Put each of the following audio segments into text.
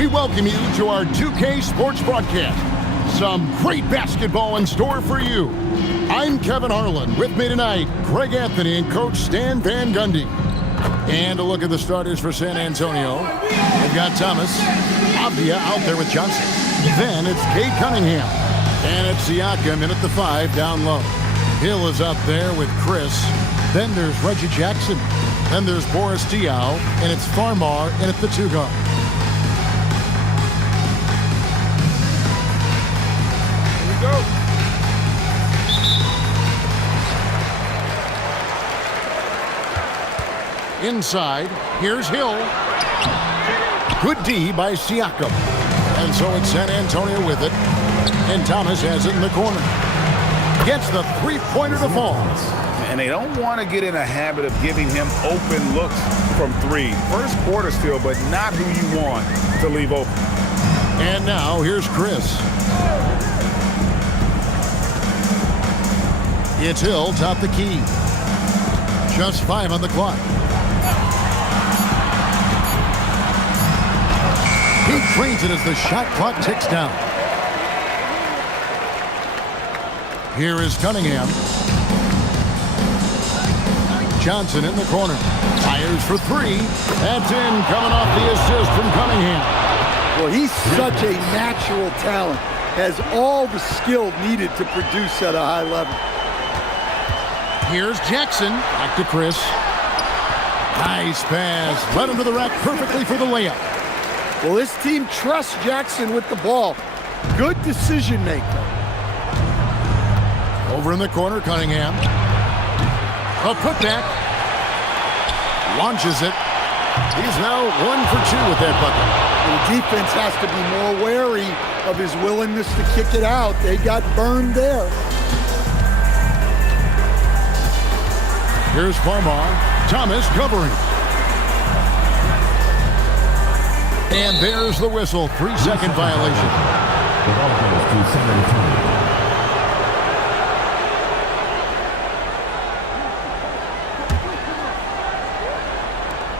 We welcome you to our 2K Sports broadcast. Some great basketball in store for you. I'm Kevin Harlan. With me tonight, Greg Anthony and Coach Stan Van Gundy. And a look at the starters for San Antonio. They've got Thomas, Avdia out there with Johnson. Then it's Cade Cunningham. And it's Siakam in at the 5 down low. Hill is out there with Chris. Then there's Reggie Jackson. Then there's Boris Diaw. And it's Farmar in at the 2 guard. Go. Inside, here's Hill. Good D by Siakam. And so it's San Antonio with it. And Thomas has it in the corner. Gets the three-pointer to fall. And they don't want to get in a habit of giving him open looks from 3. First quarter still, but not who you want to leave open. And now here's Chris. It's Hill, top the key. Just 5 on the clock. He trains it as the shot clock ticks down. Here is Cunningham. Johnson in the corner. Fires for 3. That's in, coming off the assist from Cunningham. Well, he's such a natural talent. Has all the skill needed to produce at a high level. Here's Jackson. Back to Chris. Nice pass. Led him to the rack perfectly for the layup. Well, this team trusts Jackson with the ball. Good decision maker. Over in the corner, Cunningham. A putback. Launches it. He's now 1 for 2 with that bucket. The defense has to be more wary of his willingness to kick it out. They got burned there. Here's Farmar. Thomas covering. And there's the whistle. 3-second violation. The ball goes to San Antonio.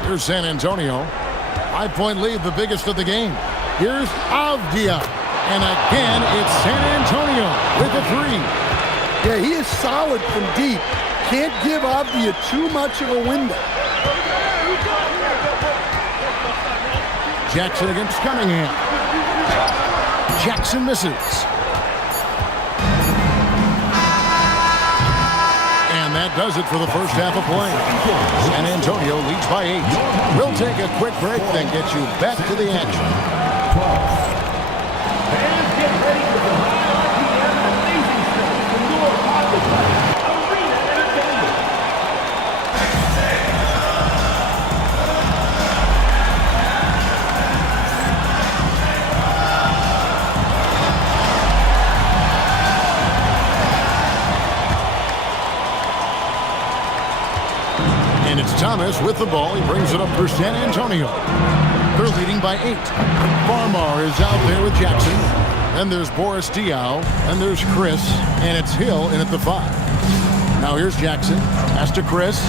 Here's San Antonio. 5-point lead, the biggest of the game. Here's Avdia. And again, it's San Antonio with a 3. Yeah, he is solid from deep. Can't give Avdia too much of a window. Jackson against Cunningham. Jackson misses. And that does it for the first half of play. San Antonio leads by 8. We'll take a quick break, then get you back to the action. 12. Fans, get ready for the highlight and an amazing show from your Arena Entertainment. And it's Thomas with the ball. He brings it up for San Antonio. They're leading by 8. Farmar is out there with Jackson. Then there's Boris Diaw. And there's Chris. And it's Hill in at the 5. Now here's Jackson. Pass to Chris.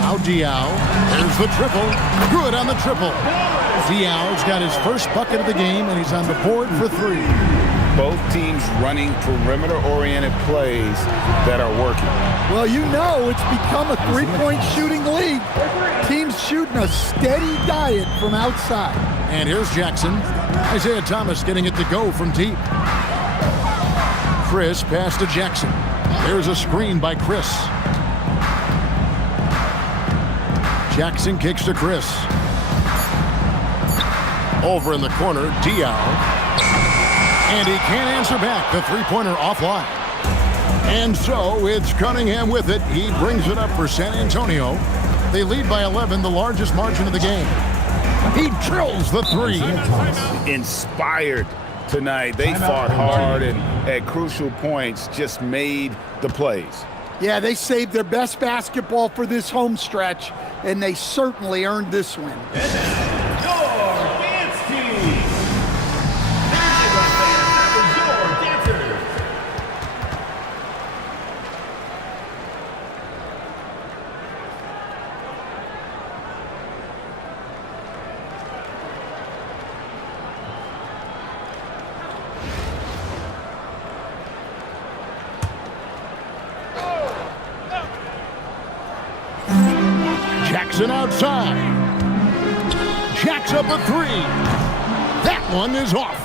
Now Diaw. There's the triple. Good on the triple. Diaw's got his first bucket of the game, and he's on the board for 3. Both teams running perimeter-oriented plays that are working. Well, you know it's become a three-point shooting league. Teams shooting a steady diet from outside. And here's Jackson. Isaiah Thomas getting it to go from deep. Chris pass to Jackson. There's a screen by Chris. Jackson kicks to Chris. Over in the corner, Diaw. And he can't answer back. The three-pointer offline. And so it's Cunningham with it. He brings it up for San Antonio. They lead by 11, the largest margin of the game. He drills the three. Isaiah Thomas. Inspired tonight. They fought hard and at crucial points just made the plays. Yeah, they saved their best basketball for this home stretch, and they certainly earned this win. And now, your dance team. Here's your fans, your dancers. Jackson outside. Jacks up a three. That one is off.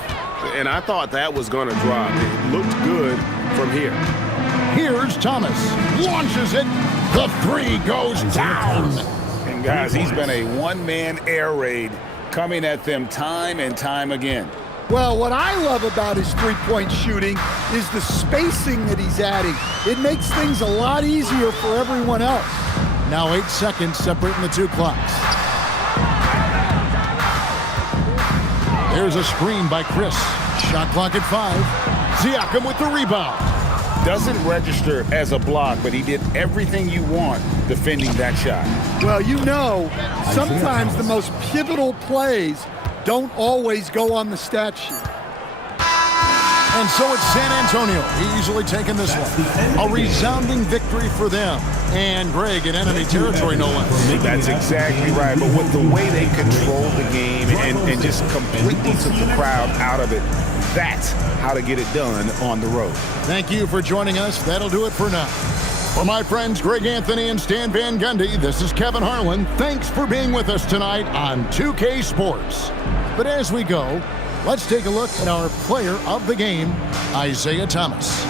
And I thought that was going to drop. It looked good from here. Here's Thomas. Launches it. The three goes down. And guys, he's been a one-man air raid coming at them time and time again. Well, what I love about his three-point shooting is the spacing that he's adding. It makes things a lot easier for everyone else. Now 8 seconds separating the two clocks. There's a screen by Chris. Shot clock at 5. Siakam with the rebound. Doesn't register as a block, but he did everything you want defending that shot. Well, you know, sometimes the most pivotal plays don't always go on the stat sheet. And so it's San Antonio easily taking this one. A resounding victory for them. And Greg in enemy territory, no less. That's exactly right. But with the way they controlled the game and just completely took the crowd out of it, that's how to get it done on the road. Thank you for joining us. That'll do it for now. For my friends Greg Anthony and Stan Van Gundy, this is Kevin Harlan. Thanks for being with us tonight on 2K Sports. But as we go, let's take a look at our player of the game, Isaiah Thomas.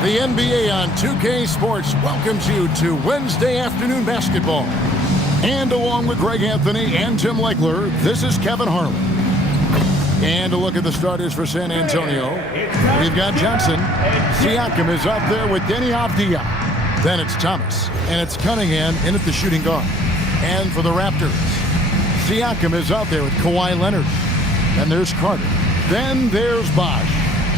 The NBA on 2K Sports welcomes you to Wednesday afternoon basketball. And along with Greg Anthony and Tim Legler, this is Kevin Harlan. And a look at the starters for San Antonio. We've got Johnson. Siakam is up there with Deni Avdija. Then it's Thomas. And it's Cunningham in at the shooting guard. And for the Raptors, Siakam is out there with Kawhi Leonard. Then there's Carter. Then there's Bosh.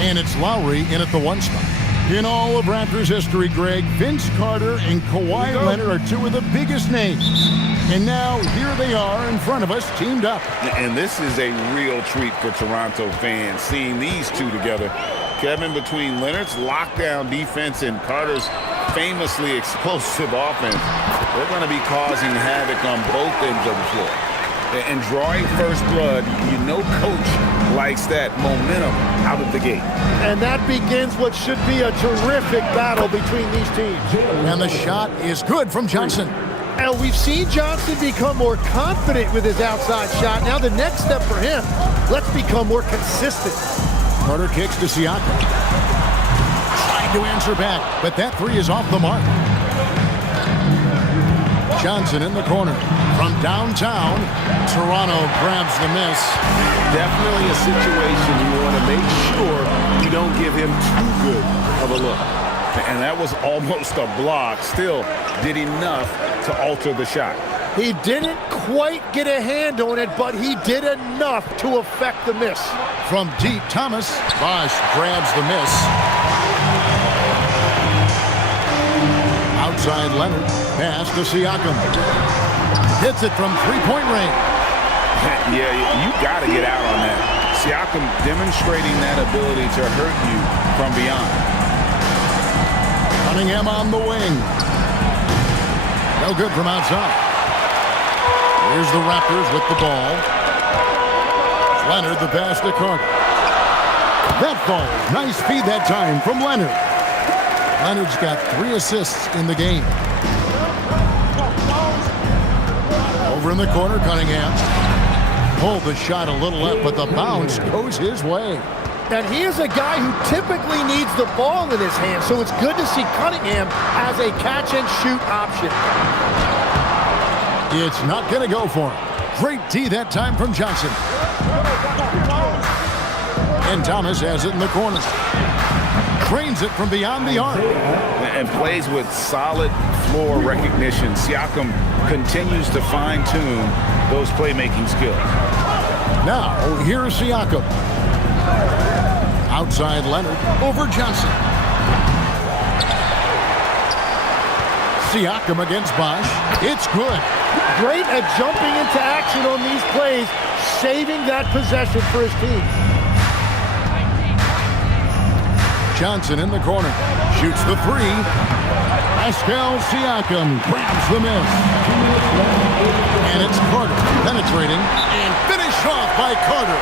And it's Lowry in at the 1 spot. In all of Raptors history, Greg, Vince Carter and Kawhi Leonard are two of the biggest names. And now here they are in front of us, teamed up. And this is a real treat for Toronto fans, seeing these two together. Kevin, between Leonard's lockdown defense and Carter's famously explosive offense, they're going to be causing havoc on both ends of the floor. And drawing first blood, you know coach likes that momentum out of the gate. And that begins what should be a terrific battle between these teams. And the shot is good from Johnson. And we've seen Johnson become more confident with his outside shot. Now the next step for him, let's become more consistent. Carter kicks to Siakam. Trying to answer back, but that three is off the mark. Johnson in the corner. From downtown, Toronto grabs the miss. Definitely a situation you want to make sure you don't give him too good of a look. And that was almost a block. Still did enough to alter the shot. He didn't quite get a hand on it, but he did enough to affect the miss. From deep, Thomas. Bosh grabs the miss. Outside Leonard. Pass to Siakam. Hits it from three-point range. Yeah, you got to get out on that. Siakam demonstrating that ability to hurt you from beyond. Cunningham on the wing. No good from outside. Here's the Raptors with the ball. Leonard the pass to Carter. That ball, nice feed that time from Leonard. Leonard's got 3 assists in the game. Over in the corner, Cunningham. Pulled the shot a little left, but the bounce goes his way. And he is a guy who typically needs the ball in his hand, so it's good to see Cunningham as a catch-and-shoot option. It's not going to go for him. Great D that time from Johnson. And Thomas has it in the corner. Cranes it from beyond the arc. And plays with solid floor recognition. Siakam continues to fine-tune those playmaking skills. Now, here's Siakam. Outside Leonard, over Johnson. Siakam against Bosh. It's good. Great at jumping into action on these plays, saving that possession for his team. Johnson in the corner. Shoots the three. Pascal Siakam grabs the miss. And it's Carter penetrating and finished off by Carter.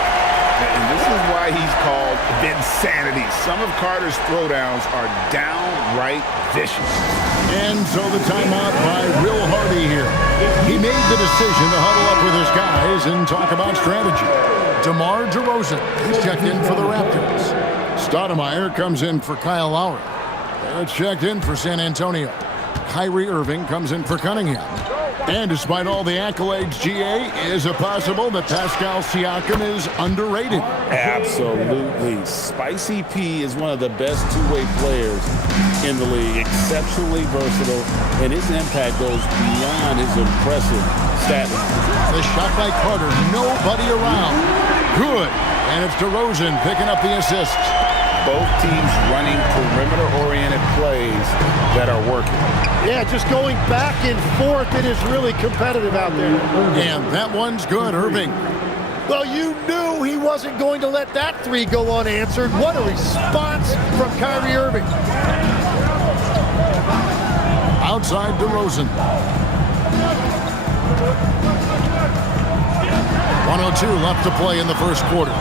And this is why he's called Vinsanity. Some of Carter's throwdowns are downright vicious. And so the timeout by Will Hardy here. He made the decision to huddle up with his guys and talk about strategy. DeMar DeRozan is checked in for the Raptors. Stoudemire comes in for Kyle Lowry. They're checked in for San Antonio. Kyrie Irving comes in for Cunningham. And despite all the accolades, GA, is it possible that Pascal Siakam is underrated? Absolutely. Spicy P is one of the best two-way players in the league. Exceptionally versatile, and his impact goes beyond his impressive stat line. The shot by Carter, nobody around. Good. And it's DeRozan picking up the assist. Both teams running perimeter-oriented plays that are working. Yeah, just going back and forth, it is really competitive out there. And that one's good, Irving. Well, you knew he wasn't going to let that three go unanswered. What a response from Kyrie Irving. Outside DeRozan. 1:02 left to play in the first quarter.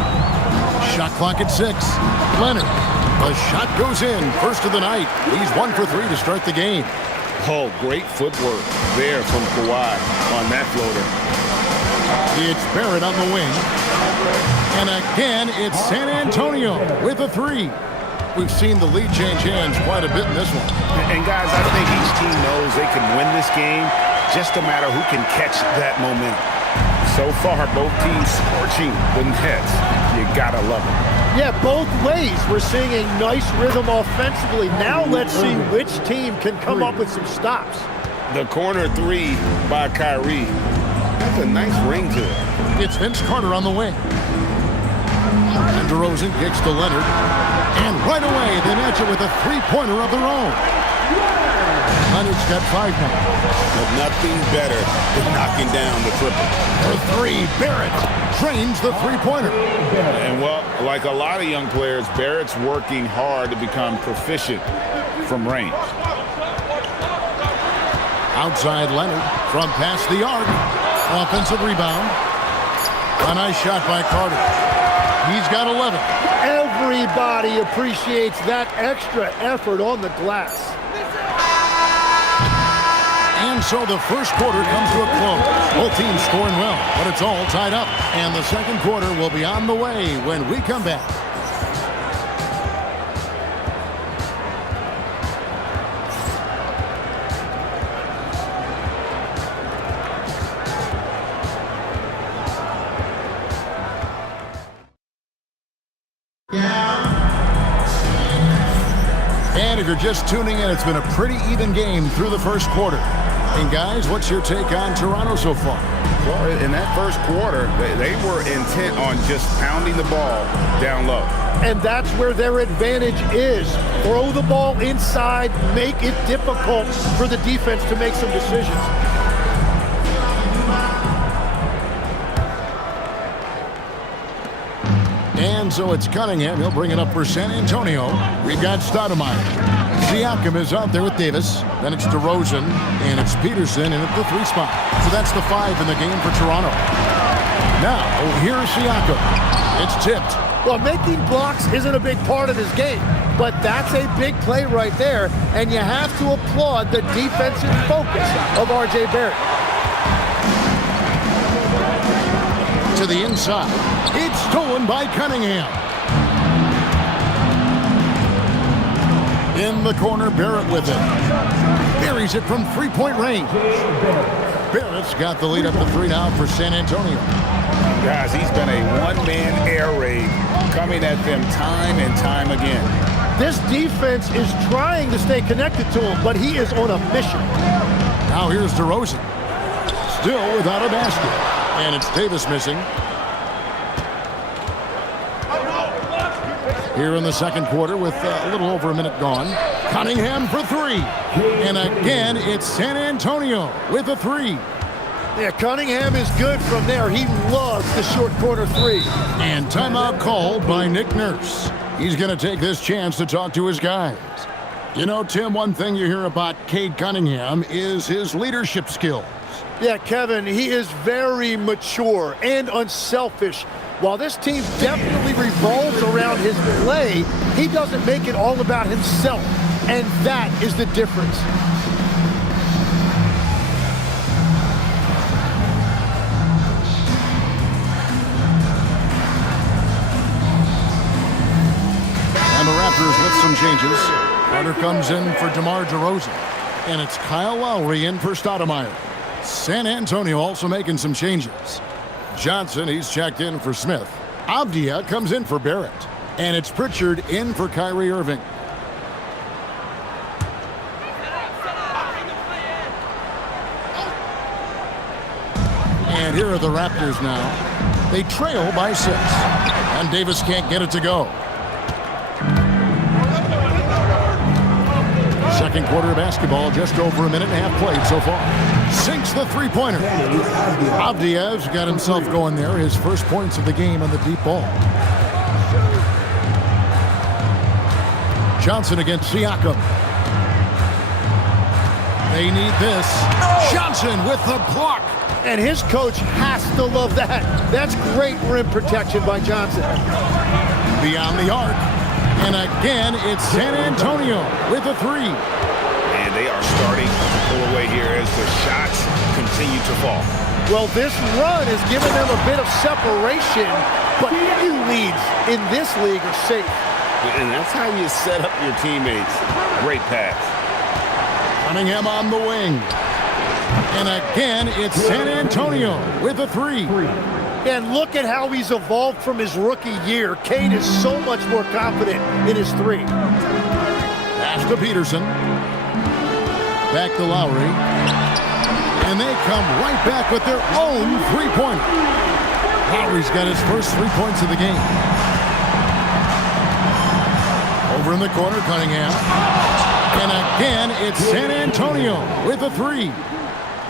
Shot clock at 6. Leonard. The shot goes in. First of the night. He's 1 for 3 to start the game. Oh, great footwork there from Kawhi on that floater. It's Barrett on the wing. And again, it's San Antonio with a 3. We've seen the lead change hands quite a bit in this one. And guys, I think each team knows they can win this game. Just a matter who can catch that momentum. So far, both teams scorching the nets. You gotta love it. Yeah, both ways. We're seeing a nice rhythm offensively. Now let's see which team can come up with some stops. The corner 3 by Kyrie. That's a nice ring to it. It's Vince Carter on the wing. And DeRozan kicks to Leonard. And right away, they match it with a three-pointer of their own. Leonard's got 5 now. But nothing better than knocking down the triple. For 3, Barrett trains the three-pointer. And, well, like a lot of young players, Barrett's working hard to become proficient from range. Outside Leonard from past the arc. Offensive rebound. A nice shot by Carter. He's got 11. Everybody appreciates that extra effort on the glass. And so the first quarter comes to a close. Both teams scoring well, but it's all tied up. And the second quarter will be on the way when we come back. And if you're just tuning in, it's been a pretty even game through the first quarter. And guys, what's your take on Toronto so far? Well, in that first quarter, they were intent on just pounding the ball down low. And that's where their advantage is. Throw the ball inside, make it difficult for the defense to make some decisions. And so it's Cunningham. He'll bring it up for San Antonio. We've got Stoudemire. Siakam is out there with Davis. Then it's DeRozan, and it's Peterson in at the 3 spot. So that's the 5 in the game for Toronto. Now, here's Siakam. It's tipped. Well, making blocks isn't a big part of his game, but that's a big play right there, and you have to applaud the defensive focus of R.J. Barrett. To the inside. It's stolen by Cunningham. In the corner, Barrett with it. Buries it from three-point range. Barrett's got the lead up to 3 now for San Antonio. Guys, he's been a one-man air raid coming at them time and time again. This defense is trying to stay connected to him, but he is on a mission. Now here's DeRozan. Still without a basket. And it's Davis missing. Here in the second quarter with a little over a minute gone. Cunningham for 3. And again, it's San Antonio with a 3. Yeah, Cunningham is good from there. He loves the short corner 3. And timeout called by Nick Nurse. He's going to take this chance to talk to his guys. You know, Tim, one thing you hear about Cade Cunningham is his leadership skills. Yeah, Kevin, he is very mature and unselfish. While this team definitely revolves around his play, he doesn't make it all about himself, and that is the difference. And the Raptors with some changes. Carter comes in for DeMar DeRozan, and it's Kyle Lowry in for Stoudemire. San Antonio also making some changes. Johnson, he's checked in for Smith. Avdia comes in for Barrett. And it's Pritchard in for Kyrie Irving. And here are the Raptors now. They trail by 6. And Davis can't get it to go. Second quarter of basketball, just over a minute and a half played so far. Sinks the three-pointer. Avdia's got himself going there. His first points of the game on the deep ball. Johnson against Siakam. They need this. Johnson with the block. And his coach has to love that. That's great rim protection by Johnson. Beyond the arc. And again, it's San Antonio with a 3. And they are starting to pull away here as the shots continue to fall. Well, this run has given them a bit of separation, but few leads in this league are safe. And that's how you set up your teammates. Great pass. Cunningham on the wing. And again, it's San Antonio with a 3. And look at how he's evolved from his rookie year. Cade is so much more confident in his 3. Pass to Peterson. Back to Lowry. And they come right back with their own three-pointer. Lowry's got his first 3 points of the game. Over in the corner, Cunningham. And again, it's San Antonio with a three.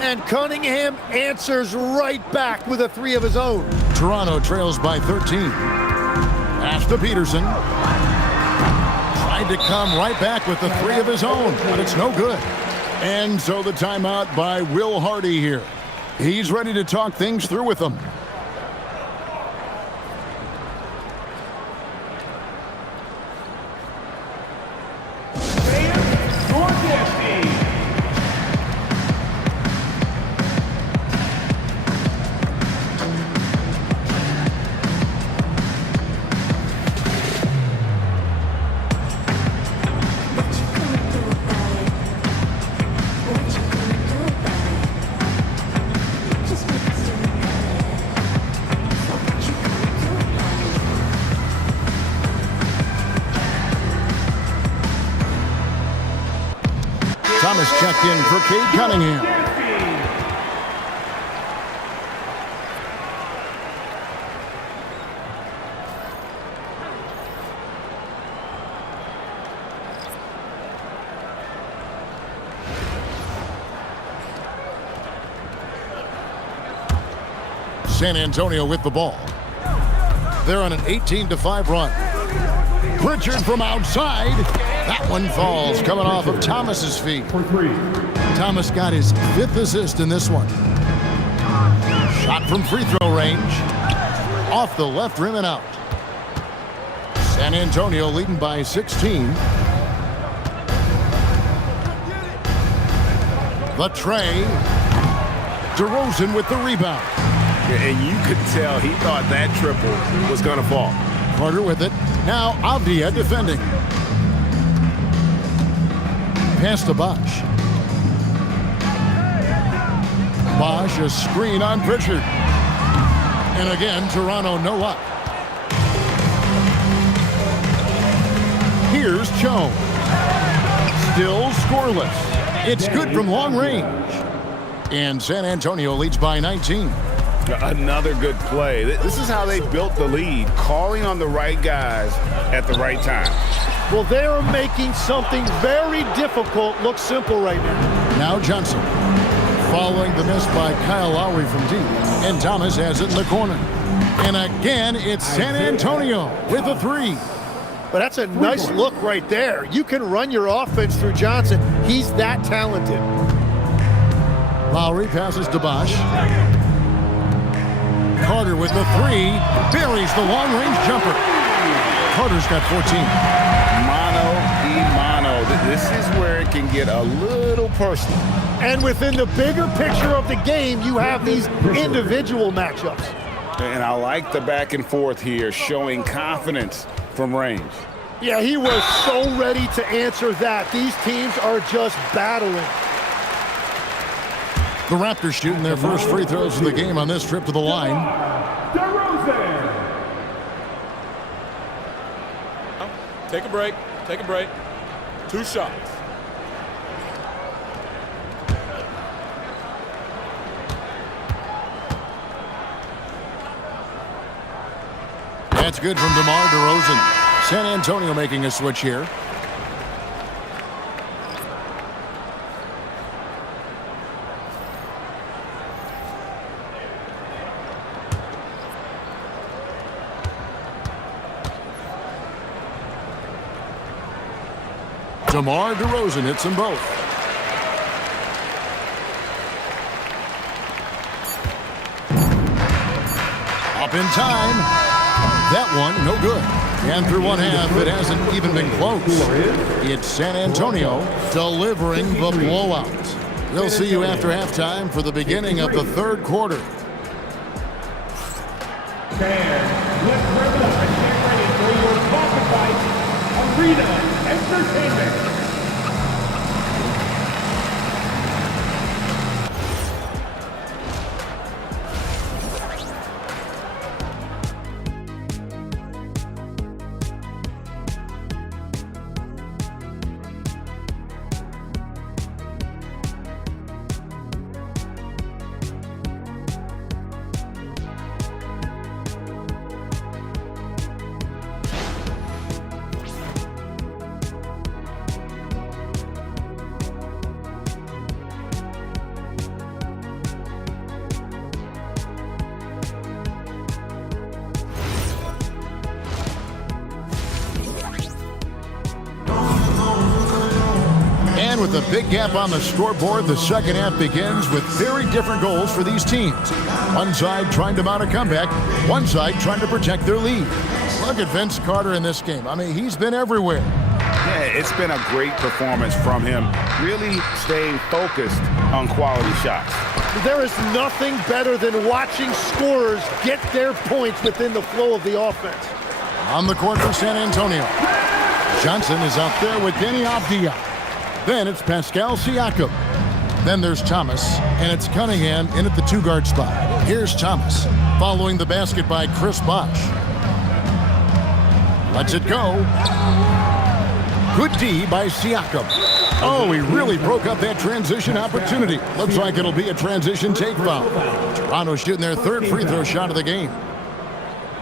And Cunningham answers right back with a three of his own. Toronto trails by 13. Pass to Peterson. Tried to come right back with the three of his own, but it's no good. And so the timeout by Will Hardy here. He's ready to talk things through with them. Thomas checked in for Cade Cunningham. San Antonio with the ball. They're on an 18-5 run. Pritchard from outside. That one falls, coming off of Thomas's feet. Thomas got his 5th assist in this one. Shot from free throw range. Off the left rim and out. San Antonio leading by 16. The tray. DeRozan with the rebound. And you could tell he thought that triple was going to fall. Carter with it. Now Avdia defending. Pass to Bosch. Bosch, a screen on Pritchard. And again, Toronto no luck. Here's Jones. Still scoreless. It's good from long range. And San Antonio leads by 19. Another good play. This is how they built the lead, calling on the right guys at the right time. Well, they are making something very difficult look simple right now. Now Johnson. Following the miss by Kyle Lowry from deep. And Thomas has it in the corner. And again, it's San Antonio with a three. But that's a nice look right there. You can run your offense through Johnson. He's that talented. Lowry passes to Bosch. Carter with the three. Buries the long-range jumper. Carter's got 14. Mano y mano. This is where it can get a little personal. And within the bigger picture of the game, you have these individual matchups. And I like the back and forth here, showing confidence from range. Yeah, he was so ready to answer that. These teams are just battling. The Raptors shooting their first free throws of the game on this trip to the line. DeRozan. Take a break. Take a break. 2 shots. That's good from DeMar DeRozan. San Antonio making a switch here. DeMar DeRozan hits them both. Up in time. That one, no good. And through one half, it hasn't even been close. It's San Antonio delivering the blowout. We'll see you after halftime for the beginning of the third quarter. Fans, let's rev it up and get ready for your pocket fight arena entertainment. with a big gap on the scoreboard, the second half begins with very different goals for these teams. One side trying to mount a comeback, one side trying to protect their lead. Look at Vince Carter in this game. I mean, he's been everywhere. Yeah, it's been a great performance from him, really staying focused on quality shots. There is nothing better than watching scorers get their points within the flow of the offense. On the court for San Antonio. Johnson is out there with Denny Avdia. Then it's Pascal Siakam. Then there's Thomas, and it's Cunningham in at the two-guard spot. Here's Thomas, following the basket by Chris Bosh. Lets it go. Good D by Siakam. Oh, he really broke up that transition opportunity. Looks like it'll be a transition take foul. Toronto shooting their third free throw shot of the game.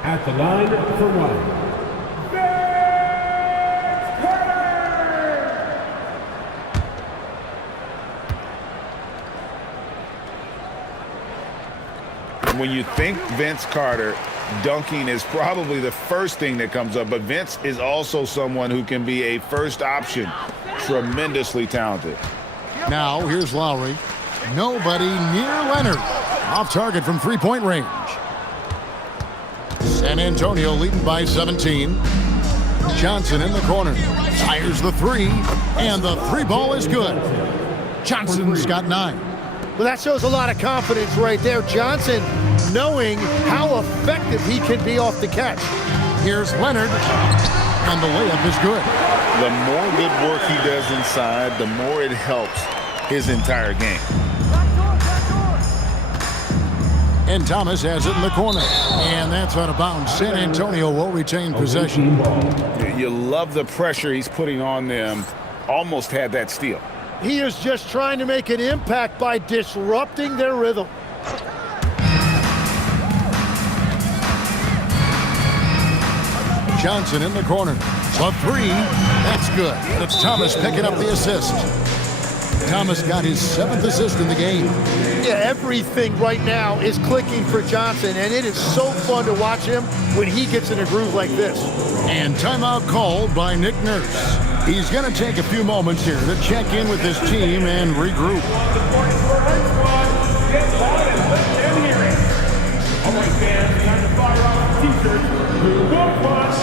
At the line for one. When you think Vince Carter, dunking is probably the first thing that comes up, but Vince is also someone who can be a first option. Tremendously talented. Now, here's Lowry. Nobody near Leonard. Off target from three-point range. San Antonio leading by 17. Johnson in the corner. Fires the three, and the three ball is good. Johnson's got 9. Well, that shows a lot of confidence right there. Johnson knowing how effective he can be off the catch. Here's Leonard, and the layup is good. The more good work he does inside, the more it helps his entire game. And Thomas has it in the corner. And that's out of bounds. San Antonio will retain possession. You love the pressure he's putting on them. Almost had that steal. He is just trying to make an impact by disrupting their rhythm. Johnson in the corner. A three. That's good. And it's Thomas picking up the assist. Thomas got his 7th assist in the game. Yeah, everything right now is clicking for Johnson, and it is so fun to watch him when he gets in a groove like this. And timeout called by Nick Nurse. He's going to take a few moments here to check in with his team and regroup. All right, fans, time to fire off the t-shirts. Who won't watch?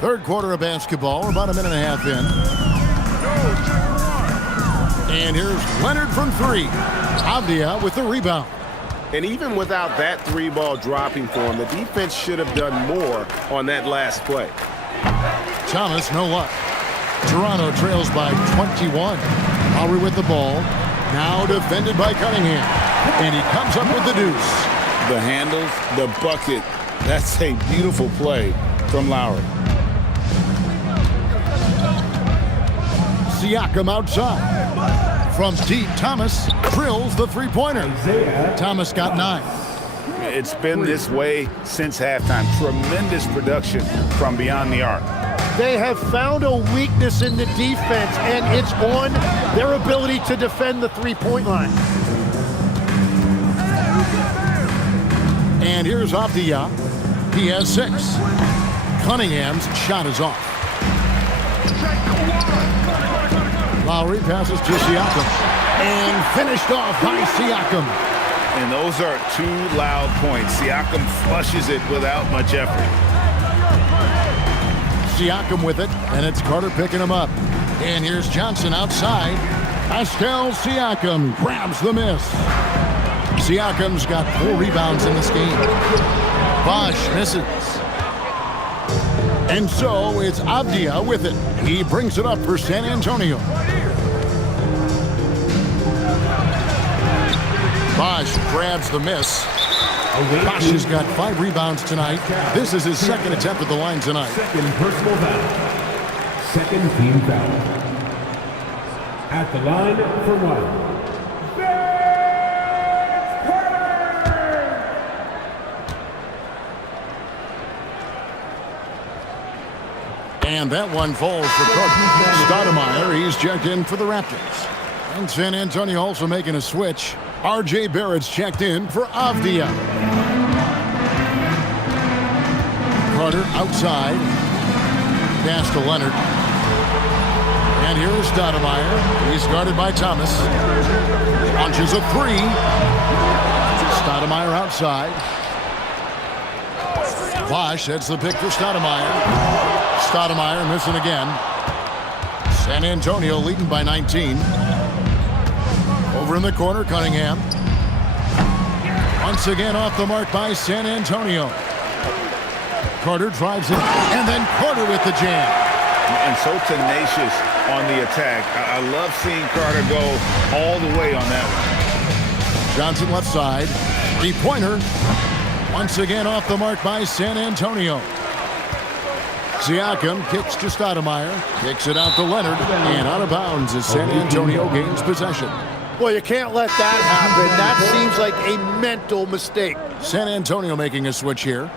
Third quarter of basketball. We're about a minute and a half in. And here's Leonard from 3. Avdia with the rebound. And even without that three ball dropping for him, the defense should have done more on that last play. Thomas, no luck. Toronto trails by 21. Lowry with the ball. Now defended by Cunningham. And he comes up with the deuce. The handles, the bucket. That's a beautiful play from Lowry. Siakam outside. From deep, Thomas drills the three-pointer. Thomas got 9. It's been this way since halftime. Tremendous production from beyond the arc. They have found a weakness in the defense, and it's on their ability to defend the three-point line. And here's Avdia. He has 6. Cunningham's shot is off. Lowry passes to Siakam. And finished off by Siakam. And those are two loud points. Siakam flushes it without much effort. Siakam with it, and it's Carter picking him up. And here's Johnson outside. Pascal Siakam grabs the miss. Siakam's got 4 rebounds in this game. Bosh misses. And so it's Avdia with it. He brings it up for San Antonio. Bosh grabs the miss. Bosh has got 5 rebounds tonight. This is his second attempt at the line tonight. Second personal foul. Second team foul. At the line for 1. And that one falls for Stoudemire. He's checked in for the Raptors. And San Antonio also making a switch. R.J. Barrett's checked in for Avdia. Carter outside. Pass to Leonard. And here's Stoudemire. He's guarded by Thomas. Launches a 3. Stoudemire outside. Bosh, that's the pick for Stoudemire. Stoudemire missing again. San Antonio leading by 19. Over in the corner, Cunningham. Once again off the mark by San Antonio. Carter drives it, and then Carter with the jam. And so tenacious on the attack. I love seeing Carter go all the way on that one. Johnson left side. 3-pointer. Once again off the mark by San Antonio. Siakam kicks to Stoudemire. Kicks it out to Leonard. And out of bounds as San Antonio gains possession. Well, you can't let that happen. That seems like a mental mistake. San Antonio making a switch here.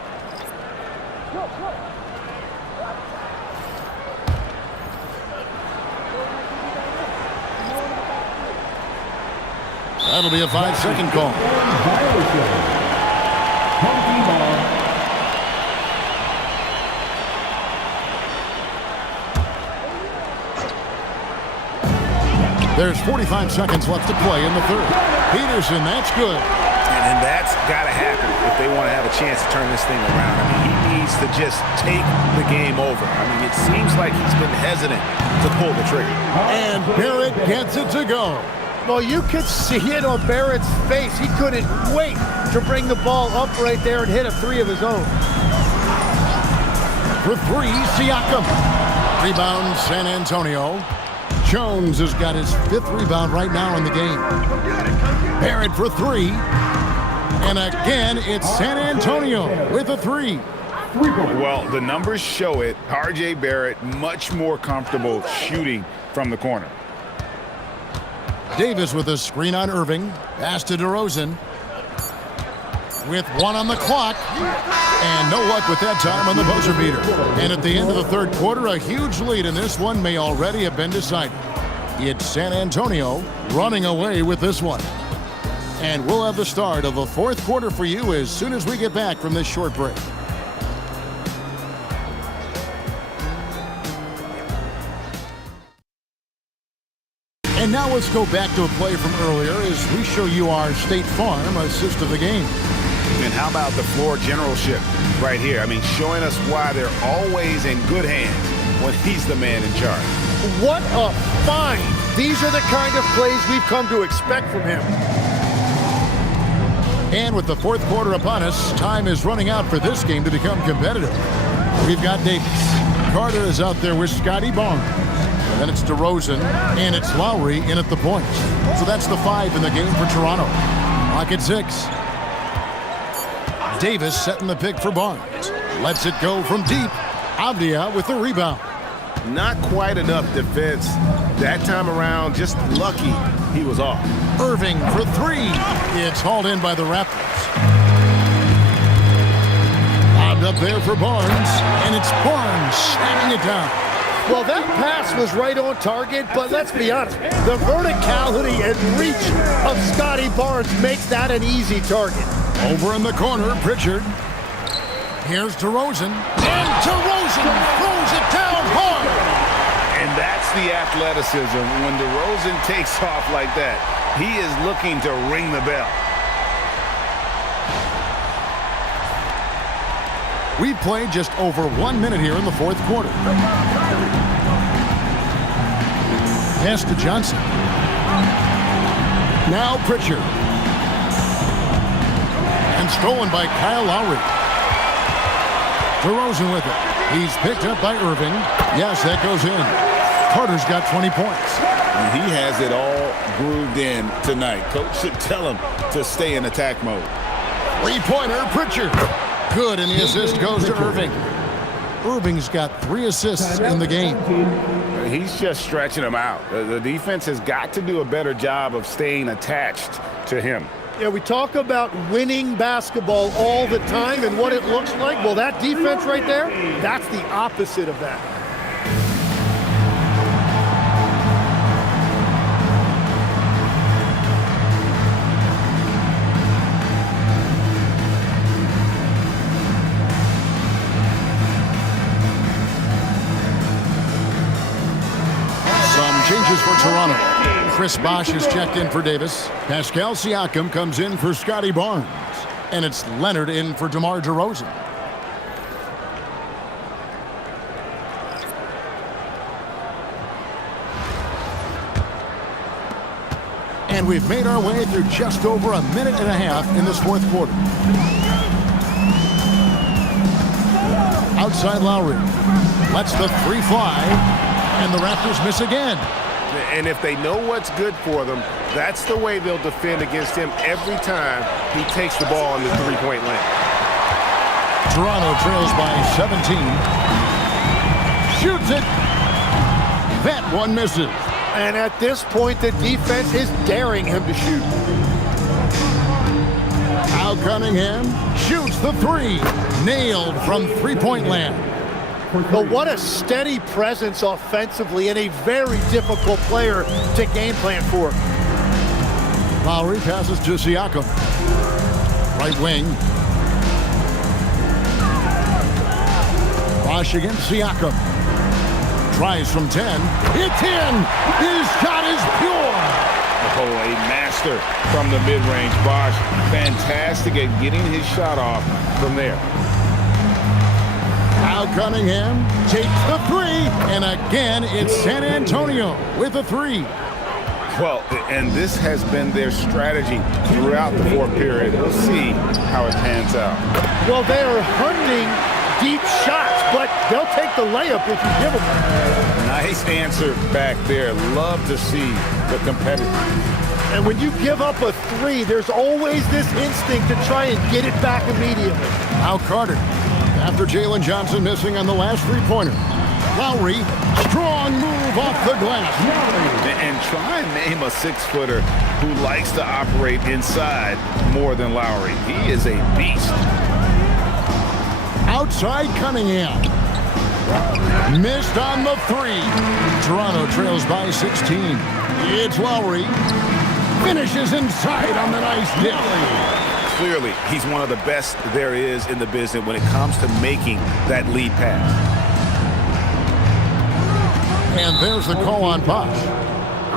That'll be a 5-second call. There's 45 seconds left to play in the third. Peterson, that's good. And that's got to happen if they want to have a chance to turn this thing around. I mean, he needs to just take the game over. I mean, it seems like he's been hesitant to pull the trigger. And Barrett gets it to go. Well, you could see it on Barrett's face. He couldn't wait to bring the ball up right there and hit a 3 of his own. For 3, Siakam. Rebound, San Antonio. Jones has got his 5th rebound right now in the game. Barrett for 3. And again, it's San Antonio with a 3. Well, the numbers show it. R.J. Barrett much more comfortable shooting from the corner. Davis with a screen on Irving. Pass to DeRozan. With 1 on the clock. And no luck with that time on the buzzer beater. And at the end of the third quarter, a huge lead, and this one may already have been decided. It's San Antonio running away with this one. And we'll have the start of the fourth quarter for you as soon as we get back from this short break. And now let's go back to a play from earlier as we show you our State Farm assist of the game. And how about the floor generalship right here? I mean, showing us why they're always in good hands when he's the man in charge. What a find! These are the kind of plays we've come to expect from him. And with the fourth quarter upon us, time is running out for this game to become competitive. We've got Davis. Carter is out there with Scotty Barnes. And then it's DeRozan, and it's Lowry in at the point. So that's the 5 in the game for Toronto. Clock at 6. Davis setting the pick for Barnes. Lets it go from deep. Avdia with the rebound. Not quite enough defense that time around. Just lucky he was off. Irving for 3. It's hauled in by the Raptors. Lobbed up there for Barnes, and it's Barnes slamming it down. Well, that pass was right on target, but let's be honest, the verticality and reach of Scotty Barnes makes that an easy target. Over in the corner, Pritchard. Here's DeRozan, and DeRozan throws it down hard. And that's the athleticism when DeRozan takes off like that. He is looking to ring the bell. We've played just over 1 minute here in the fourth quarter. Pass to Johnson. Now Pritchard. And stolen by Kyle Lowry. DeRozan with it. He's picked up by Irving. Yes, that goes in. Carter's got 20 points. And he has it all grooved in tonight. Coach should tell him to stay in attack mode. Three-pointer, Pritchard. Good, and the assist goes to Irving. Irving's got 3 assists in the game. He's just stretching him out. The defense has got to do a better job of staying attached to him. Yeah, we talk about winning basketball all the time and what it looks like. Well, that defense right there, that's the opposite of that. Some changes for Toronto. Chris Bosh is checked in for Davis. Pascal Siakam comes in for Scotty Barnes. And it's Leonard in for DeMar DeRozan. And we've made our way through just over a minute and a half in this fourth quarter. Outside Lowry. Lets the 3 fly. And the Raptors miss again. And if they know what's good for them, that's the way they'll defend against him every time he takes the ball in the three-point lane. Toronto trails by 17. Shoots it. That one misses. And at this point, the defense is daring him to shoot. Al Cunningham shoots the 3. Nailed from three-point land. But what a steady presence offensively and a very difficult player to game plan for. Lowry passes to Siakam. Right wing. Bosh against Siakam. Tries from 10. It's in! His shot is pure! Oh, a master from the mid-range. Bosh, fantastic at getting his shot off from there. Al Cunningham takes the 3, and again it's San Antonio with a 3. Well, and this has been their strategy throughout the fourth period. We'll see how it pans out. Well, they are hunting deep shots, but they'll take the layup if you give them. Nice answer back there. Love to see the competitor. And when you give up a 3, there's always this instinct to try and get it back immediately. Now Carter. After Jalen Johnson missing on the last three-pointer. Lowry, strong move off the glass. And try and name a 6-footer who likes to operate inside more than Lowry. He is a beast. Outside Cunningham. Missed on the 3. Toronto trails by 16. It's Lowry. Finishes inside on the nice dip. Clearly, he's one of the best there is in the business when it comes to making that lead pass. And there's the call on Bosh.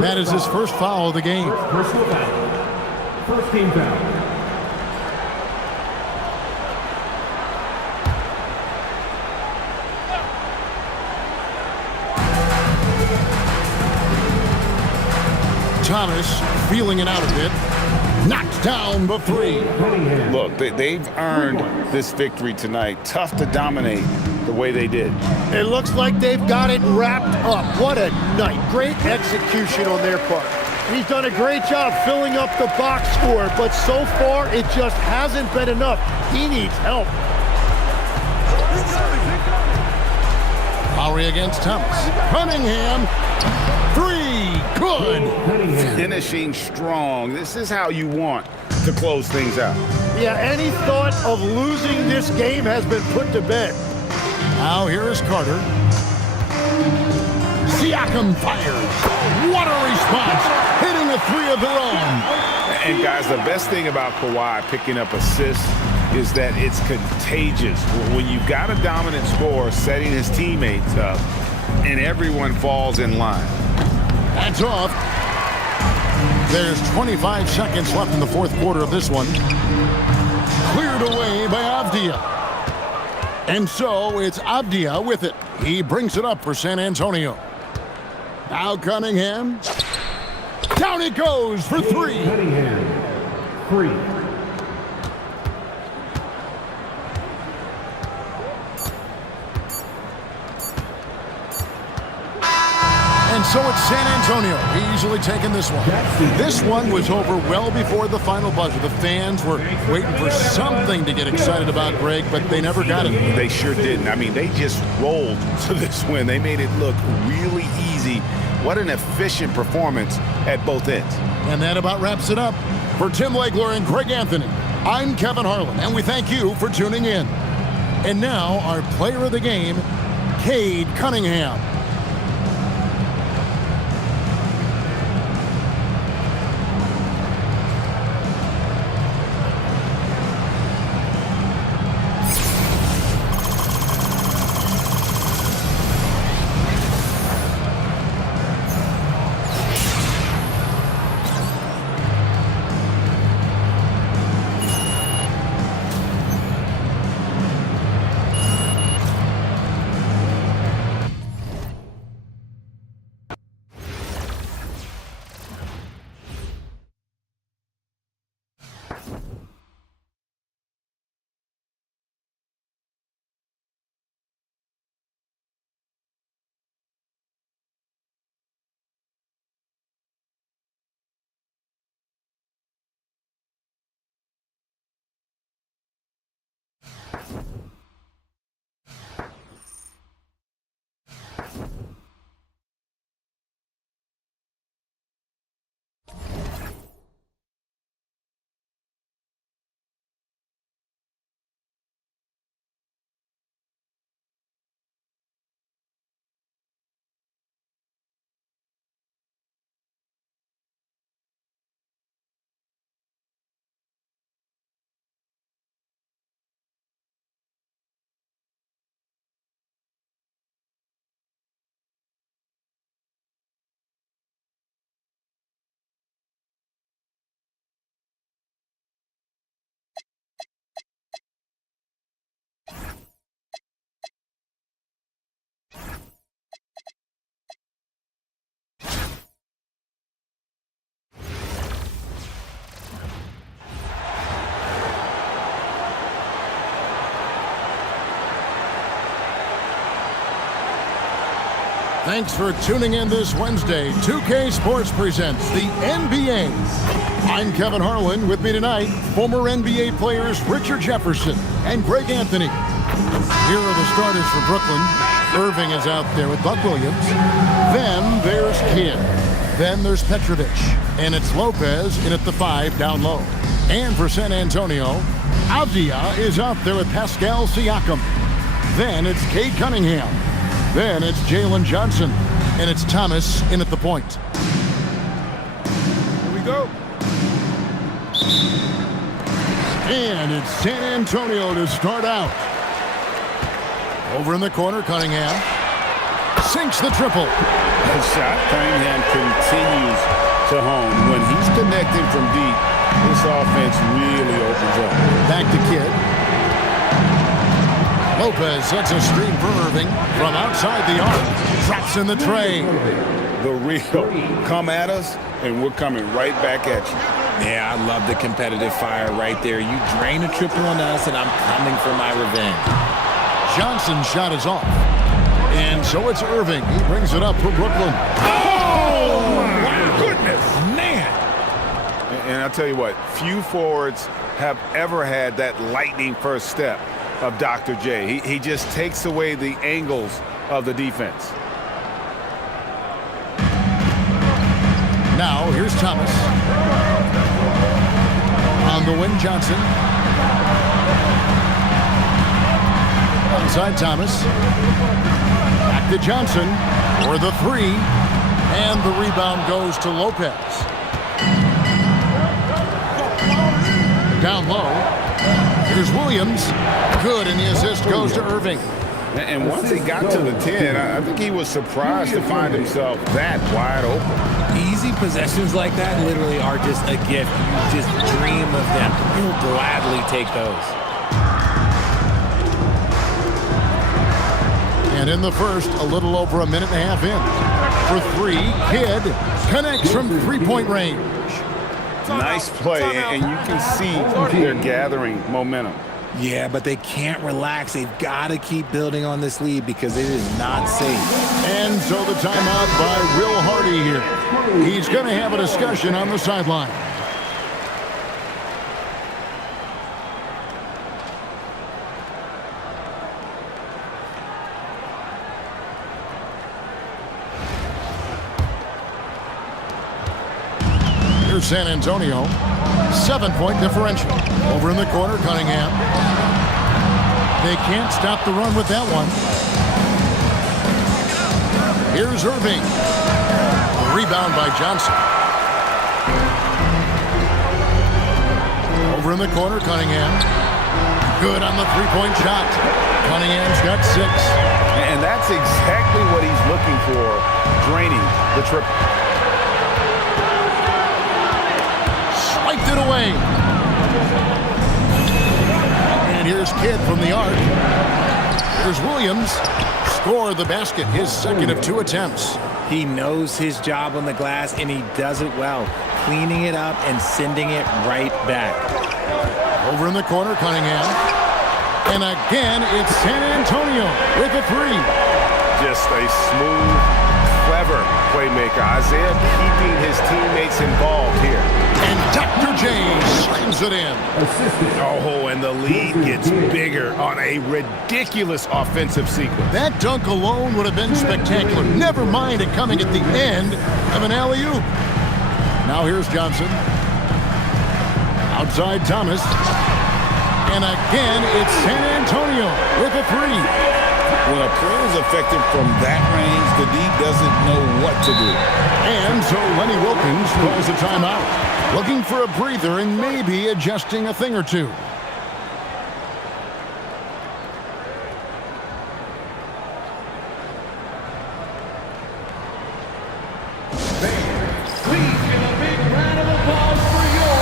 That is his first foul of the game. Personal foul. First team foul. Thomas feeling it out a bit. Knocked down the 3. Look, they've earned this victory tonight. Tough to dominate the way they did. It looks like they've got it wrapped up. What a night. Great execution on their part. He's done a great job filling up the box score, but so far it just hasn't been enough. He needs help. Lowry against Thomas. Cunningham. 3. Good. Finishing strong. This is how you want to close things out. Yeah, any thought of losing this game has been put to bed. Now here is Carter. Siakam fires. What a response. Hitting a 3 of their own. And guys, the best thing about Kawhi picking up assists is that it's contagious. When you've got a dominant scorer setting his teammates up and everyone falls in line. That's off. There's 25 seconds left in the fourth quarter of this one. Cleared away by Avdia. And so it's Avdia with it. He brings it up for San Antonio. Now Cunningham. Down it goes for three. Cunningham, 3. And so it's San Antonio easily taking this one. This one was over well before the final buzzer. The fans were waiting for something to get excited about, Greg, but they never got it. They sure didn't. I mean, they just rolled to this win. They made it look really easy. What an efficient performance at both ends. And that about wraps it up. For Tim Legler and Greg Anthony, I'm Kevin Harlan, and we thank you for tuning in. And now our player of the game, Cade Cunningham. Thanks for tuning in this Wednesday. 2K Sports presents the NBA. I'm Kevin Harlan. With me tonight, former NBA players Richard Jefferson and Greg Anthony. Here are the starters for Brooklyn. Irving is out there with Buck Williams. Then there's Kidd. Then there's Petrovic. And it's Lopez in at the 5 down low. And for San Antonio, Avdia is out there with Pascal Siakam. Then it's Cade Cunningham. Then it's Jalen Johnson, and it's Thomas in at the point. Here we go. And it's San Antonio to start out. Over in the corner, Cunningham sinks the triple. The shot Cunningham continues to hone. When he's connecting from deep, this offense really opens up. Back to Kidd. Lopez sets a screen for Irving from outside the arc. Drops in the tray. The real come at us, and we're coming right back at you. Yeah, I love the competitive fire right there. You drain a triple on us, and I'm coming for my revenge. Johnson's shot is off. And so it's Irving. He brings it up for Brooklyn. Oh, my goodness. Man. And I'll tell you what, few forwards have ever had that lightning first step of Dr. J. He just takes away the angles of the defense. Now, here's Thomas. On the wing, Johnson. Outside Thomas. Back to Johnson for the 3. And the rebound goes to Lopez. Down low. Here's Williams. Good, and the assist goes to Irving. And once he got to the 10, I think he was surprised to find himself that wide open. Easy possessions like that literally are just a gift. You just dream of them. You'll gladly take those. And in the first, a little over a minute and a half in. For three, Kidd connects from three-point range. Nice play, and you can see they're gathering momentum. Yeah, but they can't relax. They've got to keep building on this lead because it is not safe. And so the timeout by Will Hardy here. He's going to have a discussion on the sideline. Here's San Antonio. 7-point differential. Over in the corner, Cunningham. They can't stop the run with that one. Here's Irving. Rebound by Johnson. Over in the corner, Cunningham. Good on the three-point shot. Cunningham's got 6. And that's exactly what he's looking for, draining the triple. Swiped it away. And here's Kidd from the arc. Here's Williams. Score the basket, his second of 2 attempts. He knows his job on the glass, and he does it well, cleaning it up and sending it right back. Over in the corner, Cunningham. And again, it's San Antonio with a 3. Just a smooth, clever playmaker. Isaiah keeping his teammates involved here. And Dr. J slams it in. Oh, and the lead gets bigger on a ridiculous offensive sequence. That dunk alone would have been spectacular. Never mind it coming at the end of an alley-oop. Now here's Johnson. Outside Thomas. And again, it's San Antonio with a 3. When a player is effective from that range, the D doesn't know what to do. And so Lenny Wilkins calls a timeout. Looking for a breather and maybe adjusting a thing or two. Please give a big round of applause for your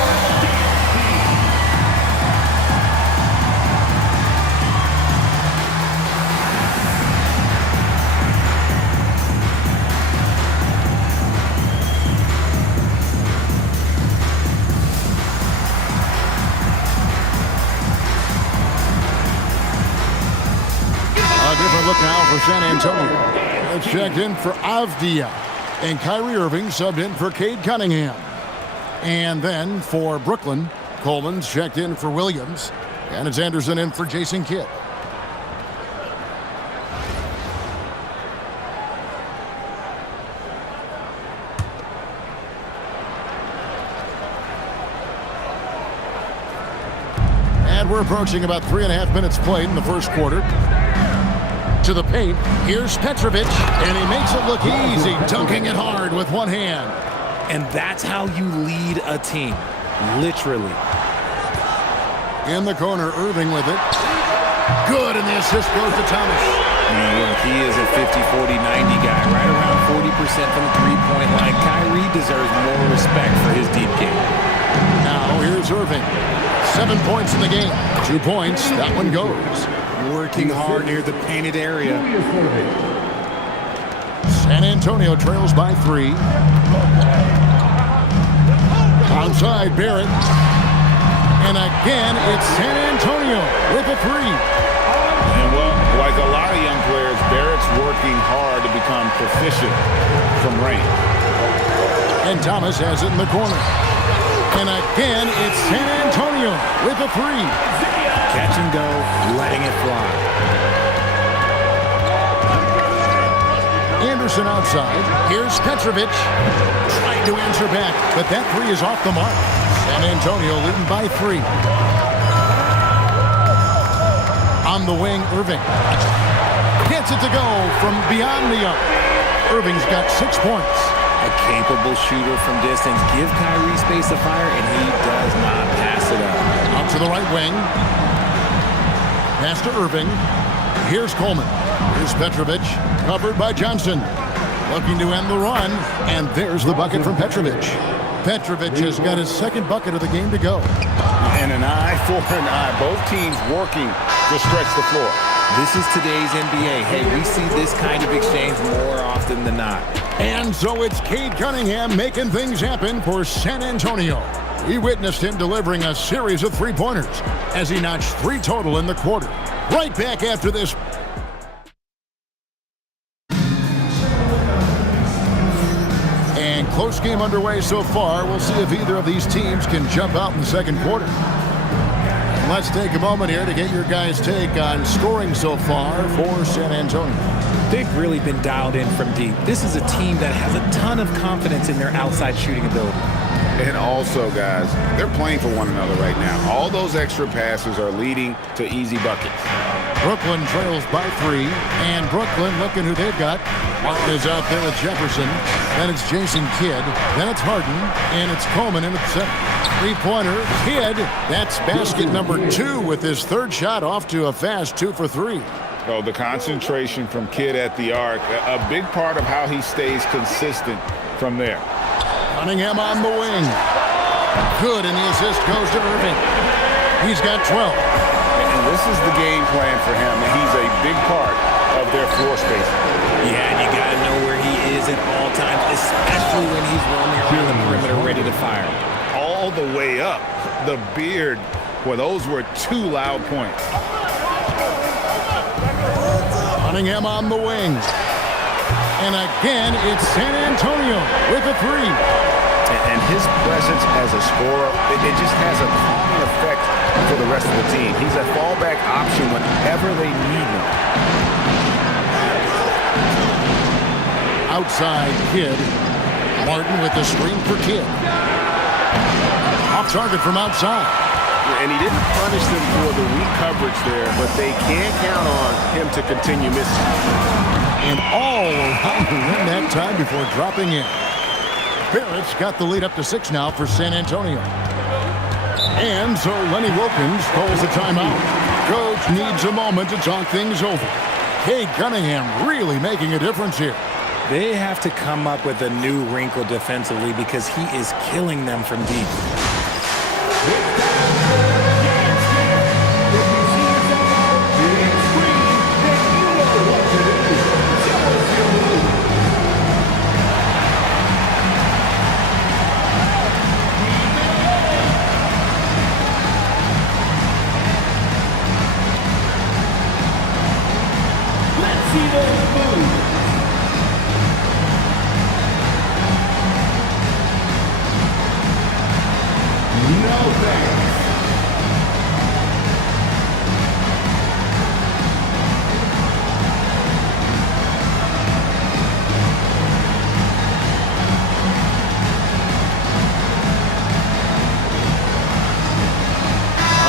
A different look now for San Antonio. It's checked in for Avdia. And Kyrie Irving subbed in for Cade Cunningham. And then for Brooklyn, Coleman's checked in for Williams. And it's Anderson in for Jason Kidd. And we're approaching about 3.5 minutes played in the first quarter. To the paint, here's Petrovic, and he makes it look easy, dunking it hard with one hand. And that's how you lead a team, literally. In the corner, Irving with it. Good, and the assist goes to Thomas. Look, he is a 50, 40, 90 guy, right around 40% from the three-point line. Kyrie deserves more respect for his deep game. Now here's Irving. 7 points in the game. 2 points, that one goes. Working hard near the painted area. San Antonio trails by 3. Outside Barrett. And again, it's San Antonio with a 3. And well, like a lot of young players, Barrett's working hard to become proficient from range. And Thomas has it in the corner. And again, it's San Antonio with a 3. Catch and go, letting it fly. Anderson outside. Here's Petrovic. Trying to answer back, but that 3 is off the mark. San Antonio leading by 3. On the wing, Irving. Gets it to go from beyond the arc. Irving's got 6 points. A capable shooter from distance. Give Kyrie space to fire, and he does not pass it up. Out to the right wing. Pass to Irving. Here's Coleman. Here's Petrovic. Covered by Johnson. Looking to end the run. And there's the bucket from Petrovic. Petrovic has got his second bucket of the game to go. And an eye for an eye. Both teams working to stretch the floor. This is today's NBA. Hey, we see this kind of exchange more often than not. And so it's Cade Cunningham making things happen for San Antonio. We witnessed him delivering a series of three-pointers as he notched 3 total in the quarter. Right back after this. And close game underway so far. We'll see if either of these teams can jump out in the second quarter. And let's take a moment here to get your guys' take on scoring so far for San Antonio. They've really been dialed in from deep. This is a team that has a ton of confidence in their outside shooting ability. And also, guys, they're playing for one another right now. All those extra passes are leading to easy buckets. Brooklyn trails by 3, and Brooklyn looking who they've got. Martin is out there with Jefferson. Then it's Jason Kidd. Then it's Harden, and it's Coleman in at the center. Three-pointer, Kidd. That's basket number 2 with his third shot off to a fast 2 for 3. Oh, the concentration from Kidd at the arc, a big part of how he stays consistent from there. Cunningham on the wing. Good, and the assist goes to Irving. He's got 12. And this is the game plan for him. He's a big part of their floor space. Yeah, and you got to know where he is at all times, especially when he's roaming around the perimeter ready to fire. All the way up. The beard. Well, those were 2 loud points. Cunningham on the wing. And again, it's San Antonio with a 3. And his presence as a scorer, it just has a calming effect for the rest of the team. He's a fallback option whenever they need him. Outside, Kidd. Martin with the screen for Kidd. Off target from outside. And he didn't punish them for the weak coverage there, but they can't count on him to continue missing. And all around the rim that time before dropping in. Barrett's got the lead up to 6 now for San Antonio. And so Lenny Wilkins calls a timeout. Coach needs a moment to talk things over. Cade Cunningham really making a difference here. They have to come up with a new wrinkle defensively because he is killing them from deep.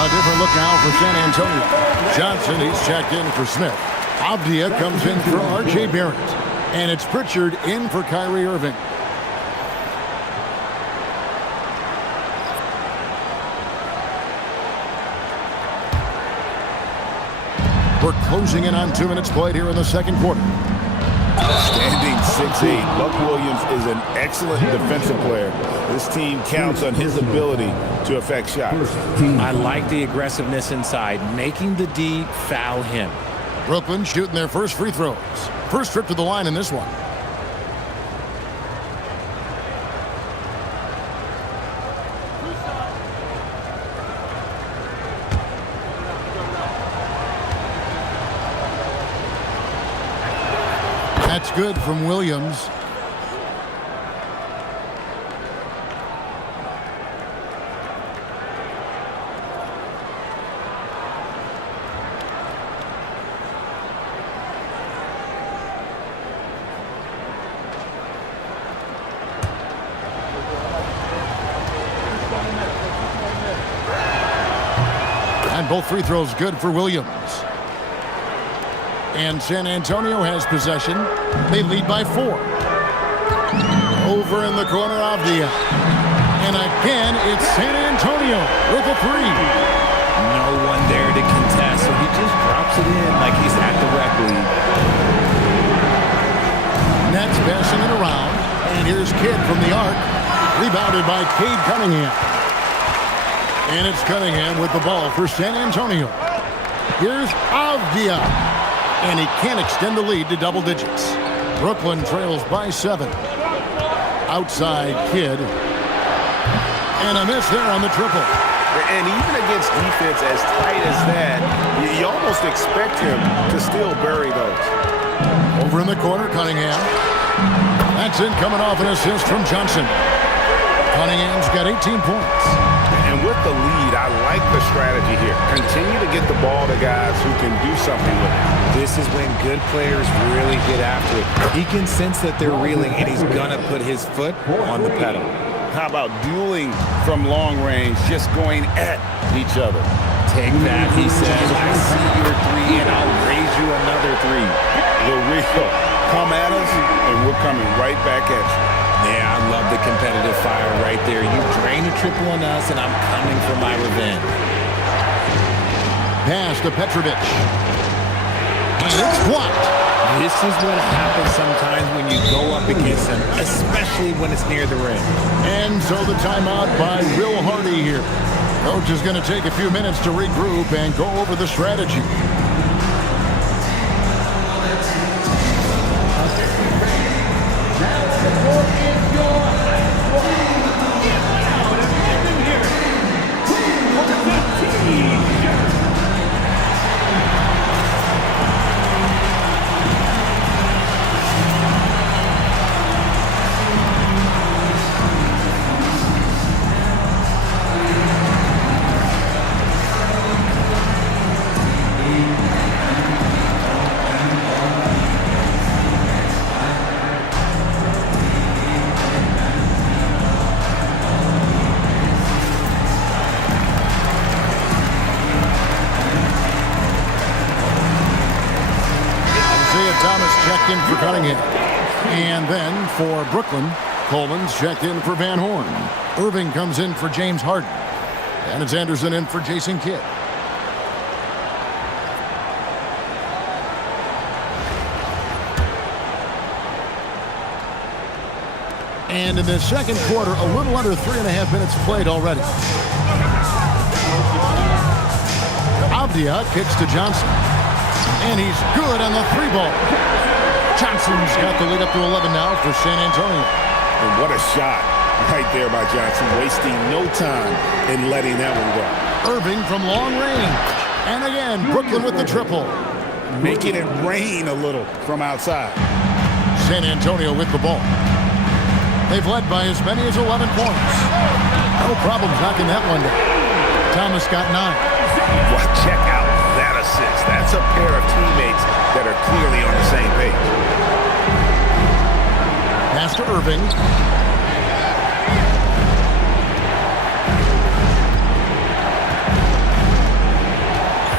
Different look now for San Antonio. Johnson, he's checked in for Smith. Avdia comes in for R.J. Barrett. And it's Pritchard in for Kyrie Irving. We're closing in on 2 minutes played here in the second quarter. Standing 6'8", Buck Williams is an excellent defensive player. This team counts on his ability to affect shots. I like the aggressiveness inside, making the D foul him. Brooklyn shooting their first free throws. First trip to the line in this one. That's good from Williams. And both free throws good for Williams. And San Antonio has possession. They lead by 4. Over in the corner, Avdia. And again, it's San Antonio with a 3. No one there to contest, so he just drops it in like he's at the rec league. Nets passing it around. And here's Kidd from the arc. Rebounded by Cade Cunningham. And it's Cunningham with the ball for San Antonio. Here's Avdia. And he can't extend the lead to double digits. Brooklyn trails by 7. Outside Kidd. And a miss there on the triple. And even against defense as tight as that, you almost expect him to still bury those. Over in the corner, Cunningham. That's in, coming off an assist from Johnson. Cunningham's got 18 points. And with the lead, I like the strategy here. Continue to get the ball to guys who can do something with it. This is when good players really get after it. He can sense that they're reeling, and he's going to put his foot on the pedal. How about dueling from long range, just going at each other? Take that, he says. I see your 3, and I'll raise you another 3. The real. Come at us, and we're coming right back at you. Yeah, I love the competitive fire right there. You drain a triple on us, and I'm coming for my revenge. Pass to Petrovic. And it's blocked. This is what happens sometimes when you go up against him, especially when it's near the rim. And so the timeout by Will Hardy here. Coach is going to take a few minutes to regroup and go over the strategy. Checked in for Cunningham. And then for Brooklyn, Coleman's checked in for Van Horn. Irving comes in for James Harden. And it's Anderson in for Jason Kidd. And in the second quarter, a little under 3.5 minutes played already. Avdia kicks to Johnson. And he's good on the 3-ball. Johnson's got the lead up to 11 now for San Antonio. And what a shot right there by Johnson, wasting no time in letting that one go. Irving from long range. And again, Brooklyn with the triple. Making it rain a little from outside. San Antonio with the ball. They've led by as many as 11 points. No problems knocking that one down. Thomas got 9. Well, check out that assist. That's a pair of teammates that are clearly on the same page. Pass to Irving.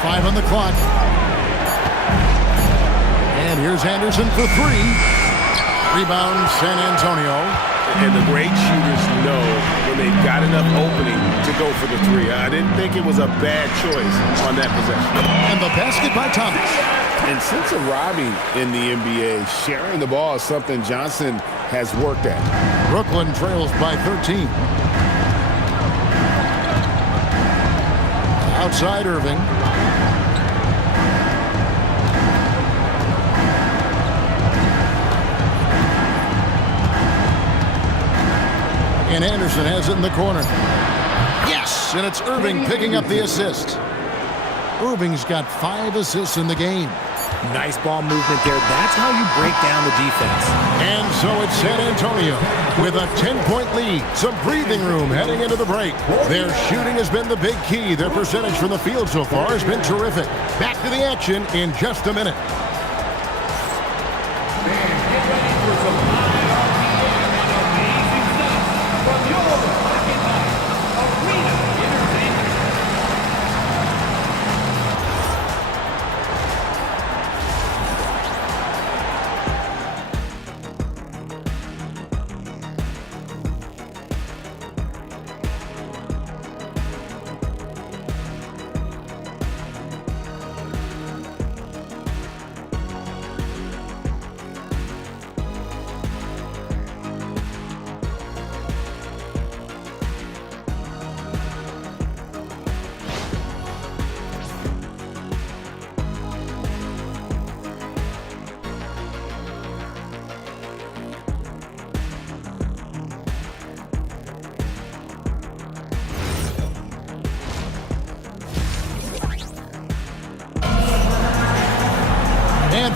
Five on the clock. And here's Anderson for 3. Rebound, San Antonio. And the great shooters know when they've got enough opening to go for the 3. I didn't think it was a bad choice on that possession. And the basket by Thomas. And since arriving in the NBA, sharing the ball is something Johnson has worked at. Brooklyn trails by 13. Outside Irving. And Anderson has it in the corner. Yes, and it's Irving picking up the assist. Irving's got 5 assists in the game. Nice ball movement there. That's how you break down the defense. And so it's San Antonio with a 10-point lead. Some breathing room heading into the break. Their shooting has been the big key. Their percentage from the field so far has been terrific. Back to the action in just a minute.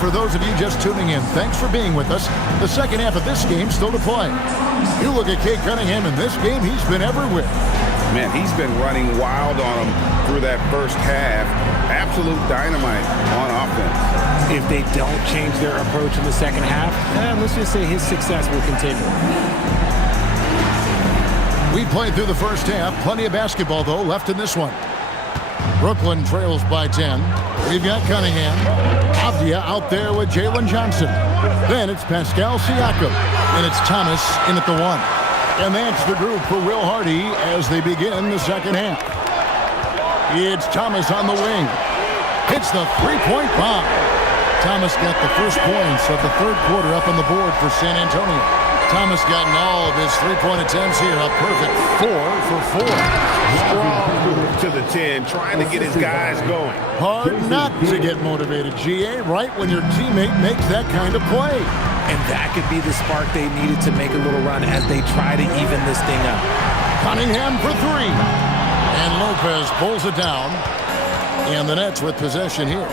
for those of you just tuning in, thanks for being with us. The second half of this game still to play. You look at Cade Cunningham in this game, he's been everywhere. Man, he's been running wild on him through that first half. Absolute dynamite on offense. If they don't change their approach in the second half, let's just say his success will continue. We played through the first half. Plenty of basketball, though, left in this one. Brooklyn trails by 10. We've got Cunningham. Avdia out there with Jalen Johnson. Then it's Pascal Siakam. And it's Thomas in at the 1. And that's the group for Will Hardy as they begin the second half. It's Thomas on the wing. Hits the three-point bomb. Thomas got the first points of the third quarter up on the board for San Antonio. Thomas gotten all of his three-point attempts here. A perfect 4 for 4. Strong to the 10, trying to get his guys going. Hard not to get motivated, GA, right when your teammate makes that kind of play. And that could be the spark they needed to make a little run as they try to even this thing up. Cunningham for 3. And Lopez pulls it down. And the Nets with possession here.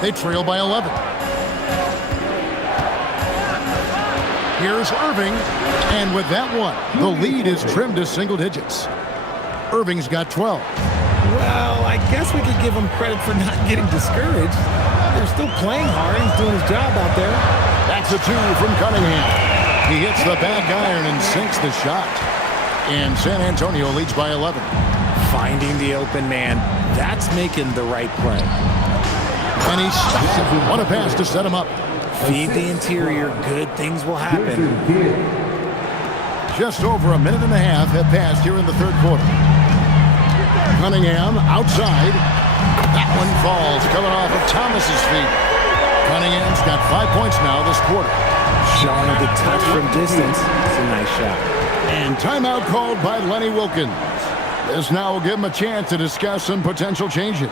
They trail by 11. Here's Irving. And with that one, the lead is trimmed to single digits. Irving's got 12. Well, I guess we could give him credit for not getting discouraged. They're still playing hard. He's doing his job out there. That's a 2 from Cunningham. He hits the back iron and sinks the shot. And San Antonio leads by 11. Finding the open man. That's making the right play. And he stops it. What a pass to set him up. Feed the interior. Good things will happen. Just over a minute and a half have passed here in the third quarter. Cunningham outside. That one falls, coming off of Thomas's feet. Cunningham's got 5 points now this quarter. Showing the touch from distance. It's a nice shot. And timeout called by Lenny Wilkens. This now will give him a chance to discuss some potential changes.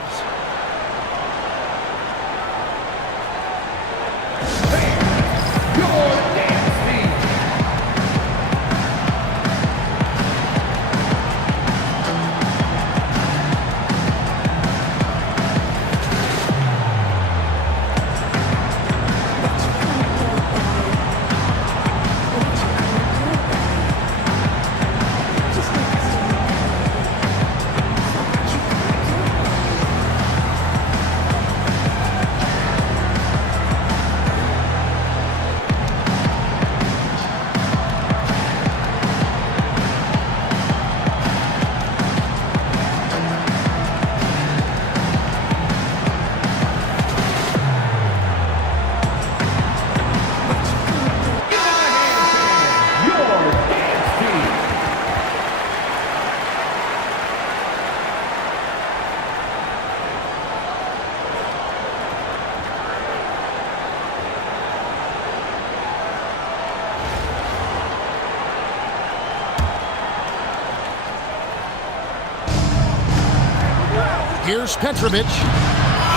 Here's Petrovic.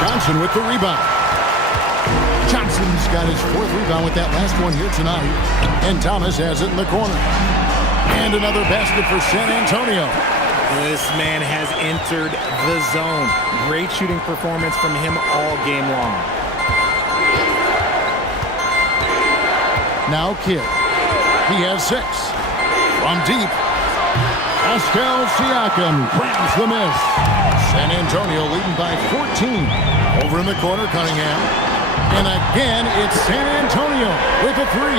Johnson with the rebound. Johnson's got his 4th rebound with that last one here tonight. And Thomas has it in the corner. And another basket for San Antonio. This man has entered the zone. Great shooting performance from him all game long. Now Kidd. He has 6. From deep. Pascal Siakam grabs the miss. San Antonio leading by 14. Over in the corner, Cunningham. And again, it's San Antonio with a 3.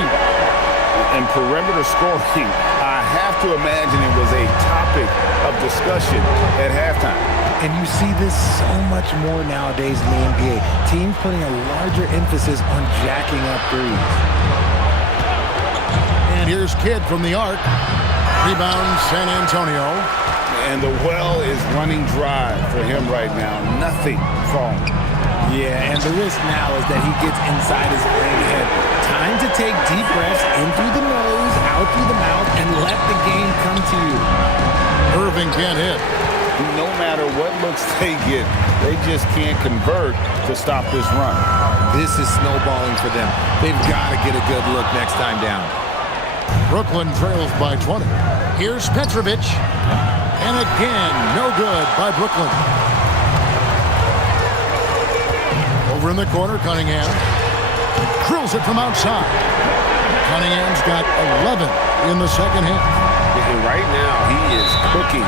And perimeter scoring, I have to imagine it was a topic of discussion at halftime. And you see this so much more nowadays in the NBA. Teams putting a larger emphasis on jacking up threes. And here's Kidd from the arc. Rebound, San Antonio. And the well is running dry for him right now. Nothing falling. Yeah, and the risk now is that he gets inside his own head. Time to take deep breaths in through the nose, out through the mouth, and let the game come to you. Irving can't hit. No matter what looks they get, they just can't convert to stop this run. This is snowballing for them. They've got to get a good look next time down. Brooklyn trails by 20. Here's Petrovic. And again, no good by Brooklyn. Over in the corner, Cunningham. drills it from outside. Cunningham's got 11 in the second half. And right now, he is cooking.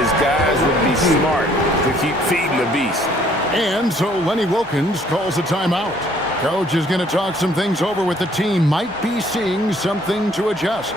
His guys would be smart to keep feeding the beast. And so Lenny Wilkins calls a timeout. Coach is going to talk some things over with the team. Might be seeing something to adjust.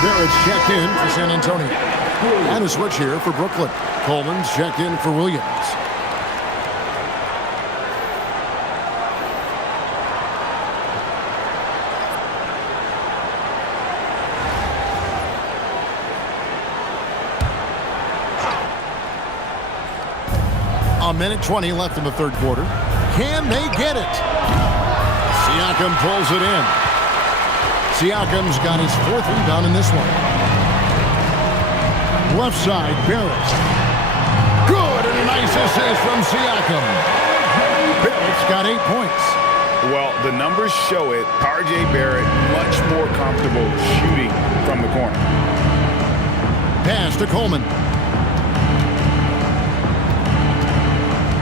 Barrett's checked in for San Antonio. And a switch here for Brooklyn. Coleman's checked in for Williams. A minute 20 left in the third quarter. Can they get it? Siakam pulls it in. Siakam's got his fourth rebound in this one. Left side, Barrett. Good, and a nice assist from Siakam. Barrett's got 8 points. Well, the numbers show it. R.J. Barrett much more comfortable shooting from the corner. Pass to Coleman.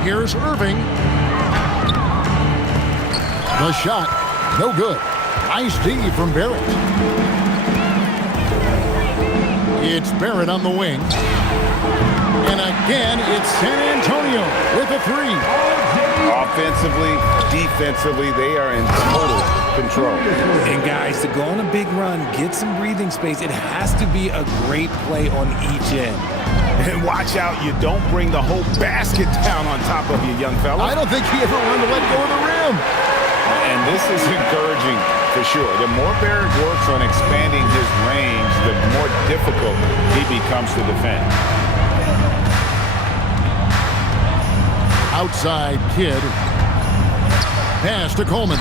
Here's Irving. The shot, no good. Nice D from Barrett. It's Barrett on the wing. And again, it's San Antonio with a three. Offensively, defensively, they are in total control. And guys, to go on a big run, get some breathing space, it has to be a great play on each end. And watch out, you don't bring the whole basket down on top of you, young fella. I don't think he ever wanted to let go of the rim. And this is encouraging for sure. The more Barrett works on expanding his range, the more difficult he becomes to defend. Outside Kidd. Pass to Coleman.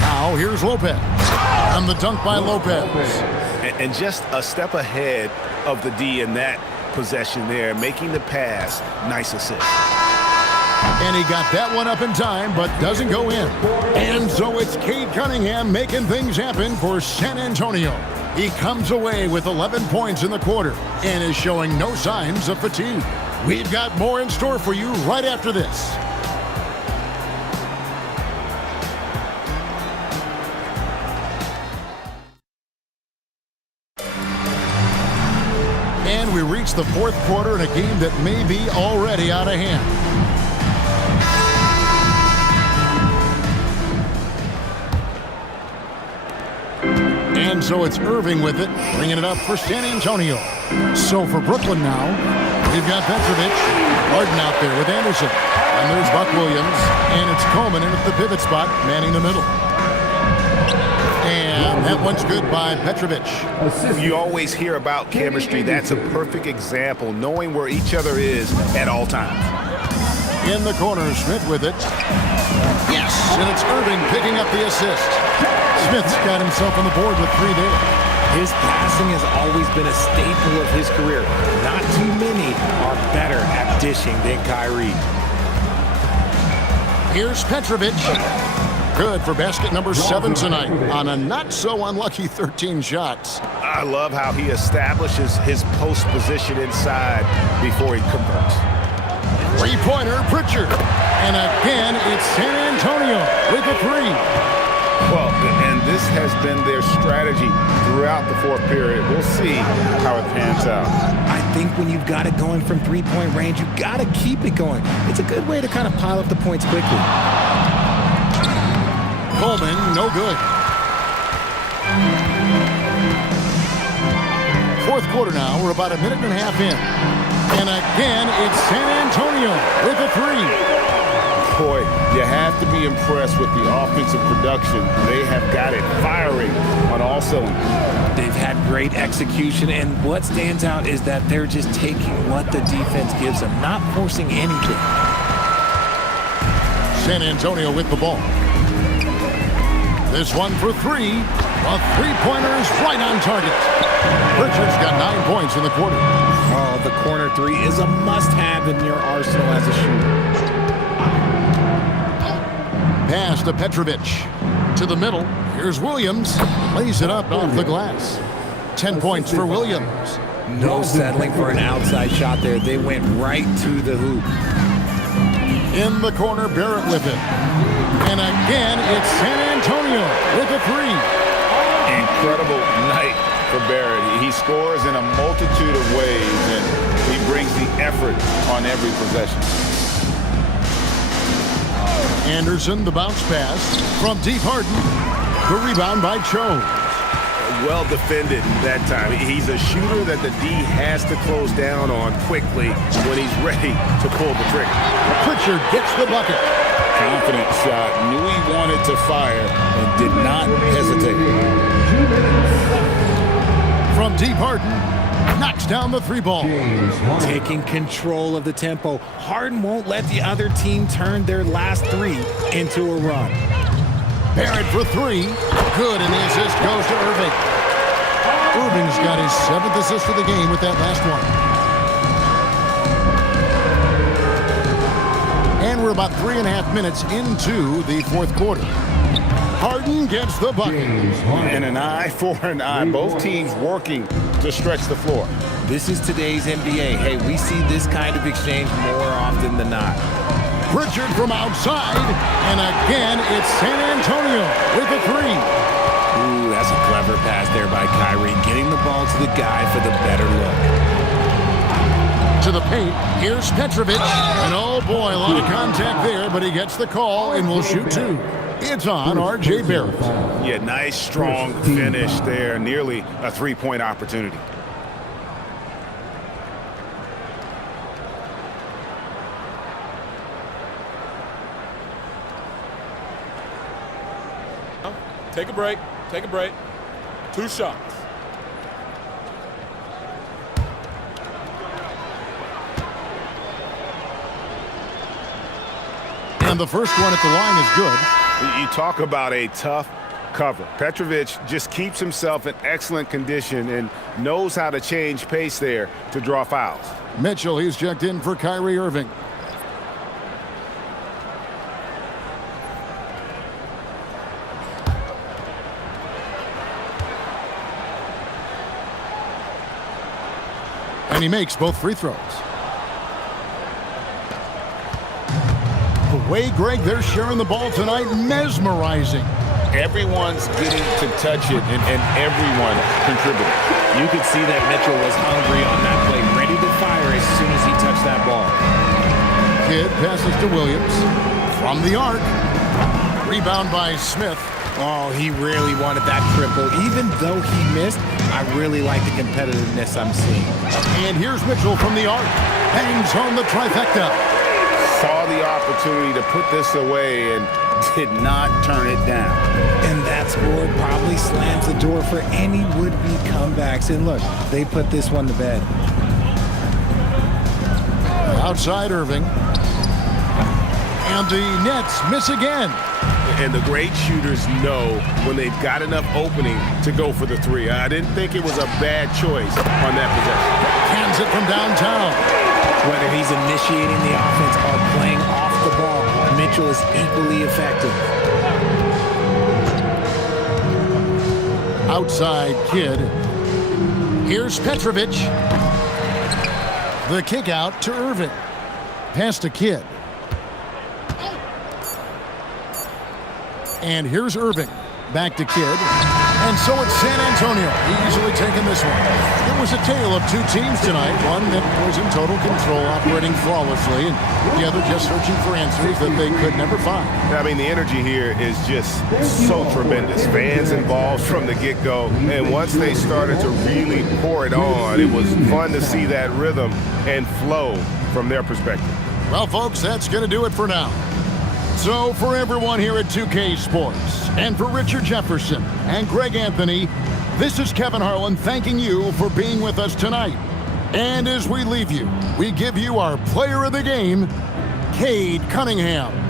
Now here's Lopez. And the dunk by Lopez. And just a step ahead of the D in that possession there, making the pass. Nice assist. And he got that one up in time, but doesn't go in. And so it's Cade Cunningham making things happen for San Antonio. He comes away with 11 points in the quarter and is showing no signs of fatigue. We've got more in store for you right after this. And we reach the fourth quarter in a game that may be already out of hand. And so it's Irving with it, bringing it up for San Antonio. So for Brooklyn now, we've got Petrovic, Harden out there with Anderson. And there's Buck Williams, and it's Coleman in at the pivot spot, manning the middle. And that one's good by Petrovic. You always hear about chemistry. That's a perfect example, knowing where each other is at all times. In the corner, Smith with it. Yes, and it's Irving picking up the assist. Smith's got himself on the board with 3 there. His passing has always been a staple of his career. Not too many are better at dishing than Kyrie. Here's Petrovic. Good for basket number 7 tonight on a not-so-unlucky 13 shots. I love how he establishes his post position inside before he converts. Three-pointer, Pritchard. And again, it's San Antonio with a 3. Well, and this has been their strategy throughout the fourth period. We'll see how it pans out. I think when you've got it going from three-point range, you've got to keep it going. It's a good way to kind of pile up the points quickly. Coleman, no good. fourth quarter now. We're about a minute and a half in. And again, it's San Antonio with a three. Boy, you have to be impressed with the offensive production. They have got it firing on all cylinders. They've had great execution, and what stands out is that they're just taking what the defense gives them, not forcing anything. San Antonio with the ball. This one for three. A three-pointer is right on target. Pritchard's got 9 points in the quarter. Oh, the corner three is a must-have in your arsenal as a shooter. Pass to Petrovic. To the middle. Here's Williams. Lays it up off the glass. 10 points for Williams. No settling for an outside shot there. They went right to the hoop. In the corner, Barrett with it. And again, it's San Antonio with a three. Incredible night for Barrett. He scores in a multitude of ways, and he brings the effort on every possession. Anderson, the bounce pass from deep Harden. The rebound by Cho. Well defended that time. He's a shooter that the D has to close down on quickly when he's ready to pull the trigger. Pritchard gets the bucket. Confident shot, knew he wanted to fire, and did not hesitate. From deep Harden, knocks down the three ball. Taking control of the tempo. Harden won't let the other team turn their last three into a run. Barrett for three. Good, and the assist goes to Irving. Irving's got his 7th assist of the game with that last one. And we're about 3.5 minutes into the fourth quarter. Harden gets the bucket. And an eye for an eye. Both teams working to stretch the floor. This is today's NBA. Hey, we see this kind of exchange more often than not. Pritchard from outside. And again, it's San Antonio with a three. Ooh, that's a clever pass there by Kyrie. Getting the ball to the guy for the better look. To the paint. Here's Petrovic. And oh boy, a lot of contact there, but he gets the call and will shoot two. It's on R.J. Barrett. Yeah, nice, strong finish there. Nearly a three-point opportunity. Take a break. Take a break. 2 shots. And the first one at the line is good. You talk about a tough cover. Petrovic just keeps himself in excellent condition and knows how to change pace there to draw fouls. Mitchell, he's checked in for Kyrie Irving. And he makes both free throws. The way, Greg, they're sharing the ball tonight, mesmerizing. Everyone's getting to touch it, and everyone contributing. You could see that Mitchell was hungry on that play, ready to fire as soon as he touched that ball. Kidd passes to Williams. From the arc. Rebound by Smith. Oh, he really wanted that triple. Even though he missed, I really like the competitiveness I'm seeing. And here's Mitchell from the arc. Bangs home the trifecta. Saw the opportunity to put this away and did not turn it down. And that score probably slams the door for any would-be comebacks. And look, they put this one to bed. Outside Irving. And the Nets miss again. And the great shooters know when they've got enough opening to go for the three. I didn't think it was a bad choice on that possession. Hands it from downtown. Whether he's initiating the offense or playing off the ball, Mitchell is equally effective. Outside Kidd. Here's Petrovic. The kick out to Irving. Pass to Kidd. And here's Irving. Back to Kidd. And so it's San Antonio easily taking this one. It was a tale of two teams tonight, one that was in total control, operating flawlessly, and the other just searching for answers that they could never find. I mean, the energy here is just so tremendous. Fans involved from the get-go, and once they started to really pour it on, it was fun to see that rhythm and flow from their perspective. Well, folks, that's going to do it for now. So for everyone here at 2K Sports, and for Richard Jefferson and Greg Anthony, this is Kevin Harlan thanking you for being with us tonight. And as we leave you, we give you our player of the game, Cade Cunningham.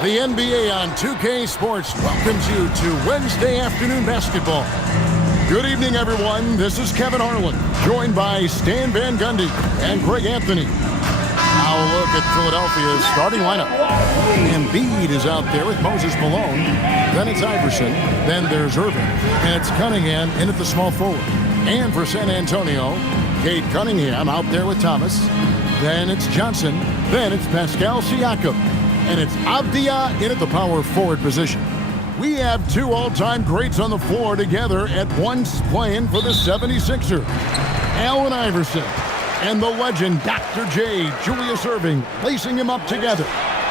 The NBA on 2K Sports welcomes you to Wednesday afternoon basketball. Good evening, everyone. This is Kevin Harlan, joined by Stan Van Gundy and Greg Anthony. Now a look at Philadelphia's starting lineup. Embiid is out there with Moses Malone. Then it's Iverson. Then there's Irving. And it's Cunningham in at the small forward. And for San Antonio, Cade Cunningham out there with Thomas. Then it's Johnson. Then it's Pascal Siakam. And it's Avdia in at the power forward position. We have two all-time greats on the floor together at once playing for the 76ers. Allen Iverson and the legend Dr. J, Julius Erving, lacing him up together.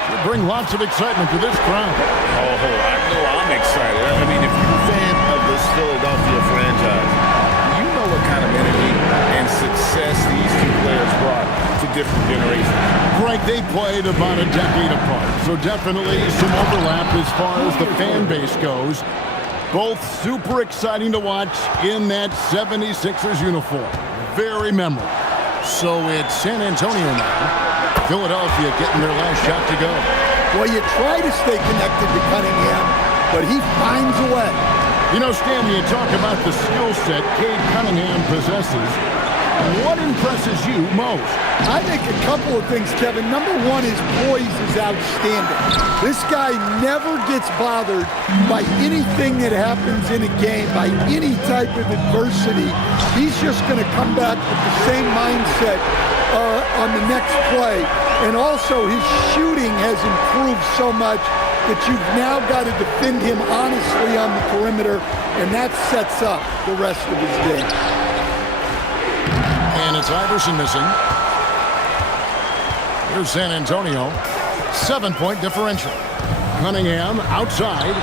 Should bring lots of excitement to this crowd. Oh, I know I'm excited. I mean, if you're a fan of this Philadelphia franchise, you know what kind of energy and success these two players brought to different generations. Greg, they played about a decade apart, so definitely some overlap as far as the fan base goes. Both super exciting to watch in that 76ers uniform. Very memorable. So it's San Antonio now. Philadelphia getting their last shot to go. Well, you try to stay connected to Cunningham, but he finds a way. You know, Stan, you talk about the skill set Cade Cunningham possesses. What impresses you most? I think a couple of things, Kevin. Number one, his poise is outstanding. This guy never gets bothered by anything that happens in a game, by any type of adversity. He's just going to come back with the same mindset on the next play. And also, his shooting has improved so much that you've now got to defend him honestly on the perimeter, and that sets up the rest of his game. And it's Iverson missing. Here's San Antonio. 7-point differential. Cunningham outside.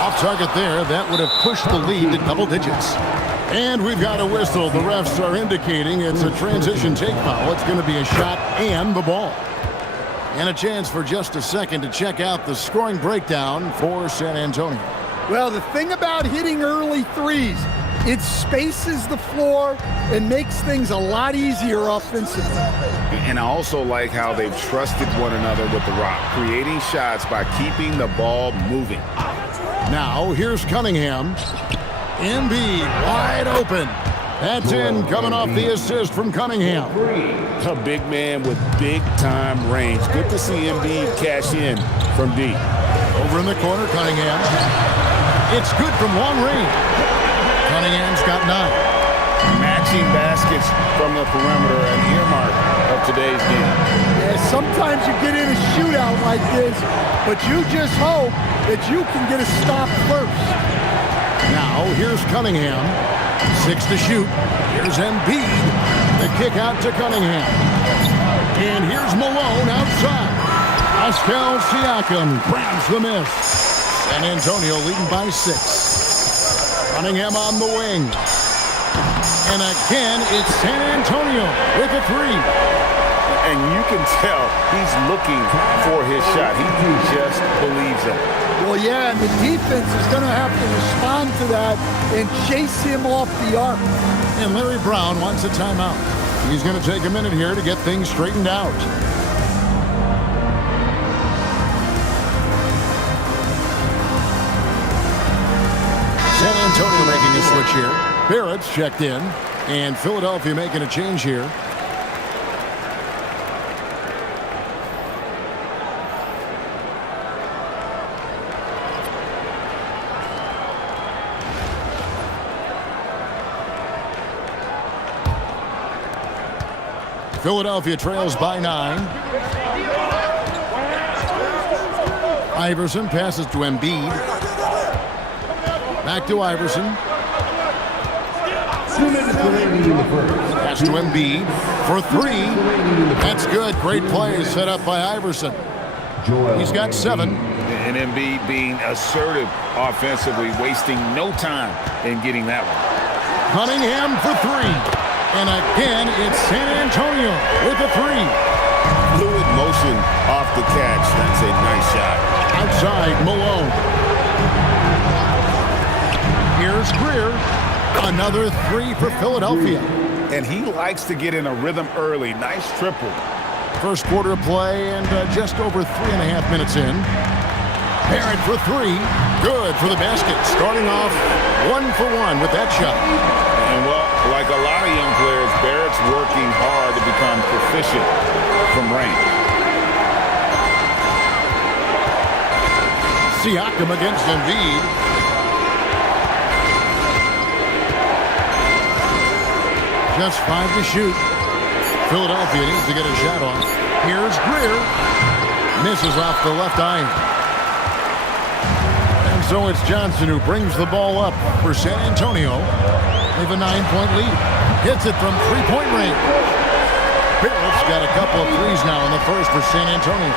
Off target there. That would have pushed the lead to double digits. And we've got a whistle. The refs are indicating it's a transition take foul. It's going to be a shot and the ball. And a chance for just a second to check out the scoring breakdown for San Antonio. Well, the thing about hitting early threes, it spaces the floor and makes things a lot easier offensively. And I also like how they've trusted one another with the rock, creating shots by keeping the ball moving. Now, here's Cunningham. Embiid wide open. That's in, coming off the assist from Cunningham. A big man with big-time range. Good to see Embiid cash in from deep. Over in the corner, Cunningham. It's good from long range. Cunningham's got 9. Matching baskets from the perimeter, an earmark of today's game. Yeah, sometimes you get in a shootout like this, but you just hope that you can get a stop first. Now, here's Cunningham. 6 to shoot. Here's Embiid. The kick out to Cunningham. And here's Malone outside. Pascal Siakam grabs the miss. San Antonio leading by 6. Cunningham on the wing. And again, it's San Antonio with a 3. And you can tell he's looking for his shot. He just believes it. Well, yeah, and the defense is going to have to respond to that and chase him off the arc. And Larry Brown wants a timeout. He's going to take a minute here to get things straightened out. San Antonio making a switch here. Barrett's checked in. And Philadelphia making a change here. Philadelphia trails by 9. Iverson passes to Embiid. Back to Iverson. Pass to Embiid for 3. That's good. Great play set up by Iverson. He's got 7. And Embiid being assertive offensively, wasting no time in getting that one. Cunningham for 3. And again, it's San Antonio with a 3. Fluid motion off the catch. That's a nice shot. Outside, Malone. Here's Greer. Another 3 for Philadelphia. And he likes to get in a rhythm early. Nice triple. First quarter of play and just over 3.5 minutes in. Barrett for three. Good for the basket. Starting off 1 for 1 with that shot. And, well, like a lot of young players, Barrett's working hard to become proficient from range. Siakam against Embiid. Just 5 to shoot. Philadelphia needs to get a shot off. Here's Greer. Misses off the left iron. And so it's Johnson who brings the ball up for San Antonio. They have a 9-point lead. Hits it from three-point range. Barrett's got a couple of threes now in the first for San Antonio.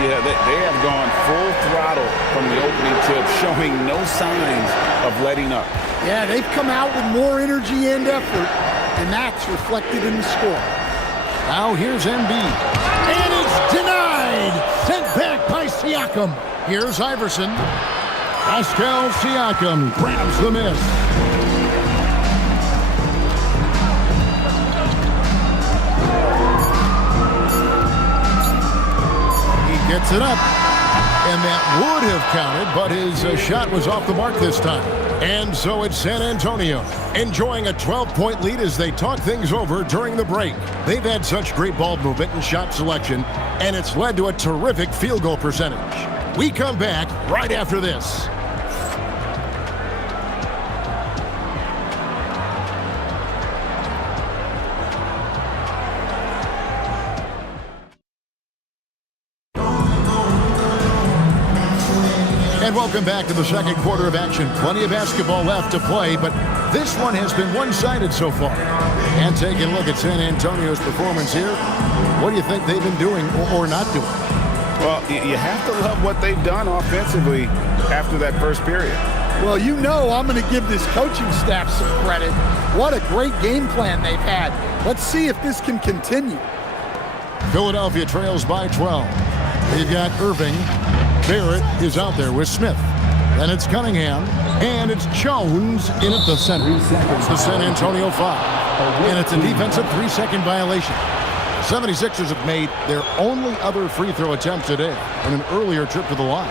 Yeah, they have gone full throttle from the opening tip, showing no signs of letting up. Yeah, they've come out with more energy and effort, and that's reflected in the score. Now here's Embiid. And it's denied! Sent back by Siakam. Here's Iverson. Pascal Siakam grabs the miss. He gets it up. And that would have counted, but his shot was off the mark this time. And so it's San Antonio, enjoying a 12-point lead as they talk things over during the break. They've had such great ball movement and shot selection, and it's led to a terrific field goal percentage. We come back right after this. And welcome back to the second quarter of action. Plenty of basketball left to play, but this one has been one-sided so far. And taking a look at San Antonio's performance here, what do you think they've been doing or not doing? Well, you have to love what they've done offensively after that first period. Well, you know I'm going to give this coaching staff some credit. What a great game plan they've had. Let's see if this can continue. Philadelphia trails by 12. They've got Irving. Barrett is out there with Smith. Then it's Cunningham. And it's Jones in at the center. It's the San Antonio foul. And it's a defensive 3-second violation. 76ers have made their only other free throw attempt today on an earlier trip to the line.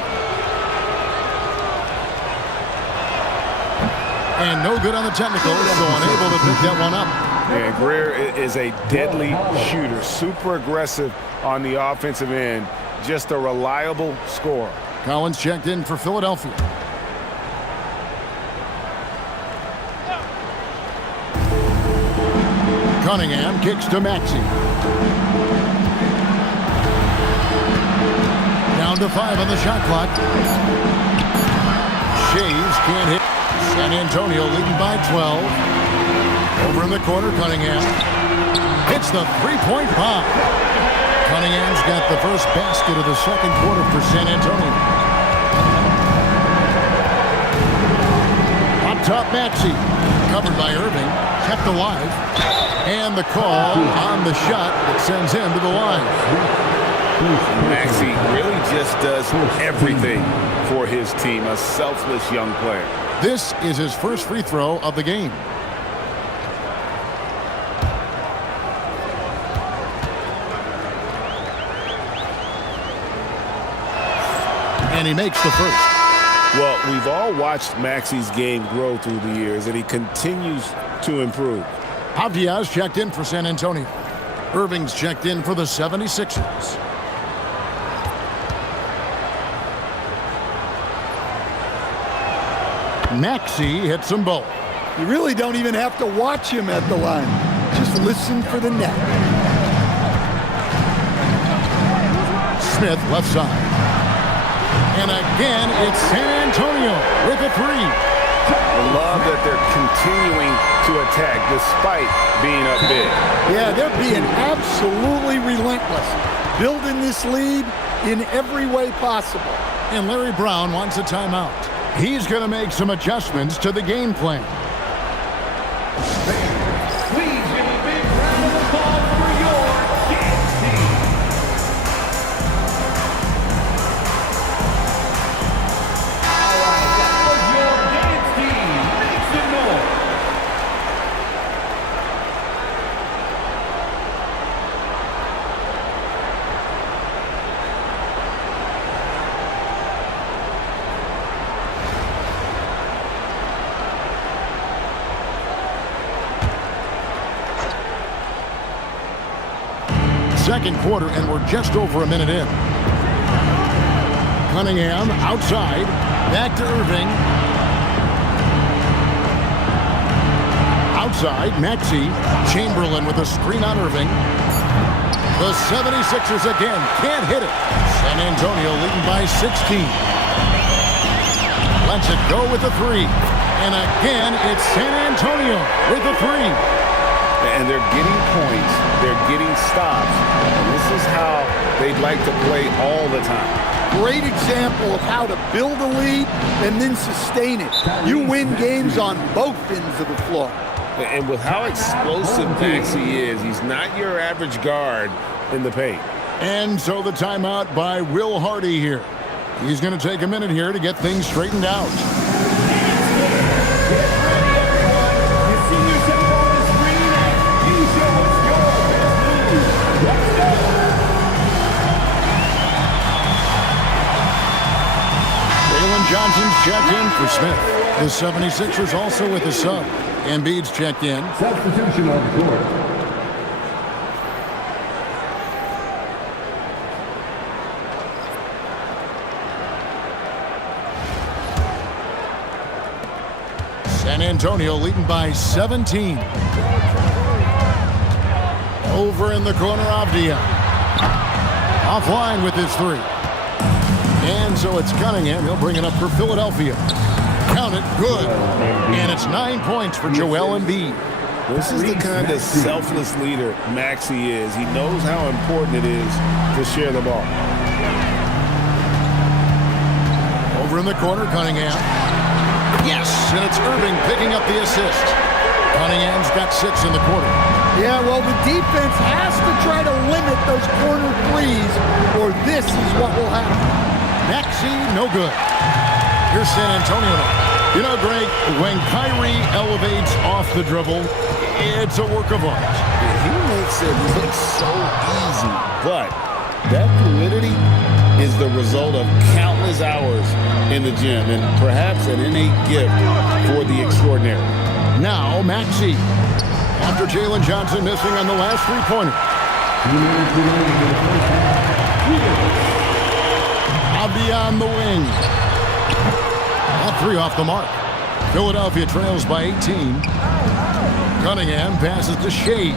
And no good on the technical, so unable to pick that one up. And Greer is a deadly shooter, super aggressive on the offensive end. Just a reliable scorer. Collins checked in for Philadelphia. Cunningham kicks to Maxey. Down to 5 on the shot clock. Shays can't hit. San Antonio leading by 12. Over in the corner, Cunningham hits the three-point bomb. Cunningham's got the first basket of the second quarter for San Antonio. Up top, Maxey. Covered by Irving. Kept alive. And the call on the shot that sends him to the line. Maxey really just does everything for his team. A selfless young player. This is his first free throw of the game. And he makes the first. Well, we've all watched Maxey's game grow through the years, and he continues to improve. Diaz checked in for San Antonio. Irving's checked in for the 76ers. Maxey hits them both. You really don't even have to watch him at the line. Just listen for the net. Smith left side. And again, it's San Antonio with a three. I love that they're continuing to attack despite being up big. Yeah, they're being absolutely relentless. Building this lead in every way possible. And Larry Brown wants a timeout. He's going to make some adjustments to the game plan. Please give a big round of applause for your dance team. All right, that was your dance team. Make some noise. second quarter, and we're just over a minute in. Cunningham outside. Back to Irving. Outside, Maxey. Chamberlain with a screen on Irving. The 76ers again can't hit it. San Antonio leading by 16. Lets it go with the three. And again, it's San Antonio with the three. And they're getting points. They're getting stops. And this is how they'd like to play all the time. Great example of how to build a lead and then sustain it. You win games on both ends of the floor. And with how explosive Maxey is, he's not your average guard in the paint. And so the timeout by Will Hardy here. He's going to take a minute here to get things straightened out. Jalen Johnson's checked in for Smith. The 76ers also with a sub. Embiid's checked in. Substitution on the court. San Antonio leading by 17. Over in the corner, Avdia. Offline with his three. And so it's Cunningham. He'll bring it up for Philadelphia. Count it, good. And it's 9 points for Joel Embiid. This is the kind of selfless leader Maxey is. He knows how important it is to share the ball. Over in the corner, Cunningham. Yes, and it's Irving picking up the assist. Cunningham's got 6 in the quarter. Yeah, well, the defense has to try to limit those corner threes, or this is what will happen. Maxey, no good. Here's San Antonio. You know, Greg, when Kyrie elevates off the dribble, it's a work of art. He makes it look so easy, but that fluidity is the result of countless hours in the gym and perhaps an innate gift for the extraordinary. Now, Maxey. After Jalen Johnson missing on the last three-pointer. Avdia on the wing. That three off the mark. Philadelphia trails by 18. Cunningham passes to Shea.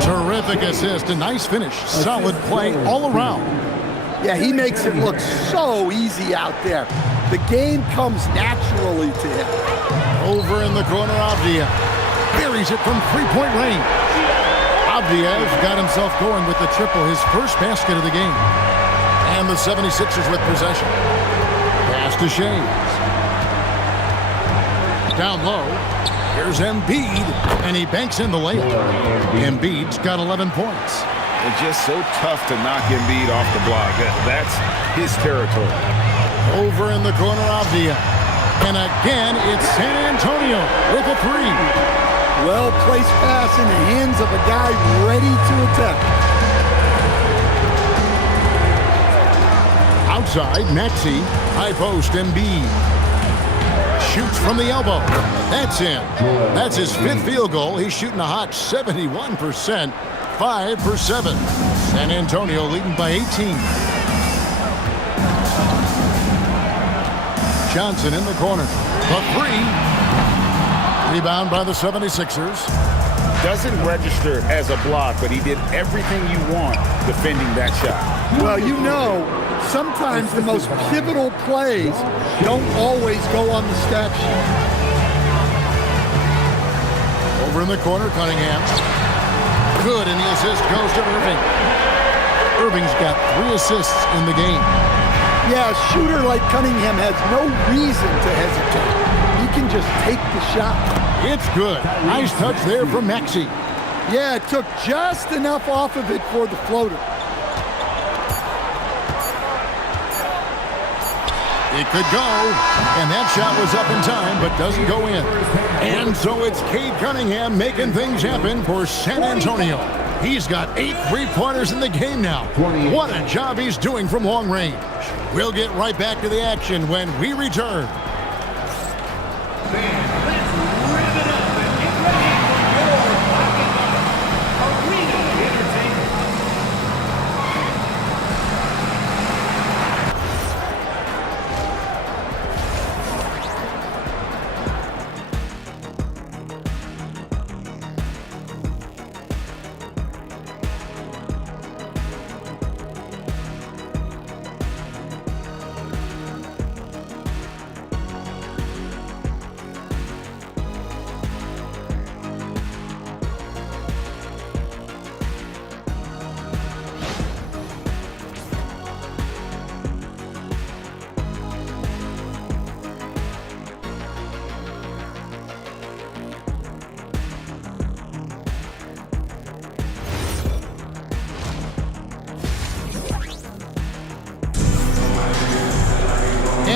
Terrific assist. A nice finish. Solid play all around. Yeah, he makes it look so easy out there. The game comes naturally to him. Over in the corner, Avdia. Buries it from three-point range. Avdia's got himself going with the triple, his first basket of the game. And the 76ers with possession. Pass to Shea. Down low. Here's Embiid, and he banks in the layup. Embiid's got 11 points. It's just so tough to knock Embiid off the block. That's his territory. Over in the corner, Avdia. And again, it's San Antonio with a three. Well-placed pass in the hands of a guy ready to attack. Outside, Maxey. High post, Embiid. Shoots from the elbow. That's in. That's his 5th field goal. He's shooting a hot 71%. 5 for 7. San Antonio leading by 18. Johnson in the corner. The three. Rebound by the 76ers. Doesn't register as a block, but he did everything you want defending that shot. Well, you know, sometimes the most pivotal plays don't always go on the stat sheet. Over in the corner, Cunningham. Good, and the assist goes to Irving. Irving's got 3 assists in the game. Yeah, a shooter like Cunningham has no reason to hesitate. He can just take the shot. It's good. Nice touch there from Maxey. Yeah, it took just enough off of it for the floater. It could go, and that shot was up in time, but doesn't go in. And so it's Cade Cunningham making things happen for San Antonio. He's got 8 three-pointers in the game now. What a job he's doing from long range. We'll get right back to the action when we return.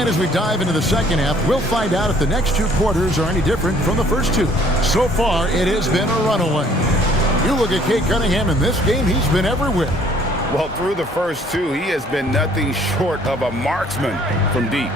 And as we dive into the second half, we'll find out if the next 2 quarters are any different from the first 2. So far, it has been a runaway. You look at Cade Cunningham in this game, he's been everywhere. Well, through the first 2, he has been nothing short of a marksman from deep.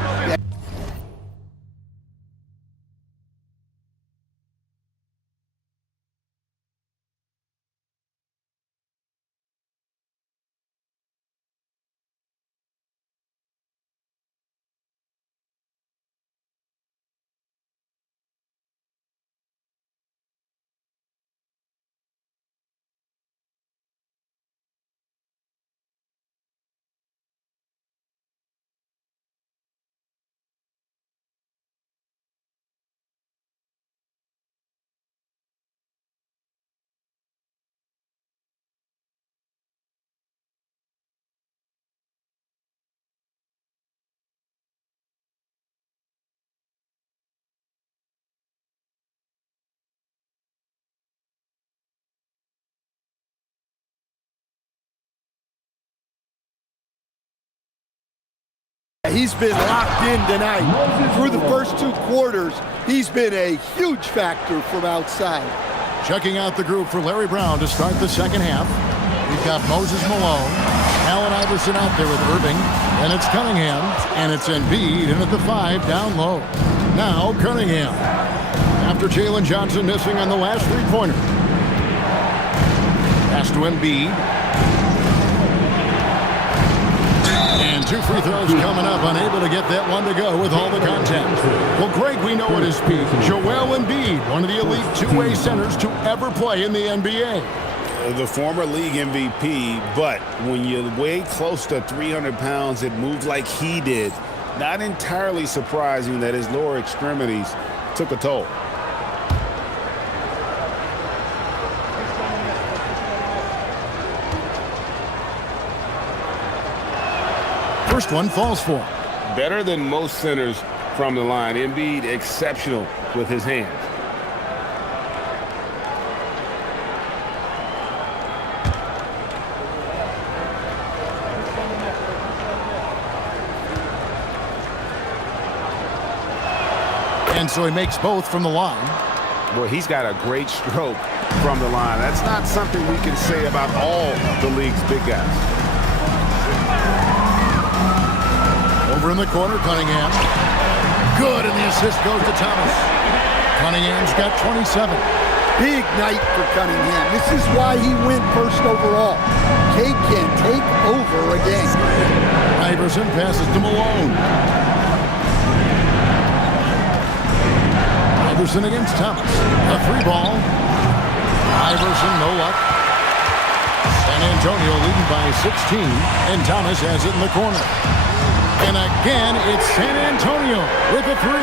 He's been locked in tonight. Through the first 2 quarters, he's been a huge factor from outside. Checking out the group for Larry Brown to start the second half. We've got Moses Malone, Allen Iverson out there with Irving, and it's Cunningham, and it's Embiid in at the 5 down low. Now Cunningham, after Jalen Johnson missing on the last 3-pointer. Pass to Embiid. And 2 free throws coming up, unable to get that one to go with all the contact. Well, Greg, we know at his peak, Joel Embiid, one of the elite 2-way centers to ever play in the NBA. The former league MVP, but when you weigh close to 300 pounds, it moves like he did. Not entirely surprising that his lower extremities took a toll. First one falls for him. Better than most centers from the line. Embiid exceptional with his hands. And so he makes both from the line. Well, he's got a great stroke from the line. That's not something we can say about all the league's big guys. Over in the corner, Cunningham. Good, and the assist goes to Thomas. Cunningham's got 27. Big night for Cunningham. This is why he went first overall. Cade can take over again. Iverson passes to Malone. Iverson against Thomas. A 3-ball. Iverson, no luck. San Antonio leading by 16, and Thomas has it in the corner. And again, it's San Antonio with a 3.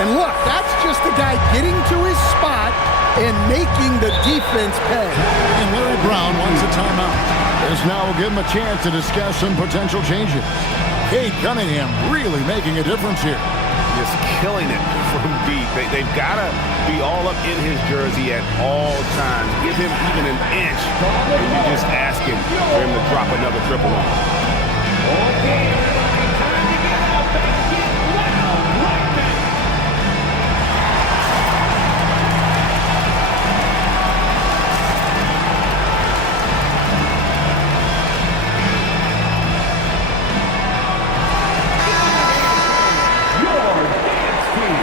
And look, that's just the guy getting to his spot and making the defense pay. And Larry Brown wants a timeout. This now will give him a chance to discuss some potential changes. Cade Cunningham really making a difference here. Just killing it from deep. They've got to be all up in his jersey at all times. Give him even an inch, and you're just asking for him to drop another triple on him. Time to get up and get loud right now. Your dance team.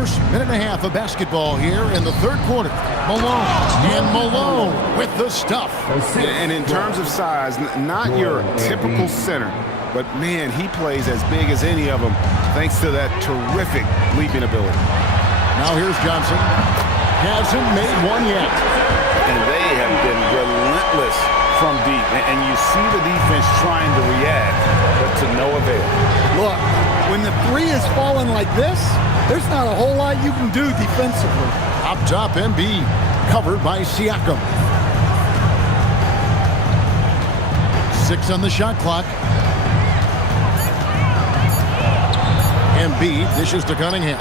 first minute and a half of basketball here in the third quarter. Malone, and Malone with the stuff. And in terms of size, not your typical center, but man, he plays as big as any of them thanks to that terrific leaping ability. Now here's Johnson. Hasn't made one yet. And they have been relentless from deep. And you see the defense trying to react, but to no avail. Look, when the three is falling like this, there's not a whole lot you can do defensively. Up top, Embiid, covered by Siakam. 6 on the shot clock. Embiid dishes to Cunningham.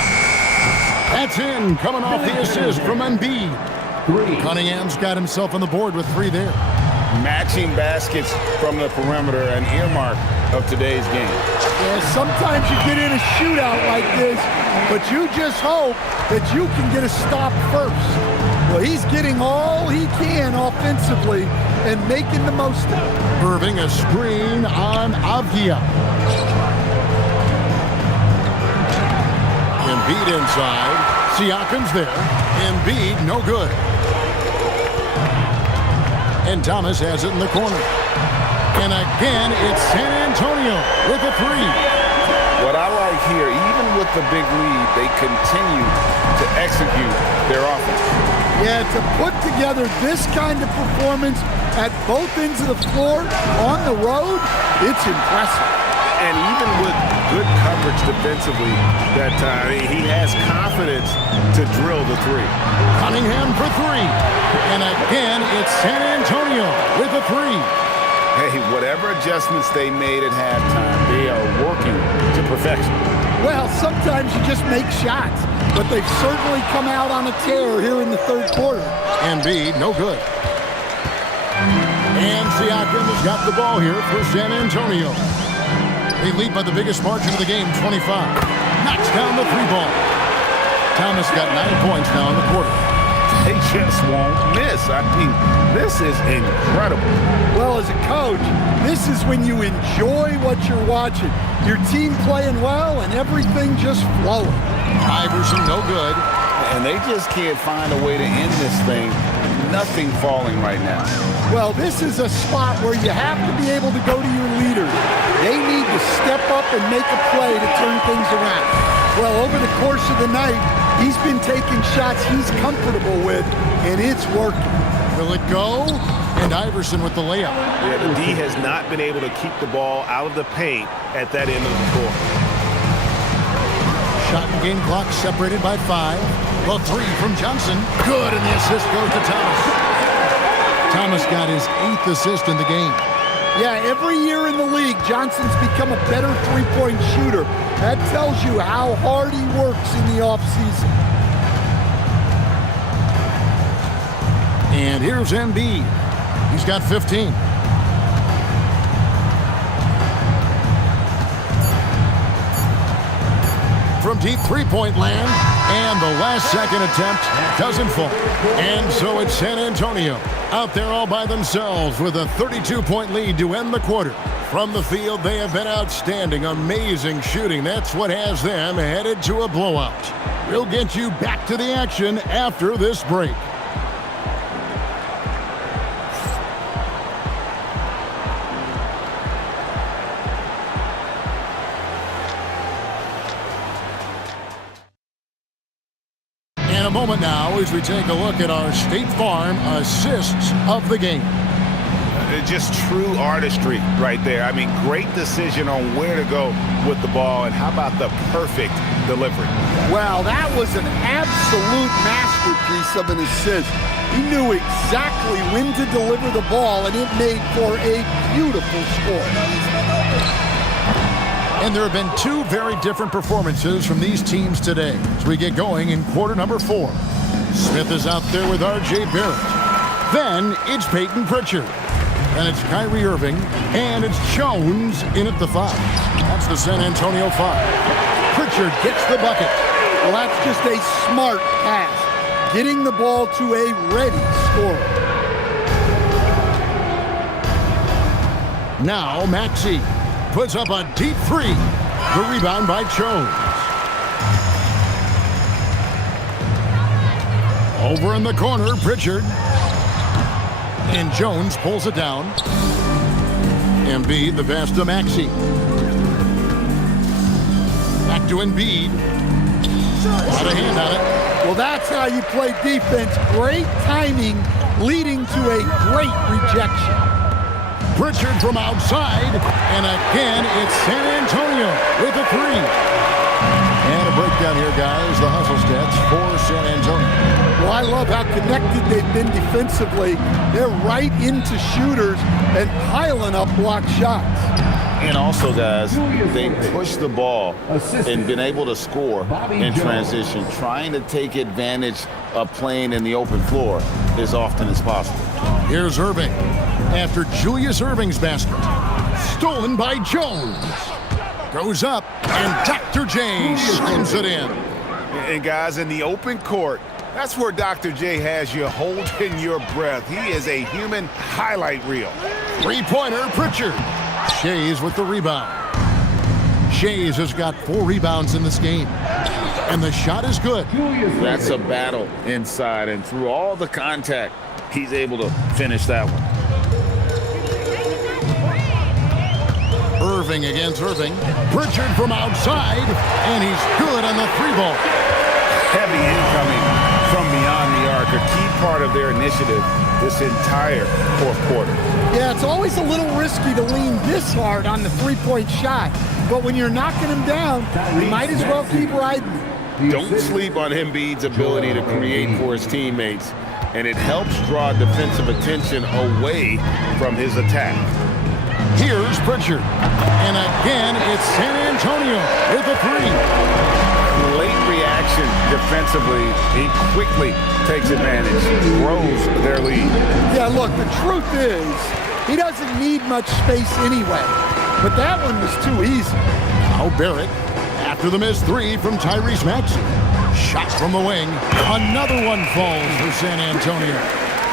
That's in, coming off the assist from Embiid. Cunningham's got himself on the board with 3 there. Matching baskets from the perimeter, an earmark of today's game. Yeah, sometimes you get in a shootout like this, but you just hope that you can get a stop first. Well, he's getting all he can offensively and making the most of it. Irving a screen on Avdia. Embiid inside. Siakam's there. Embiid no good. And Thomas has it in the corner. And again, it's San Antonio with a 3. What I like here, even with the big lead, they continue to execute their offense. Yeah, to put together this kind of performance at both ends of the floor on the road, it's impressive. And even with good coverage defensively that time, he has confidence to drill the 3. Cunningham for 3. And again, it's San Antonio with a 3. Hey, whatever adjustments they made at halftime, they are working to perfection. Well, sometimes you just make shots, but they've certainly come out on a tear here in the third quarter. Embiid, no good. And Siakam has got the ball here for San Antonio. They lead by the biggest margin of the game, 25. Knocks down the 3 ball. Thomas got 9 points now in the quarter. They just won't miss. I mean, this is incredible. Well, as a coach, this is when you enjoy what you're watching. Your team playing well and everything just flowing. Iverson, no good. And they just can't find a way to end this thing. Nothing falling right now. Well, this is a spot where you have to be able to go to your leaders. They need to step up and make a play to turn things around. Well, over the course of the night, he's been taking shots he's comfortable with, and it's working. Will it go? And Iverson with the layup. Yeah, the D has not been able to keep the ball out of the paint at that end of the court. Shot and game clock separated by 5. The 3 from Johnson. Good, and the assist goes to Thomas. Thomas got his 8th assist in the game. Yeah, every year in the league, Johnson's become a better three-point shooter. That tells you how hard he works in the offseason. And here's Embiid. He's got 15. From deep three-point land, and the last second attempt doesn't fall. And so it's San Antonio out there all by themselves with a 32-point lead to end the quarter. From the field, they have been outstanding, amazing shooting. That's what has them headed to a blowout. We'll get you back to the action after this break. A moment now as we take a look at our State Farm assists of the game. Just true artistry right there. I mean, great decision on where to go with the ball, and how about the perfect delivery? Well, that was an absolute masterpiece of an assist. He knew exactly when to deliver the ball, and it made for a beautiful score. And there have been 2 very different performances from these teams today as we get going in quarter number 4. Smith is out there with R.J. Barrett. Then it's Peyton Pritchard. And it's Kyrie Irving. And it's Jones in at the 5. That's the San Antonio 5. Pritchard gets the bucket. Well, that's just a smart pass. Getting the ball to a ready scorer. Now Maxey puts up a deep 3. The rebound by Jones. Over in the corner, Pritchard. And Jones pulls it down. Embiid, the pass to Maxey. Back to Embiid. Got a hand on it. Well, that's how you play defense. Great timing, leading to a great rejection. Pritchard from outside. And again, it's San Antonio with a three. And a breakdown here, guys. The hustle stats for San Antonio. Well, I love how connected they've been defensively. They're right into shooters and piling up block shots. And also, guys, they push the ball and been able to score in transition, trying to take advantage of playing in the open floor as often as possible. Here's Irving after Julius Irving's basket. Stolen by Jones. Goes up, and Dr. J slams it in. And guys, in the open court, that's where Dr. J has you holding your breath. He is a human highlight reel. Three-pointer, Pritchard. Shays with the rebound. Shays has got 4 rebounds in this game. And the shot is good. That's a battle inside, and through all the contact, he's able to finish that one. Irving against Irving. Pritchard from outside, and he's good on the 3-ball. Heavy incoming from beyond the arc, a key part of their initiative this entire fourth quarter. Yeah, it's always a little risky to lean this hard on the three-point shot, but when you're knocking him down, you might as well keep riding. Don't sleep on Embiid's ability to create for his teammates, and it helps draw defensive attention away from his attack. Here's Pritchard. And again, it's San Antonio with a 3. Late reaction defensively. He quickly takes advantage, grows their lead. Yeah, look, the truth is, he doesn't need much space anyway. But that one was too easy. Now Barrett, after the missed 3 from Tyrese Maxey. Shot from the wing. Another one falls for San Antonio.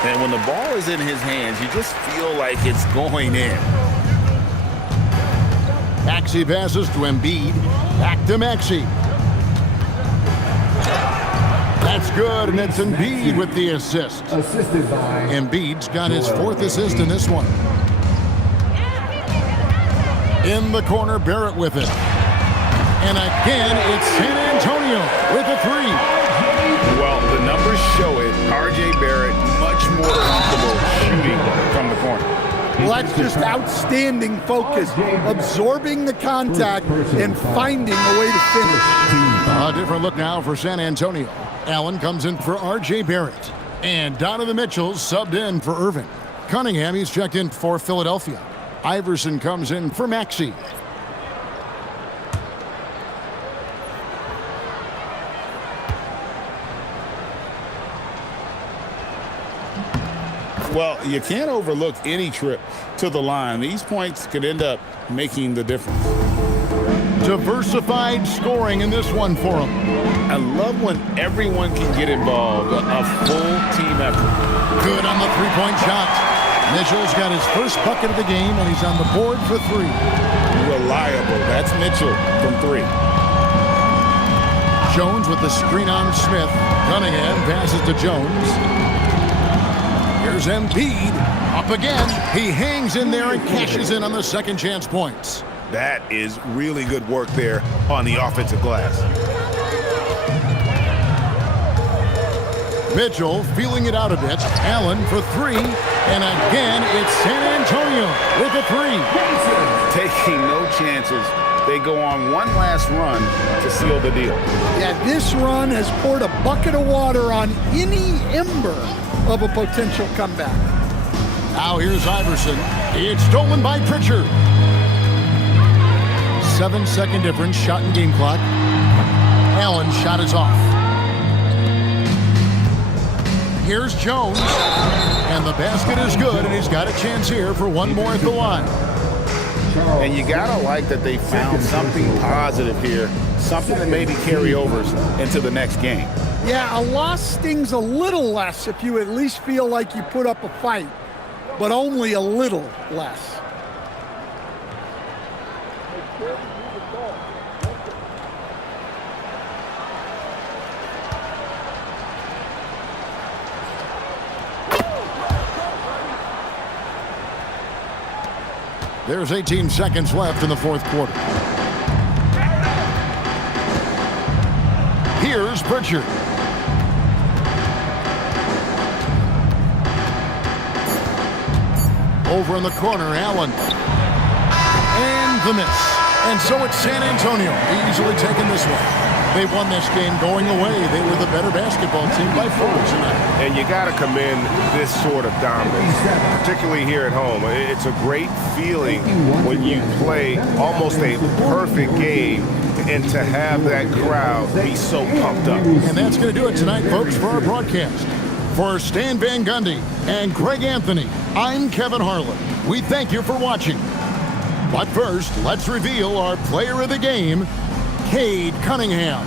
And when the ball is in his hands, you just feel like it's going in. Maxey passes to Embiid. Back to Maxey. That's good, and it's Embiid with the assist. Assisted by Embiid's got his 4th assist in this one. In the corner, Barrett with it. And again, it's San Antonio with a 3. Well, the numbers show it. R.J. Barrett much more comfortable shooting from the corner. Well, that's just outstanding focus, absorbing the contact and finding a way to finish. A different look now for San Antonio. Allen comes in for R.J. Barrett. And Donovan Mitchell's subbed in for Irving. Cunningham, he's checked in for Philadelphia. Iverson comes in for Maxey. Well, you can't overlook any trip to the line. These points could end up making the difference. Diversified scoring in this one for him. I love when everyone can get involved, a full team effort. Good on the 3-point shot. Mitchell's got his first bucket of the game, and he's on the board for 3. Reliable. That's Mitchell from 3. Jones with the screen on Smith. Cunningham passes to Jones. Here's Embiid. Up again. He hangs in there and cashes in on the second chance points. That is really good work there on the offensive glass. Mitchell feeling it out a bit. Allen for 3. And again, it's San Antonio with a 3. Taking no chances. They go on one last run to seal the deal. Yeah, this run has poured a bucket of water on any ember of a potential comeback. Now here's Iverson. It's stolen by Pritchard. 7-second difference, shot and game clock. Allen's shot is off. Here's Jones. And the basket is good, and he's got a chance here for one more at the line. And you gotta like that they found something positive here, something that maybe carry overs into the next game. Yeah, a loss stings a little less if you at least feel like you put up a fight, but only a little less. There's 18 seconds left in the fourth quarter. Here's Pritchard. Over in the corner, Allen. And the miss. And so it's San Antonio, easily taking this one. They won this game going away. They were the better basketball team by 4 tonight. And you got to commend this sort of dominance, particularly here at home. It's a great feeling when you play almost a perfect game and to have that crowd be so pumped up. And that's going to do it tonight, folks, for our broadcast. For Stan Van Gundy and Greg Anthony, I'm Kevin Harlan. We thank you for watching. But first, let's reveal our player of the game, Cade Cunningham.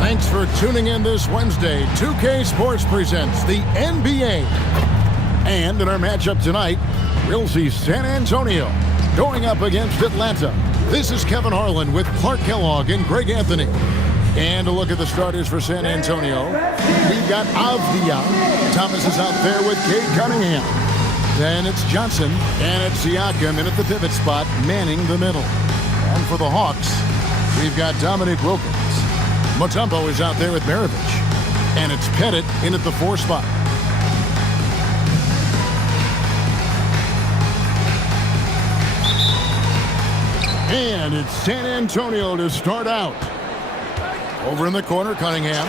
Thanks for tuning in this Wednesday. 2K Sports presents the NBA. And in our matchup tonight, we'll see San Antonio going up against Atlanta. This is Kevin Harlan with Clark Kellogg and Greg Anthony. And a look at the starters for San Antonio. We've got Avdia. Thomas is out there with Cade Cunningham. Then it's Johnson, and it's Siakam in at the pivot spot, manning the middle. And for the Hawks, we've got Dominic Wilkins. Mutombo is out there with Maravich. And it's Pettit in at the 4 spot. And it's San Antonio to start out. Over in the corner, Cunningham.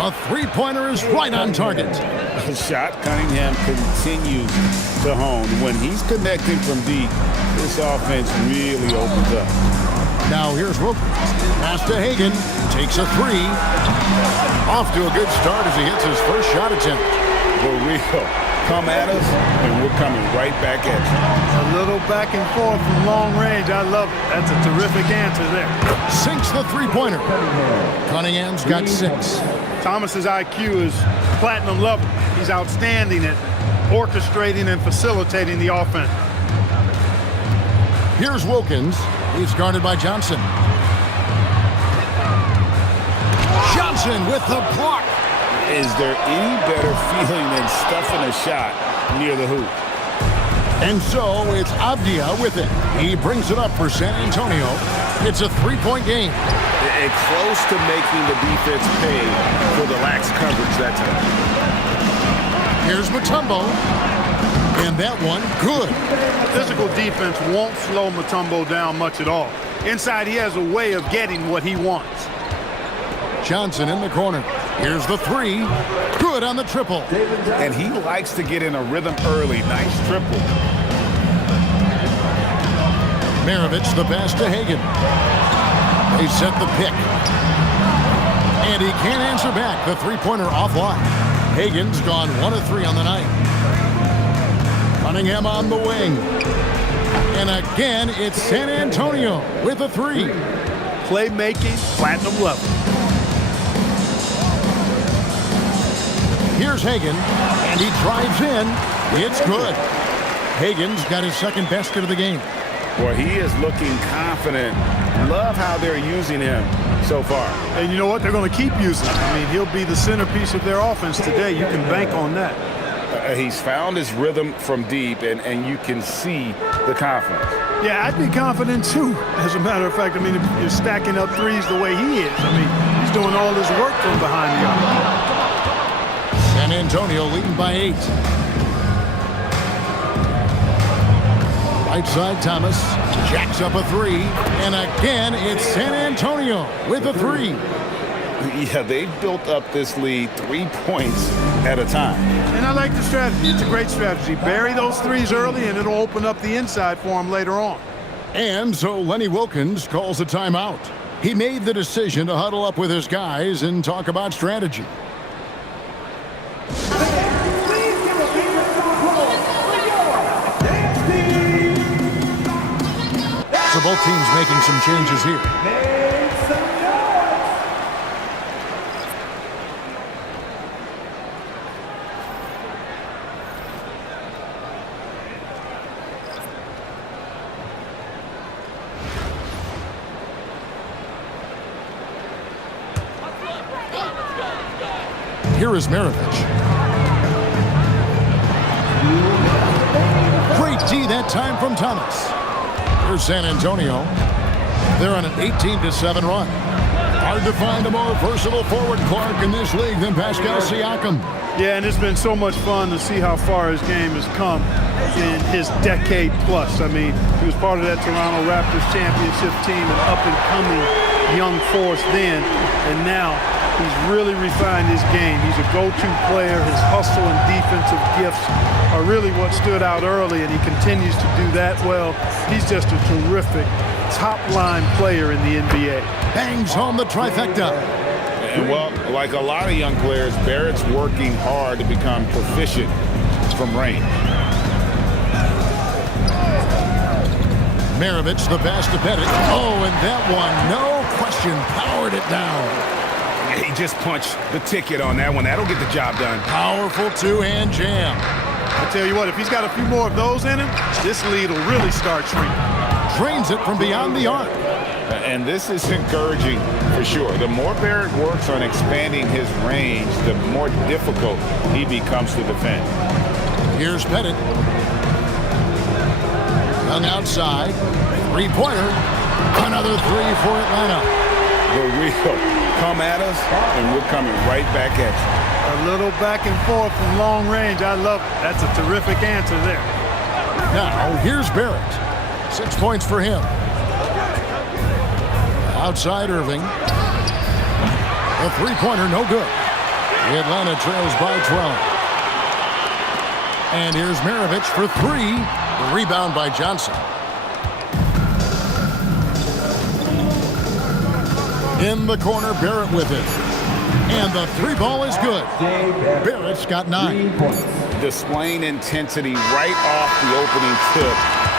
A three-pointer is right on target. A shot Cunningham continues to hone. When he's connecting from deep, this offense really opens up. Now here's Wilkins. Pass to Hagan. Takes a 3. Off to a good start as he hits his first shot attempt. For real. Come at us, and we're coming right back at you. A little back and forth from long range. I love it. That's a terrific answer there. Sinks the three-pointer. Cunningham's got 6. Thomas's IQ is platinum level. He's outstanding at orchestrating and facilitating the offense. Here's Wilkins. He's guarded by Johnson. Johnson with the block. Is there any better feeling than stuffing a shot near the hoop? And so it's Avdia with it. He brings it up for San Antonio. It's a 3-point game. It's close to making the defense pay for the lax coverage that time. Here's Mutombo. And that one, good. Physical defense won't slow Mutombo down much at all. Inside, he has a way of getting what he wants. Johnson in the corner. Here's the 3. Good on the triple. And he likes to get in a rhythm early. Nice triple. Maravich the pass to Hagan. They set the pick. And he can't answer back. The three-pointer offline. Hagan's gone 1 of 3 on the night. Cunningham on the wing. And again, it's San Antonio with a 3. Playmaking, platinum level. Here's Hagan, and he drives in. It's good. Hagan's got his second basket of the game. Boy, he is looking confident. Love how they're using him so far. And you know what? They're going to keep using him. I mean, he'll be the centerpiece of their offense today. You can bank on that. He's found his rhythm from deep, and you can see the confidence. Yeah, I'd be confident, too, as a matter of fact. I mean, if you're stacking up threes the way he is, I mean, he's doing all this work from behind the arc. San Antonio leading by 8. Right side, Thomas jacks up a 3. And again, it's San Antonio with a 3. Yeah, they've built up this lead 3 points at a time. And I like the strategy. It's a great strategy. Bury those threes early, and it'll open up the inside for him later on. And so Lenny Wilkins calls a timeout. He made the decision to huddle up with his guys and talk about strategy. So both teams making some changes here. Here is Maravich. Great D that time from Thomas. Here's San Antonio. They're on an 18-7 run. Hard to find a more versatile forward, Clark, in this league than Pascal Siakam. Yeah, and it's been so much fun to see how far his game has come in his decade plus. I mean, he was part of that Toronto Raptors championship team, an up-and-coming young force then, and now he's really refined his game. He's a go-to player. His hustle and defensive gifts are really what stood out early, and he continues to do that well. He's just a terrific top-line player in the NBA. Bangs home the trifecta. And, well, like a lot of young players, Barrett's working hard to become proficient from range. Maravich, the pass to Pettit. Oh, and that one, no question, powered it down. He just punched the ticket on that one. That'll get the job done. Powerful two-hand jam. I tell you what, if he's got a few more of those in him, this lead will really start shrinking. Drains it from beyond the arc. And this is encouraging for sure. The more Barrett works on expanding his range, the more difficult he becomes to defend. Here's Pettit. Young outside. Three-pointer. Another three for Atlanta. The wheel come at us, and we're coming right back at you. A little back and forth from long range. I love it. That's a terrific answer there. Now, here's Barrett. 6 points for him. Outside Irving. A three-pointer, no good. Atlanta trails by 12. And here's Maravich for three. The rebound by Johnson. In the corner, Barrett with it. And the three ball is good. Barrett's got 9. Displaying intensity right off the opening tip,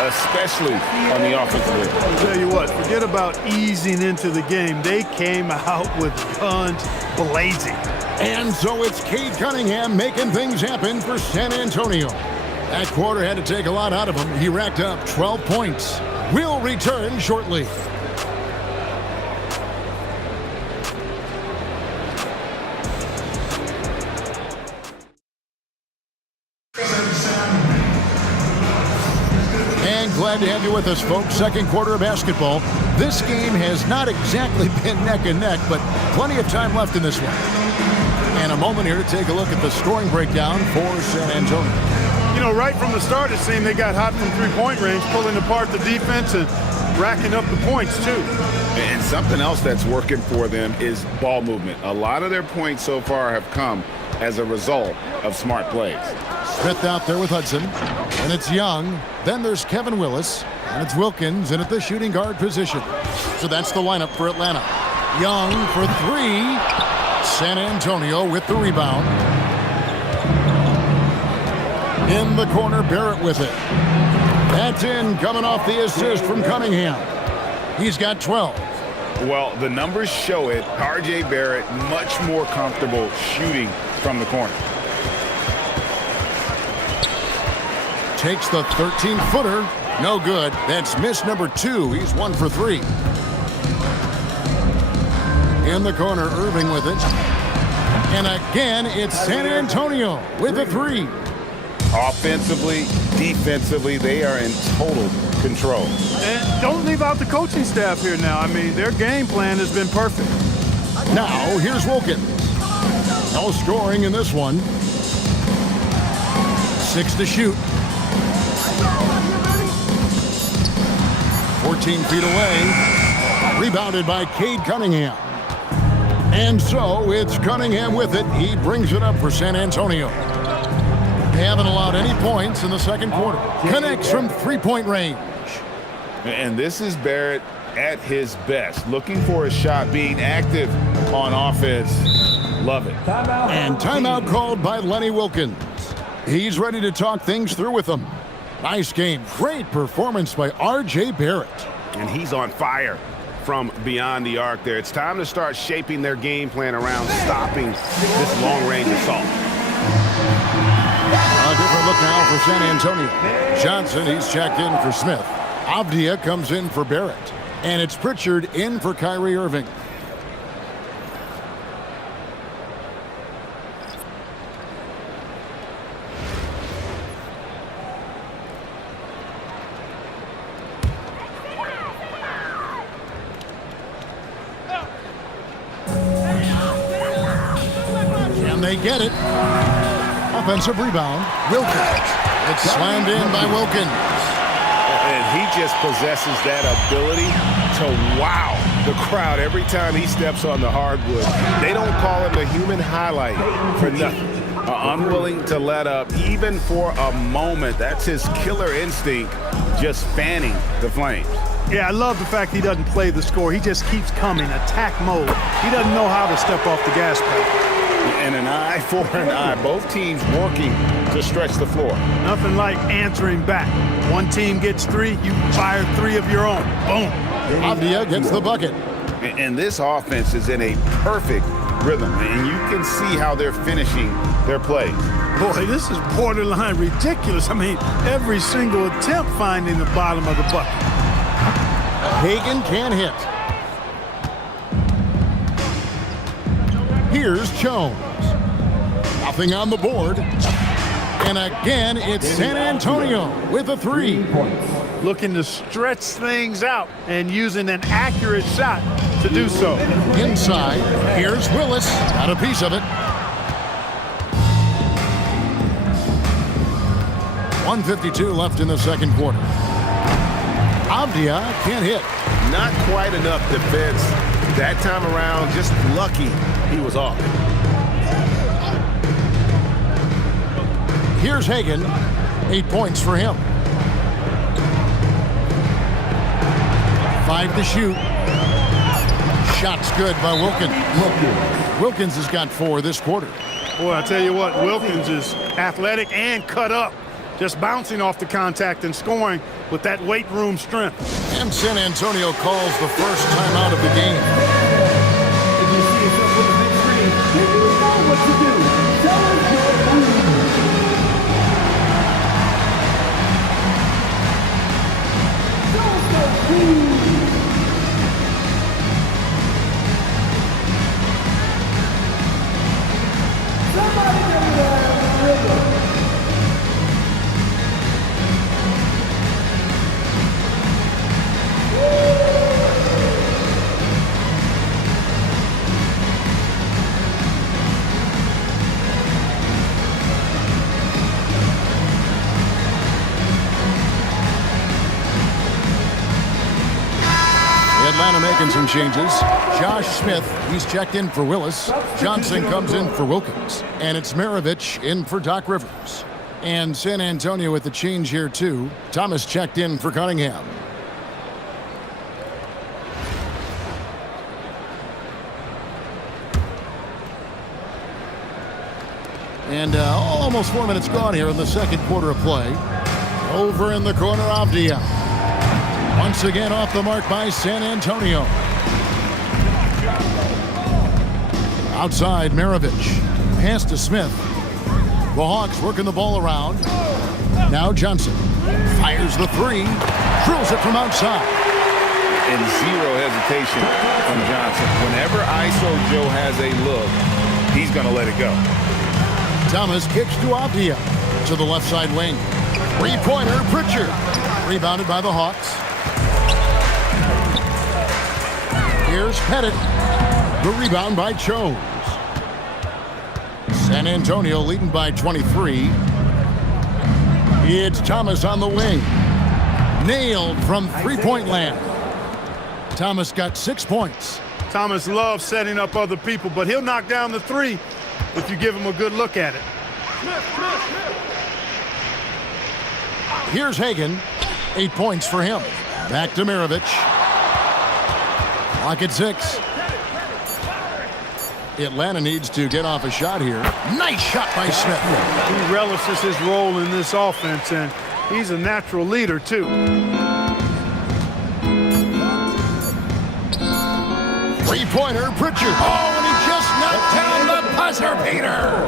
especially on the offensive end. I'll tell you what, forget about easing into the game. They came out with guns blazing. And so it's Cade Cunningham making things happen for San Antonio. That quarter had to take a lot out of him. He racked up 12 points. We'll return shortly. Glad to have you with us, folks. Second quarter of basketball. This game has not exactly been neck and neck, but plenty of time left in this one. And a moment here to take a look at the scoring breakdown for San Antonio. You know, right from the start, it seemed they got hot from three-point range, pulling apart the defense and racking up the points, too. And something else that's working for them is ball movement. A lot of their points so far have come as a result of smart plays. Smith out there with Hudson, and it's Young. Then there's Kevin Willis, and it's Wilkins in at the shooting guard position. So that's the lineup for Atlanta. Young for three. San Antonio with the rebound. In the corner, Barrett with it. That's in, coming off the assist from Cunningham. He's got 12. Well, the numbers show it. R.J. Barrett much more comfortable shooting from the corner. Takes the 13-footer. No good. That's miss number 2. He's 1 for 3. In the corner, Irving with it. And again, it's San Antonio with a 3. Offensively, defensively, they are in total control. And don't leave out the coaching staff here now. I mean, their game plan has been perfect. Now, here's Wilkins. No scoring in this one. 6 to shoot. 14 feet away. Rebounded by Cade Cunningham. And so it's Cunningham with it. He brings it up for San Antonio. They haven't allowed any points in the second quarter. Connects from three-point range. And this is Barrett at his best. Looking for a shot, being active on offense. Love it. And timeout called by Lenny Wilkins. He's ready to talk things through with them. Nice game. Great performance by R.J. Barrett. And he's on fire from beyond the arc there. It's time to start shaping their game plan around stopping this long-range assault. A different look now for San Antonio. Johnson, he's checked in for Smith. Avdia comes in for Barrett. And it's Pritchard in for Kyrie Irving. They get it. Offensive rebound. Wilkins. It's slammed in by Wilkins. And he just possesses that ability to wow the crowd every time he steps on the hardwood. They don't call him the human highlight for nothing. are unwilling to let up even for a moment. That's his killer instinct, just fanning the flames. Yeah, I love the fact he doesn't play the score. He just keeps coming, attack mode. He doesn't know how to step off the gas pedal. And an eye for an eye. Both teams working to stretch the floor. Nothing like answering back. One team gets 3, you fire 3 of your own. Boom. Avdia gets the bucket. And this offense is in a perfect rhythm, and you can see how they're finishing their plays. Boy, this is borderline ridiculous. I mean, every single attempt finding the bottom of the bucket. Hagan can't hit. Here's Jones. Nothing on the board. And again, it's San Antonio with a 3. Looking to stretch things out and using an accurate shot to do so. Inside, here's Willis. Got a piece of it. 1:52 left in the second quarter. Avdia can't hit. Not quite enough defense that time around. Just lucky he was off. Here's Hagan. 8 points for him. 5 to shoot. Shot's good by Wilkins. Wilkins has got 4 this quarter. Boy, I tell you what, Wilkins is athletic and cut up. Just bouncing off the contact and scoring with that weight room strength. And San Antonio calls the first timeout of the game. If you see yourself on the big screen, then you know what to do. Tell us your move. Don't go cool. Somebody get that rhythm. Atlanta making some changes. Josh Smith, he's checked in for Willis. Johnson comes in for Wilkins. And it's Maravich in for Doc Rivers. And San Antonio with the change here too. Thomas checked in for Cunningham. And almost 4 minutes gone here in the second quarter of play. Over in the corner, Avdia. Once again off the mark by San Antonio. Outside, Maravich. Pass to Smith. The Hawks working the ball around. Now Johnson. Fires the 3. Drills it from outside. And zero hesitation from Johnson. Whenever ISO Joe has a look, he's going to let it go. Thomas kicks to Avdia. To the left side wing. 3-pointer, Pritchard. Rebounded by the Hawks. Here's Pettit. The rebound by Jones. San Antonio leading by 23. It's Thomas on the wing. Nailed from three-point land. Thomas got 6 points. Thomas loves setting up other people, but he'll knock down the 3 if you give him a good look at it. Here's Hagan. 8 points for him. Back to Maravich. Clock at 6. Atlanta needs to get off a shot here. Nice shot by Smith. He relishes his role in this offense, and he's a natural leader, too. 3-pointer, Pritchard. Oh, and he just knocked down the buzzer beater.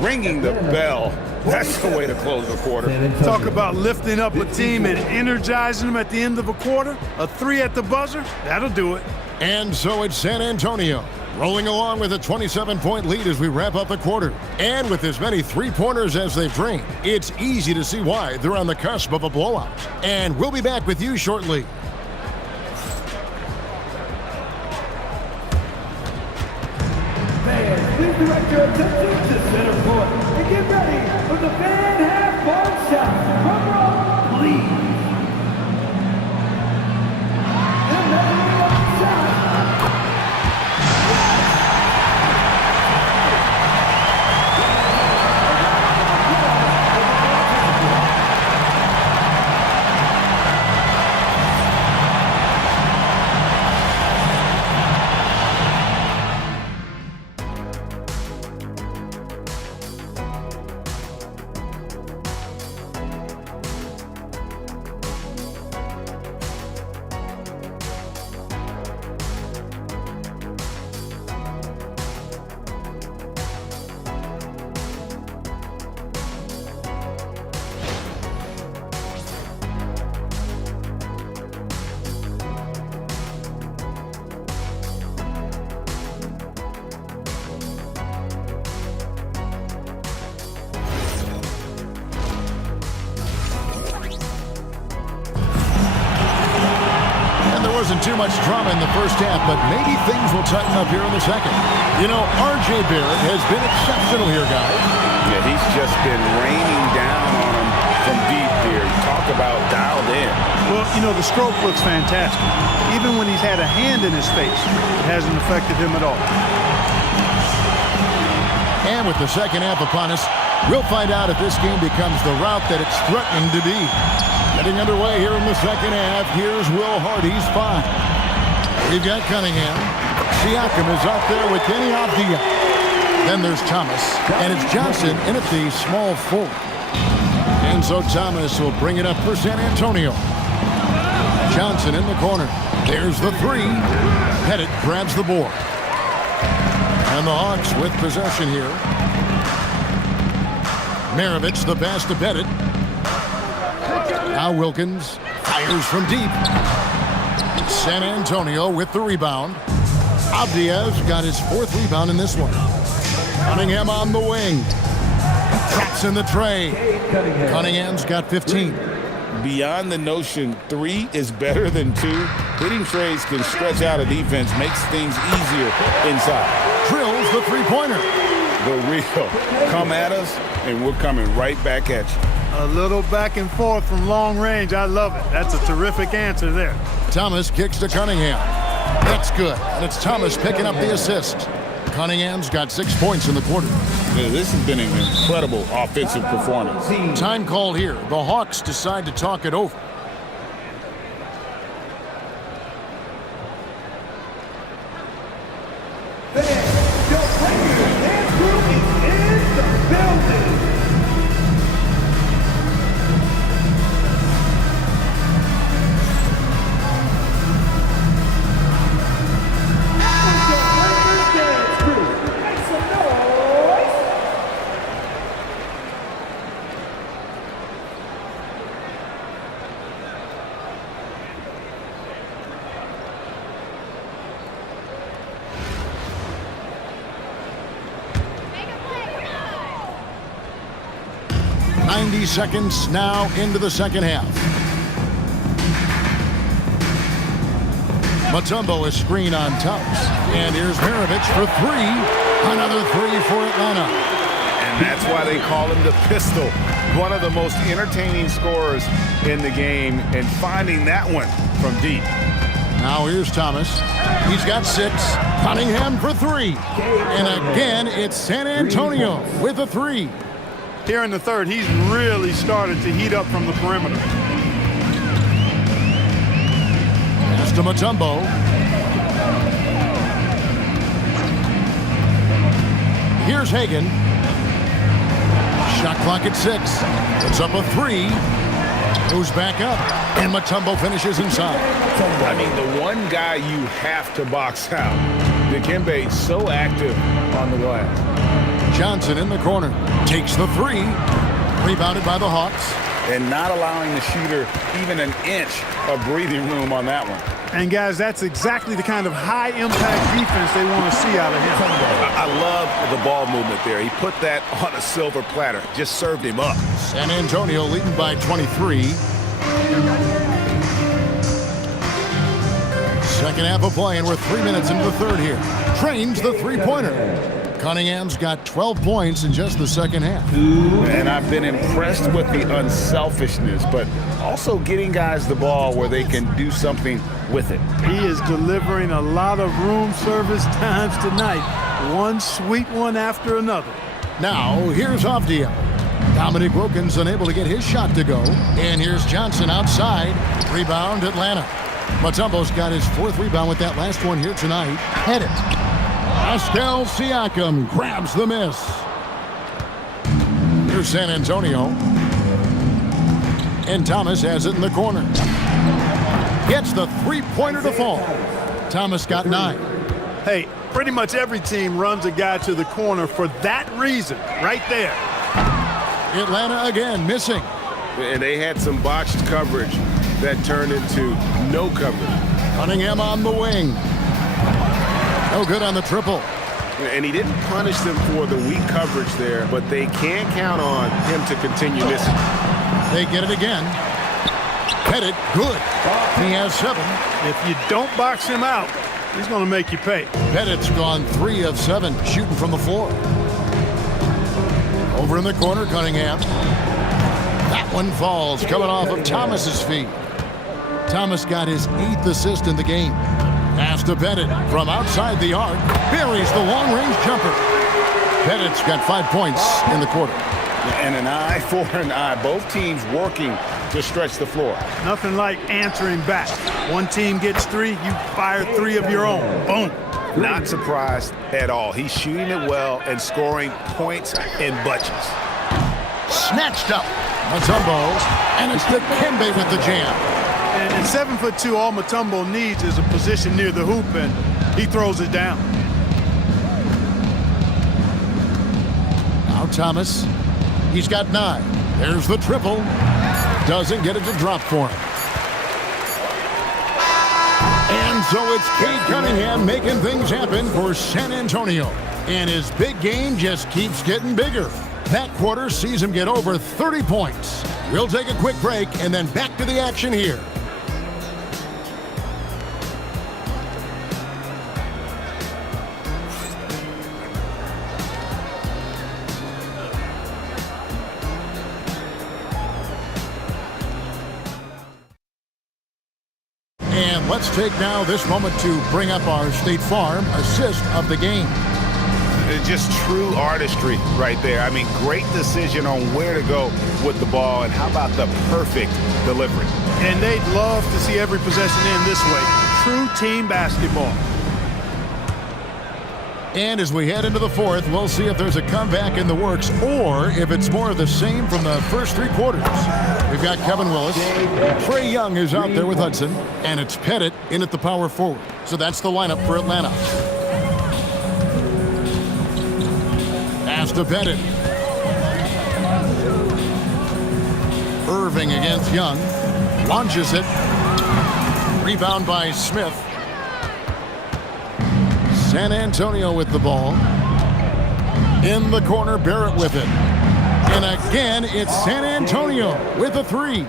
Ringing the bell. That's the way to close the quarter. Talk about lifting up a team and energizing them at the end of a quarter. A 3 at the buzzer, that'll do it. And so it's San Antonio rolling along with a 27-point lead as we wrap up the quarter. And with as many three-pointers as they've drained, it's easy to see why they're on the cusp of a blowout. And we'll be back with you shortly. Fans, please direct your attention to center court and get ready for the fan half-court shot. Drum roll, please. And measuring up the shot. too much drama in the first half, but maybe things will tighten up here in the second. You know, R.J. Barrett has been exceptional here, guys. Yeah, he's just been raining down on him from deep here. Talk about dialed in. Well, you know, the stroke looks fantastic. Even when he's had a hand in his face, it hasn't affected him at all. And with the second half upon us, we'll find out if this game becomes the route that it's threatening to be. Getting underway here in the second half, here's Will Hardy's 5. We've got Cunningham. Siakam is out there with Kenny Avdia. Then there's Thomas, and it's Johnson in at the small forward. And so Thomas will bring it up for San Antonio. Johnson in the corner. There's the 3. Pettit grabs the board. And the Hawks with possession here. Maravich, the pass to Pettit. Now Wilkins fires from deep. San Antonio with the rebound. Avdia's got his 4th rebound in this one. Cunningham on the wing. Drops in the tray. Cunningham's got 15. Beyond the notion 3 is better than 2, hitting trays can stretch out a defense, makes things easier inside. Drills the 3-pointer. The real come at us, and we're coming right back at you. A little back and forth from long range. I love it. That's a terrific answer there. Thomas kicks to Cunningham. That's good. And it's Thomas picking up the assist. Cunningham's got 6 points in the quarter. Yeah, this has been an incredible offensive performance. Time called here. The Hawks decide to talk it over. Seconds now into the second half. Mutombo is screen on Thomas. And here's Maravich for 3. Another 3 for Atlanta. And that's why they call him the pistol. One of the most entertaining scorers in the game, and finding that one from deep. Now here's Thomas. He's got 6. Cunningham for 3. And again, it's San Antonio with a 3. Here in the third, he's really started to heat up from the perimeter. Pass to Mutombo. Here's Hagan. Shot clock at 6. Puts up a 3. Moves back up. And Mutombo finishes inside. I mean, the one guy you have to box out. Dikembe so active on the glass. Johnson in the corner. Takes the 3. Rebounded by the Hawks. And not allowing the shooter even an inch of breathing room on that one. And, guys, that's exactly the kind of high-impact defense they want to see out of him. I love the ball movement there. He put that on a silver platter. Just served him up. San Antonio leading by 23. Second half of play, and we're 3 minutes into the third here. Trains the 3-pointer. Cunningham's got 12 points in just the second half. And I've been impressed with the unselfishness, but also getting guys the ball where they can do something with it. He is delivering a lot of room service times tonight. One sweet one after another. Now, here's Avdia. Dominic Wilkins unable to get his shot to go. And here's Johnson outside. Rebound, Atlanta. Mutombo's got his 4th rebound with that last one here tonight. Pettit. Pascal Siakam grabs the miss. Here's San Antonio. And Thomas has it in the corner. Gets the 3-pointer to fall. Thomas got 9. Hey, pretty much every team runs a guy to the corner for that reason, right there. Atlanta again missing. And they had some botched coverage that turned into no coverage. Cunningham on the wing. No good on the triple. And he didn't punish them for the weak coverage there, but they can't count on him to continue missing. They get it again. Pettit, good. He has 7. If you don't box him out, he's going to make you pay. Pettit's gone 3 of 7 shooting from the floor. Over in the corner, Cunningham. That one falls, coming off of Thomas's feet. Thomas got his 8th assist in the game. Pass to Pettit from outside the arc. Buries the long-range jumper. Pettit's got 5 points in the quarter. And an eye for an eye. Both teams working to stretch the floor. Nothing like answering back. One team gets 3, you fire 3 of your own. Boom. Not surprised at all. He's shooting it well and scoring points in bunches. Snatched up. Mutombo. And it's Dikembe with the jam. And at 7'2", all Mutombo needs is a position near the hoop, and he throws it down. Now Thomas. He's got 9. There's the triple. Doesn't get it to drop for him. And so it's Cade Cunningham making things happen for San Antonio. And his big game just keeps getting bigger. That quarter sees him get over 30 points. We'll take a quick break and then back to the action here. And let's take now this moment to bring up our State Farm assist of the game. It's just true artistry right there. I mean, great decision on where to go with the ball, and how about the perfect delivery. And they'd love to see every possession end this way. True team basketball. And as we head into the 4th, we'll see if there's a comeback in the works or if it's more of the same from the first 3 quarters. We've got Kevin Willis. Trae Young is out there with Hudson. And it's Pettit in at the power forward. So that's the lineup for Atlanta. Pass to Pettit. Irving against Young. Launches it. Rebound by Smith. San Antonio with the ball. In the corner, Barrett with it. And again, it's San Antonio with a 3.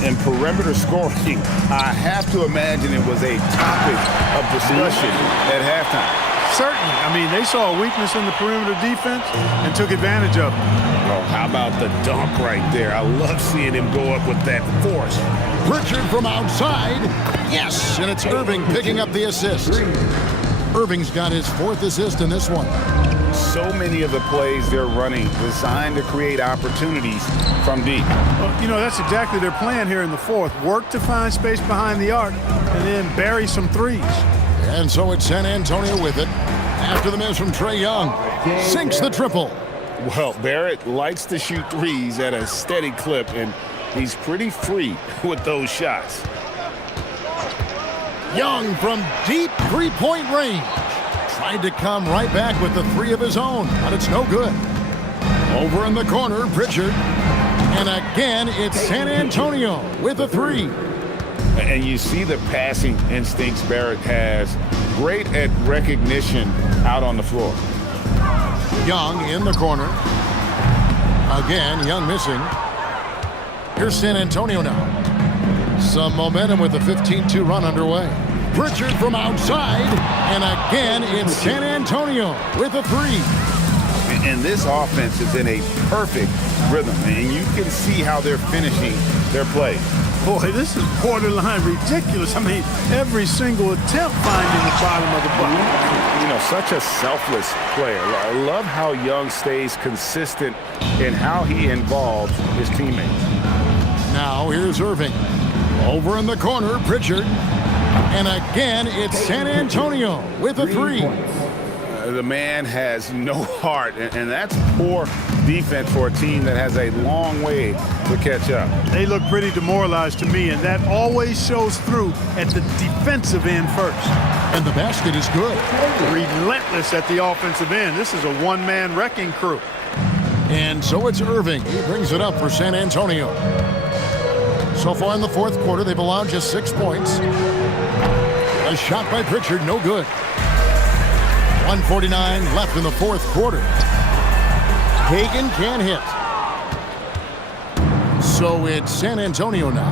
And perimeter scoring, I have to imagine it was a topic of discussion at halftime. Certainly. I mean, they saw a weakness in the perimeter defense and took advantage of it. Oh, how about the dunk right there? I love seeing him go up with that force. Pritchard from outside. Yes, and it's Irving picking up the assist. Irving's got his 4th assist in this one. So many of the plays they're running designed to create opportunities from deep. Well, you know, that's exactly their plan here in the 4th. Work to find space behind the arc and then bury some 3s. And so it's San Antonio with it. After the miss from Trae Young. Sinks the triple. Well, Barrett likes to shoot 3s at a steady clip, and he's pretty free with those shots. Young from deep 3-point range. Tried to come right back with the 3 of his own, but it's no good. Over in the corner, Pritchard. And again, it's San Antonio with a 3. And you see the passing instincts Barrett has. Great at recognition out on the floor. Young in the corner. Again, Young missing. Here's San Antonio now. Some momentum with a 15-2 run underway. Pritchard from outside. And again, it's San Antonio with a 3. And this offense is in a perfect rhythm. And you can see how they're finishing their play. Boy, this is borderline ridiculous. I mean, every single attempt finding the bottom of the bucket. You know, such a selfless player. I love how Young stays consistent in how he involves his teammates. Now here's Irving. Over in the corner, Pritchard. And again, it's San Antonio with a 3. The man has no heart, and that's poor defense for a team that has a long way to catch up. They look pretty demoralized to me, and that always shows through at the defensive end first. And the basket is good. Relentless at the offensive end. This is a one-man wrecking crew. And so it's Irving. He brings it up for San Antonio. So far in the 4th quarter, they've allowed just 6 points. A shot by Pritchard, no good. 1:49 left in the 4th quarter. Hagan can't hit. So it's San Antonio now.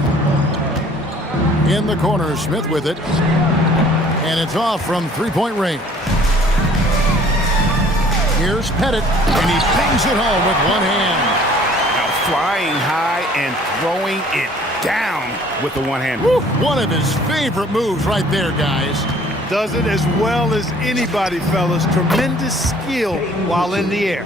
In the corner, Smith with it. And it's off from three-point range. Here's Pettit, and he bangs it home with one hand. Now flying high and throwing it down with the one hand. Woo, one of his favorite moves right there, guys. Does it as well as anybody, fellas. Tremendous skill while in the air.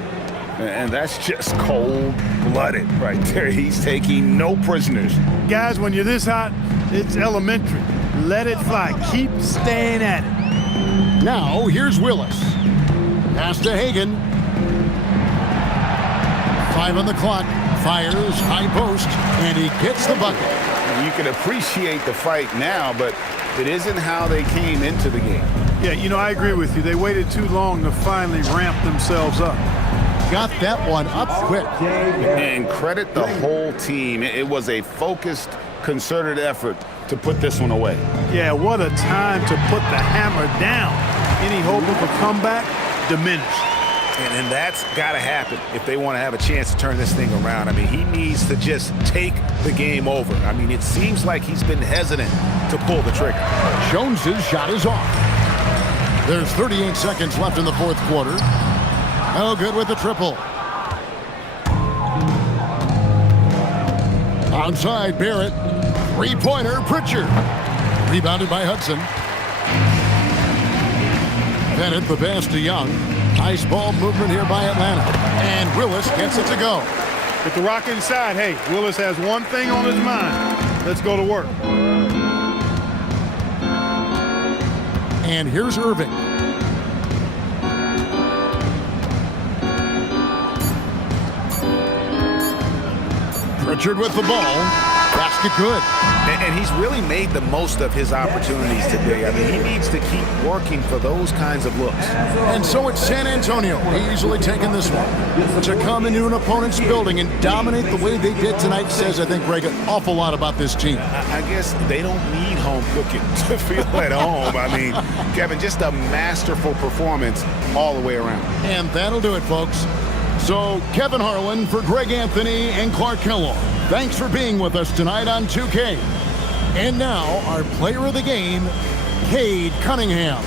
And that's just cold-blooded right there. He's taking no prisoners. Guys, when you're this hot, it's elementary. Let it fly. Keep staying at it. Now, here's Willis. Pass to Hagan. 5 on the clock. Fires, high post, and he gets the bucket. You can appreciate the fight now, but it isn't how they came into the game. Yeah, you know, I agree with you. They waited too long to finally ramp themselves up. Got that one up quick. And credit the whole team. It was a focused, concerted effort to put this one away. Yeah, what a time to put the hammer down. Any hope of a comeback diminished. And that's got to happen if they want to have a chance to turn this thing around. I mean, he needs to just take the game over. I mean, it seems like he's been hesitant to pull the trigger. Jones's shot is off. There's 38 seconds left in the fourth quarter. No good with the triple. Outside, Barrett. Three-pointer, Pritchard. Rebounded by Hudson. Pettit the pass to Young. Nice ball movement here by Atlanta. And Willis gets it to go. With the rock inside, hey, Willis has one thing on his mind. Let's go to work. And here's Irving. Pritchard with the ball. Basket good. And he's really made the most of his opportunities today. I mean, he needs to keep working for those kinds of looks. And so it's San Antonio easily taking this one. To come into an opponent's building and dominate the way they did tonight says, I think, Greg, an awful lot about this team. I guess they don't need home cooking to feel at home. I mean, Kevin, just a masterful performance all the way around. And that'll do it, folks. So, Kevin Harlan for Greg Anthony and Clark Kellogg. Thanks for being with us tonight on 2K. And now, our player of the game, Cade Cunningham.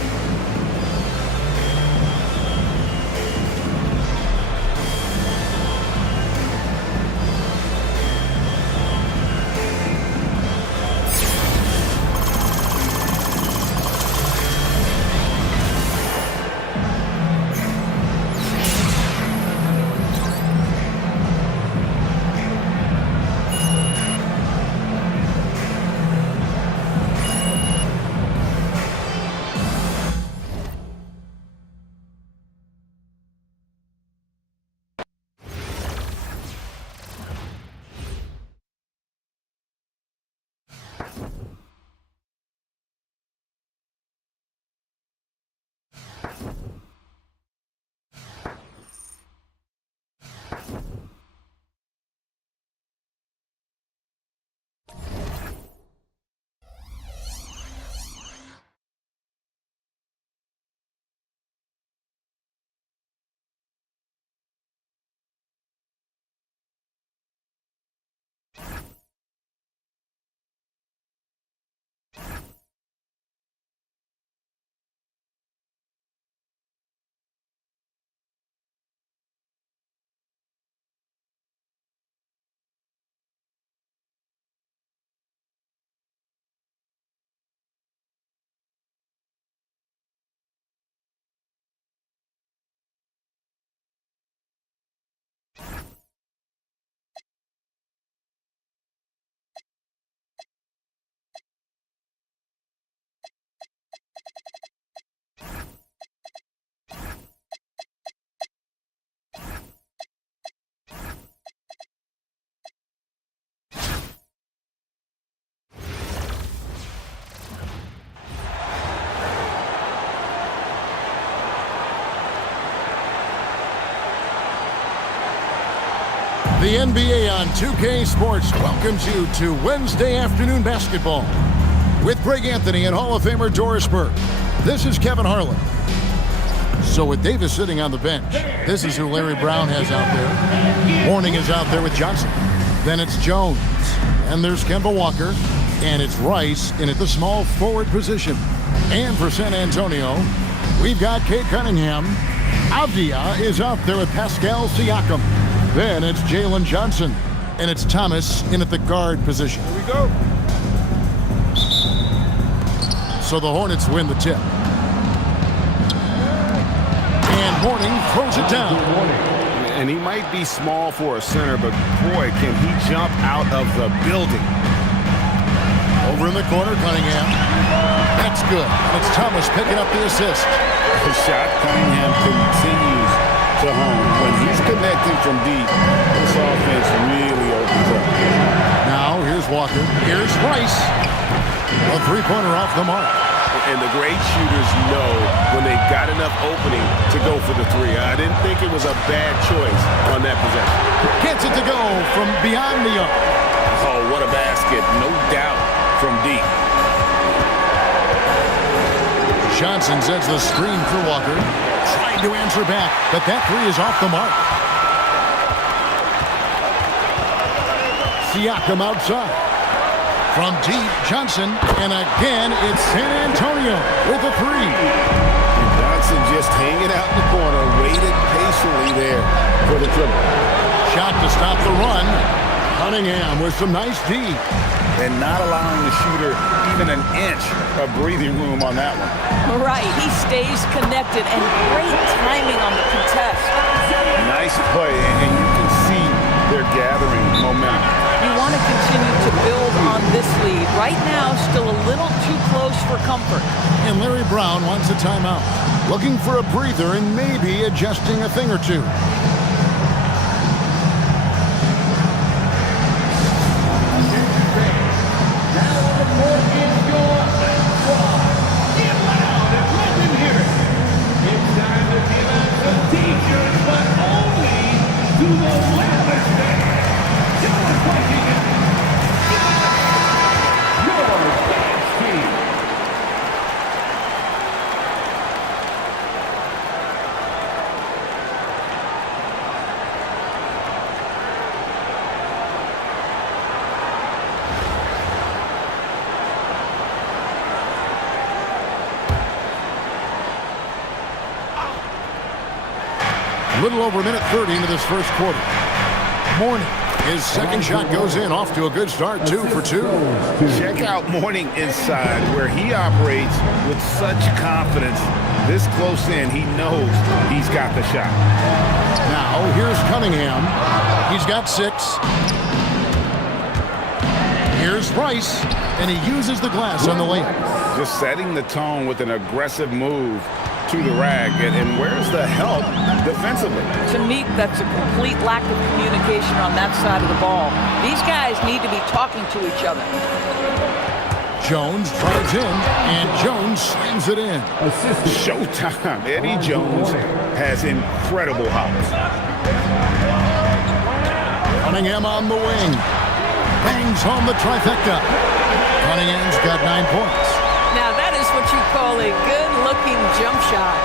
The NBA on 2K Sports welcomes you to Wednesday afternoon basketball with Greg Anthony and Hall of Famer Doris Burke. This is Kevin Harlan. So with Davis sitting on the bench, this is who Larry Brown has out there. Warning is out there with Johnson. Then it's Jones. And there's Kemba Walker. And it's Rice in at the small forward position. And for San Antonio, we've got Cade Cunningham. Avdia is out there with Pascal Siakam. Then it's Jalen Johnson. And it's Thomas in at the guard position. Here we go. So the Hornets win the tip. And Mourning throws it down. And he might be small for a center, but boy, can he jump out of the building. Over in the corner, Cunningham. That's good. And it's Thomas picking up the assist. The shot Cunningham continues to hone. When he's connecting from deep, this offense really opens up. Now, here's Walker. Here's Rice. A three-pointer off the mark. And the great shooters know when they've got enough opening to go for the three. I didn't think it was a bad choice on that possession. Gets it to go from beyond the arc. Oh, what a basket. No doubt from deep. Johnson sends the screen for Walker. Trying to answer back, but that three is off the mark. Siakam outside. From deep, Johnson, and again, it's San Antonio with a three. And Johnson just hanging out in the corner, waited patiently there for the dribble. Shot to stop the run. Cunningham with some nice D. And not allowing the shooter even an inch of breathing room on that one. Right, he stays connected, and great timing on the contest. Nice play, and you can see they're gathering momentum. You want to continue to build on this lead. Right now, still a little too close for comfort. And Larry Brown wants a timeout. Looking for a breather and maybe adjusting a thing or two. A little over a minute 30 into this first quarter. Mourning. His second shot goes in, off to a good start, 2 for 2. Check out Mourning inside, where he operates with such confidence. This close in, he knows he's got the shot. Now, here's Cunningham. He's got 6. Here's Rice, and he uses the glass on the layup. Just setting the tone with an aggressive move to the rack, and where's the help defensively? To me, that's a complete lack of communication on that side of the ball. These guys need to be talking to each other. Jones drives in, and Jones slams it in. Showtime. Eddie Jones has incredible hops. Cunningham on the wing. Bangs home the trifecta. Cunningham's got 9 points. Now that is what you call a good-looking jump shot.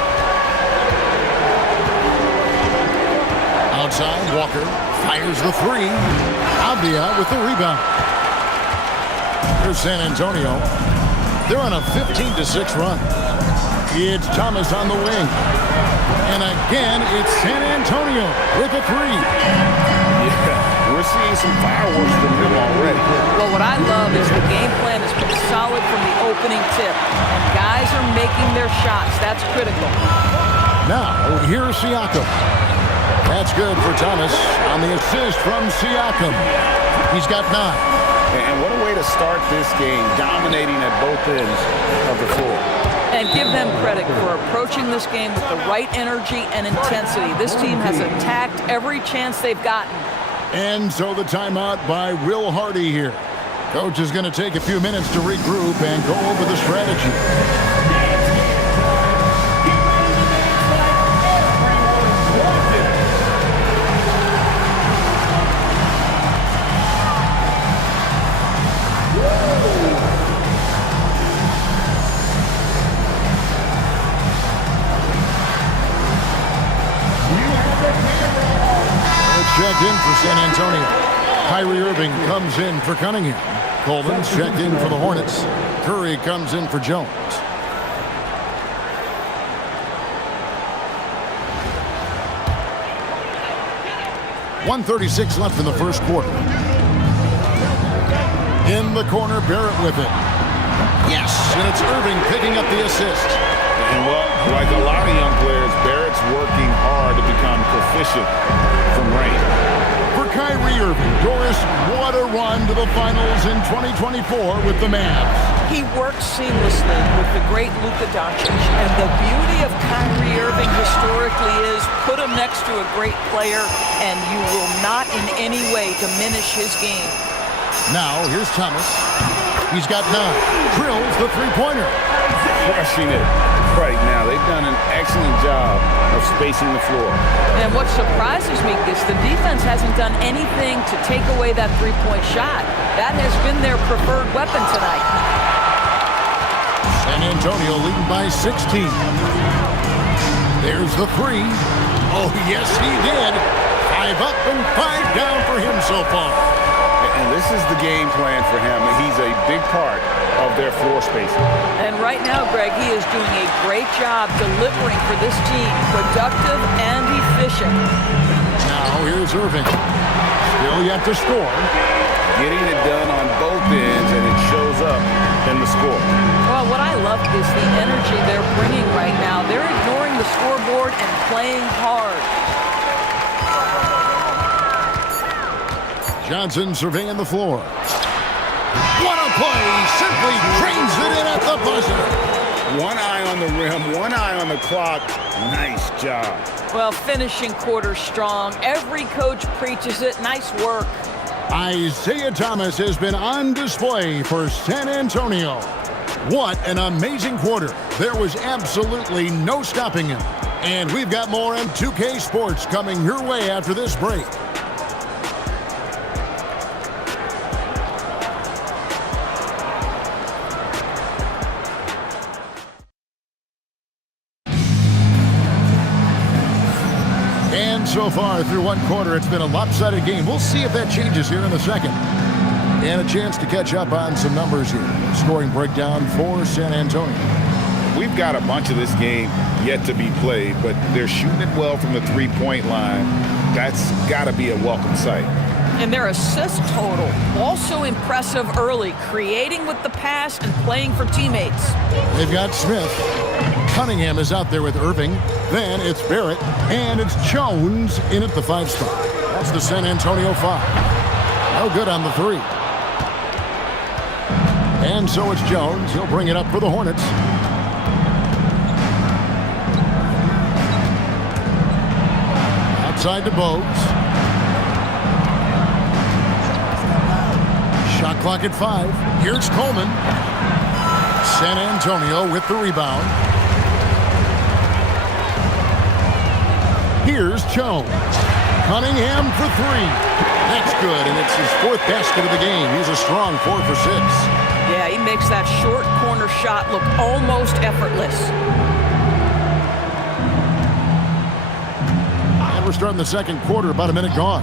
Outside, Walker fires the three. Avdia with the rebound. Here's San Antonio. They're on a 15-6 run. It's Thomas on the wing. And again, it's San Antonio with a three. Yeah, we're seeing some fireworks from him already. Well, what I love is the game plan has been solid from the opening tip. And guys are making their shots. That's critical. Now, here's Siakam. That's good for Thomas on the assist from Siakam. He's got 9. And what a way to start this game, dominating at both ends of the floor. And give them credit for approaching this game with the right energy and intensity. This team has attacked every chance they've gotten. And so the timeout by Will Hardy here. Coach is going to take a few minutes to regroup and go over the strategy. Checked in for San Antonio. Kyrie Irving comes in for Cunningham. Coleman's checked in for the Hornets. Curry comes in for Jones. .136 left in the first quarter. In the corner, Barrett with it. Yes, and it's Irving picking up the assist. And well, like a lot of young players, Barrett's working hard to become proficient from range. For Kyrie Irving, Doris, what a run to the finals in 2024 with the Mavs. He works seamlessly with the great Luka Doncic, and the beauty of Kyrie Irving historically is put him next to a great player, and you will not in any way diminish his game. Now, here's Thomas. He's got 9. Drills the three-pointer. Crushing it right now. They've done an excellent job of spacing the floor. And what surprises me is the defense hasn't done anything to take away that three-point shot. That has been their preferred weapon tonight. San Antonio leading by 16. There's the 3. Oh, yes, he did. 5 up and 5 down for him so far. And this is the game plan for him. He's a big part of their floor spacing. And right now, Greg, he is doing a great job delivering for this team. Productive and efficient. Now here's Irving. Still yet to score. Getting it done on both ends, and it shows up in the score. Well, what I love is the energy they're bringing right now. They're ignoring the scoreboard and playing hard. Johnson surveying the floor. What a play! Simply drains it in at the buzzer. One eye on the rim, one eye on the clock. Nice job. Well, finishing quarter strong. Every coach preaches it. Nice work. Isaiah Thomas has been on display for San Antonio. What an amazing quarter. There was absolutely no stopping him. And we've got more on 2K Sports coming your way after this break. So far through one quarter, it's been a lopsided game. We'll see if that changes here in the second. And a chance to catch up on some numbers here. Scoring breakdown for San Antonio. We've got a bunch of this game yet to be played, but they're shooting it well from the three-point line. That's got to be a welcome sight. And their assist total, also impressive early, creating with the pass and playing for teammates. They've got Smith. Cunningham is out there with Irving. Then it's Barrett, and it's Jones in at the 5 spot. That's the San Antonio 5. No good on the 3. And so it's Jones. He'll bring it up for the Hornets. Outside to Bogues. Shot clock at 5. Here's Coleman. San Antonio with the rebound. Here's Jones. Cunningham for 3. That's good, and it's his 4th basket of the game. He's a strong 4 for 6. Yeah, he makes that short corner shot look almost effortless. And we're starting the second quarter, about a minute gone.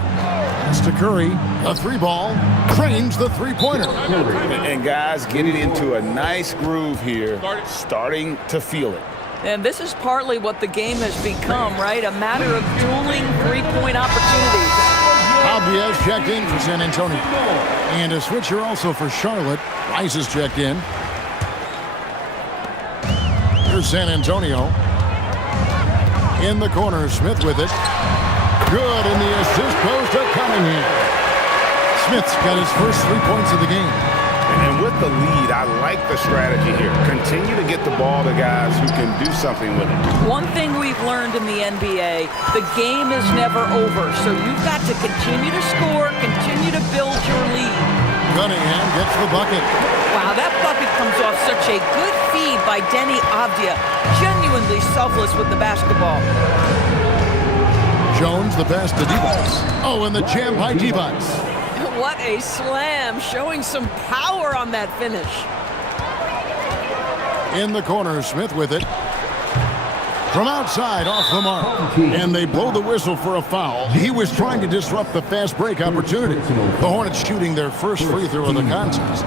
That's to Curry. A 3-ball. Trains the 3-pointer. And guys getting into a nice groove here, starting to feel it. And this is partly what the game has become, right? A matter of dueling 3-point opportunities. Albiez checked in for San Antonio. And a switcher also for Charlotte. Rice is checked in. Here's San Antonio. In the corner, Smith with it. Good, and the assist goes to Cunningham. Smith's got his first 3 points of the game. And with the lead, I like the strategy here. Continue to get the ball to guys who can do something with it. One thing we've learned in the NBA, the game is never over. So you've got to continue to score, continue to build your lead. Cunningham gets the bucket. Wow, that bucket comes off such a good feed by Denny Avdia. Genuinely selfless with the basketball. Jones, the pass to Divac. Oh, and the jam by Divac. What a slam, showing some power on that finish. In the corner, Smith with it. From outside, off the mark. And they blow the whistle for a foul. He was trying to disrupt the fast break opportunity. The Hornets shooting their first free throw of the contest.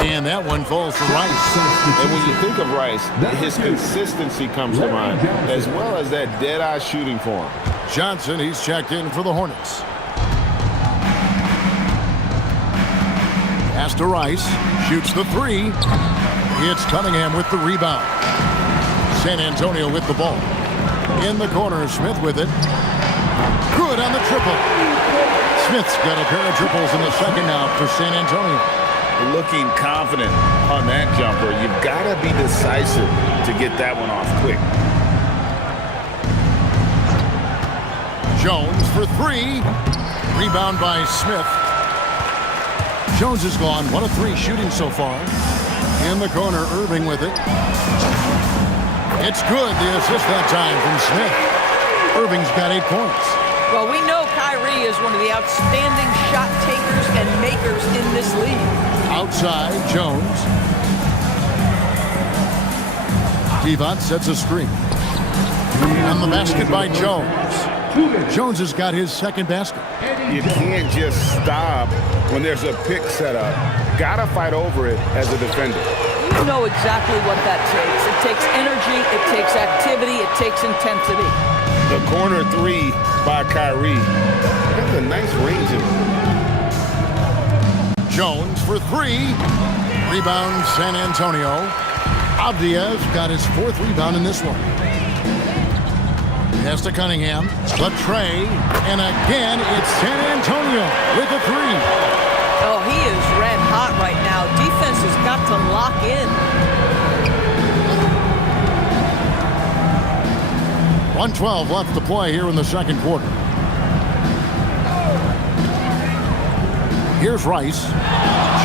And that one falls for Rice. And when you think of Rice, his consistency comes to mind, as well as that dead-eye shooting form. Johnson, he's checked in for the Hornets. Pass to Rice. Shoots the three. It's Cunningham with the rebound. San Antonio with the ball. In the corner, Smith with it. Good on the triple. Smith's got a pair of triples in the second now for San Antonio. Looking confident on that jumper. You've got to be decisive to get that one off quick. Jones for three. Rebound by Smith. Jones is gone. 1 of 3 shooting so far. In the corner, Irving with it. It's good. The assist that time from Smith. Irving's got 8 points. Well, we know Kyrie is one of the outstanding shot takers and makers in this league. Outside, Jones. Devon sets a screen. And the basket by Jones. Jones has got his second basket. You can't just stop when there's a pick set up. Gotta fight over it as a defender. You know exactly what that takes. It takes energy, it takes activity, it takes intensity. The corner three by Kyrie. That's a nice range of it. Jones for three. Rebound San Antonio. Avdia's got his 4th rebound in this one. Pass to Cunningham. The tray. And again, it's San Antonio with a 3. Oh, he is red hot right now. Defense has got to lock in. 1:12 left to play here in the second quarter. Here's Rice.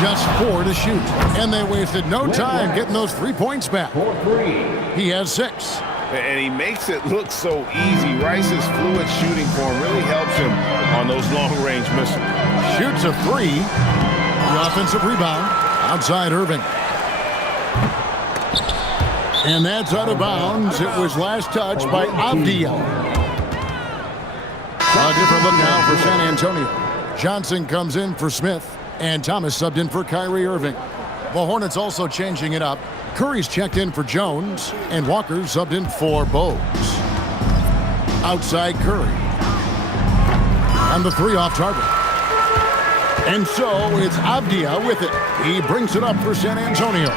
Just 4 to shoot. And they wasted no time getting those 3 points back. He has 6. And he makes it look so easy. Rice's fluid shooting form really helps him on those long-range missiles. Shoots a 3. The offensive rebound. Outside Irving. And that's out of bounds. It was last touched by Avdia. A different look now for San Antonio. Johnson comes in for Smith. And Thomas subbed in for Kyrie Irving. The Hornets also changing it up. Curry's checked in for Jones, and Walker subbed in for Bowes. Outside Curry. And the 3 off target. And so it's Avdia with it. He brings it up for San Antonio.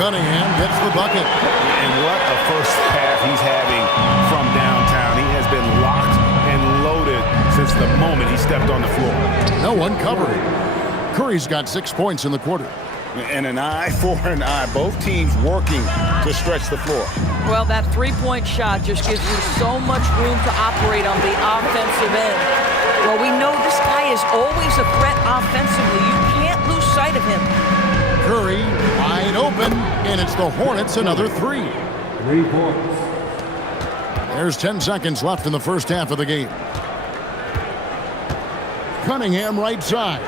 Cunningham gets the bucket. And what a first half he's having from downtown. He has been locked and loaded since the moment he stepped on the floor. No one covering. Curry's got 6 points in the quarter. And an eye for an eye. Both teams working to stretch the floor. Well, that 3-point shot just gives you so much room to operate on the offensive end. Well, we know this guy is always a threat offensively. You can't lose sight of him. Curry wide open, and it's the Hornets another 3. 3 points. There's 10 seconds left in the first half of the game. Cunningham right side.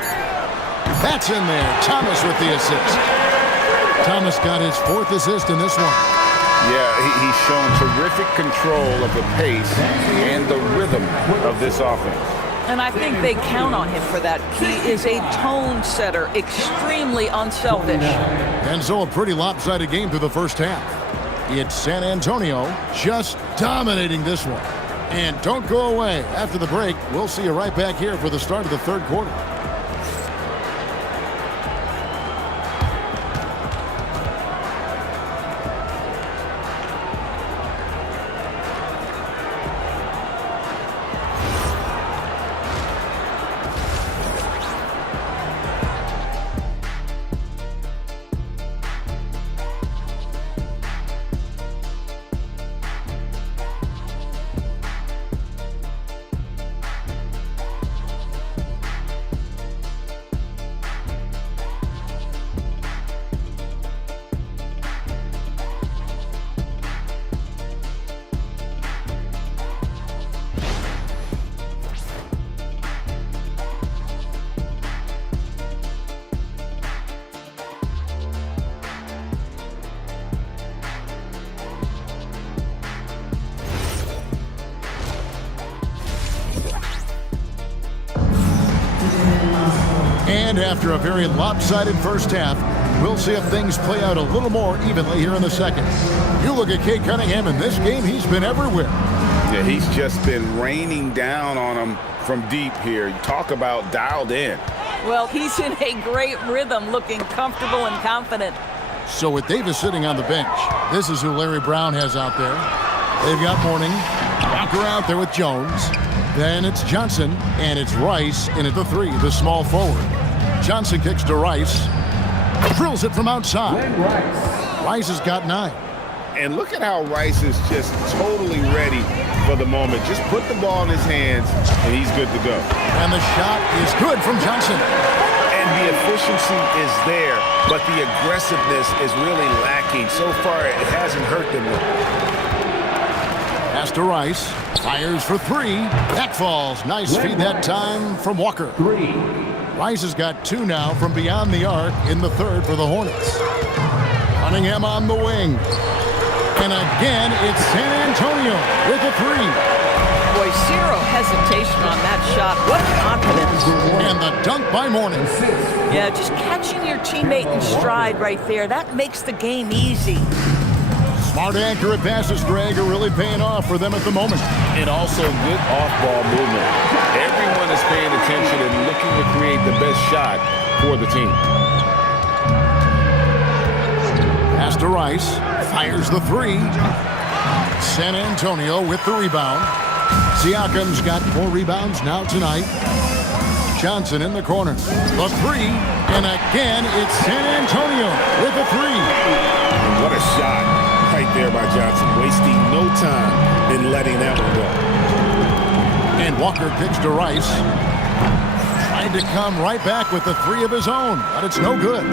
That's in there. Thomas with the assist. Thomas got his 4th assist in this one. Yeah, he's shown terrific control of the pace and the rhythm of this offense. And I think they count on him for that. He is a tone setter, extremely unselfish. And so a pretty lopsided game through the first half. It's San Antonio just dominating this one. And don't go away. After the break, we'll see you right back here for the start of the third quarter. And after a very lopsided first half, we'll see if things play out a little more evenly here in the second. You look at Cade Cunningham in this game, he's been everywhere. Yeah, he's just been raining down on him from deep here. You talk about dialed in. Well, he's in a great rhythm, looking comfortable and confident. So with Davis sitting on the bench, this is who Larry Brown has out there. They've got Mourning, Walker out there with Jones. Then it's Johnson, and it's Rice in at the 3, the small forward. Johnson kicks to Rice, drills it from outside. Rice has got 9. And look at how Rice is just totally ready for the moment. Just put the ball in his hands, and he's good to go. And the shot is good from Johnson. And the efficiency is there, but the aggressiveness is really lacking. So far, it hasn't hurt them. Pass to Rice. Fires for 3. That falls. Nice feed that time from Walker. 3. Rice has got 2 now from beyond the arc in the 3rd for the Hornets. Cunningham on the wing. And again, it's San Antonio with a 3. Boy, zero hesitation on that shot. What confidence. And the dunk by Mourning. Yeah, just catching your teammate in stride right there. That makes the game easy. Smart, accurate passes, Greg, are really paying off for them at the moment. And also good off-ball movement. Everyone is paying attention and looking to create the best shot for the team. Pass to Rice. Fires the 3. San Antonio with the rebound. Siakam's got 4 rebounds now tonight. Johnson in the corner. The 3. And again, it's San Antonio with the 3. And what a shot right there by Johnson. Wasting no time in letting that one go. And Walker kicks to Rice. Trying to come right back with the 3 of his own, but it's no good.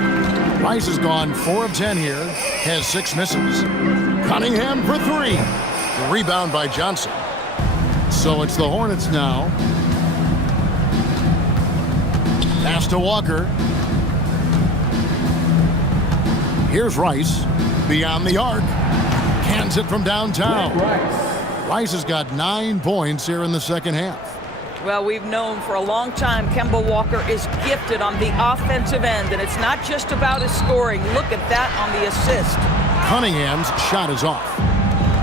Rice has gone 4 of 10 here, has 6 misses. Cunningham for 3. The rebound by Johnson. So it's the Hornets now. Pass to Walker. Here's Rice. Beyond the arc. Cans it from downtown. Rice has got 9 points here in the second half. Well, we've known for a long time Kemba Walker is gifted on the offensive end, and it's not just about his scoring. Look at that on the assist. Cunningham's shot is off.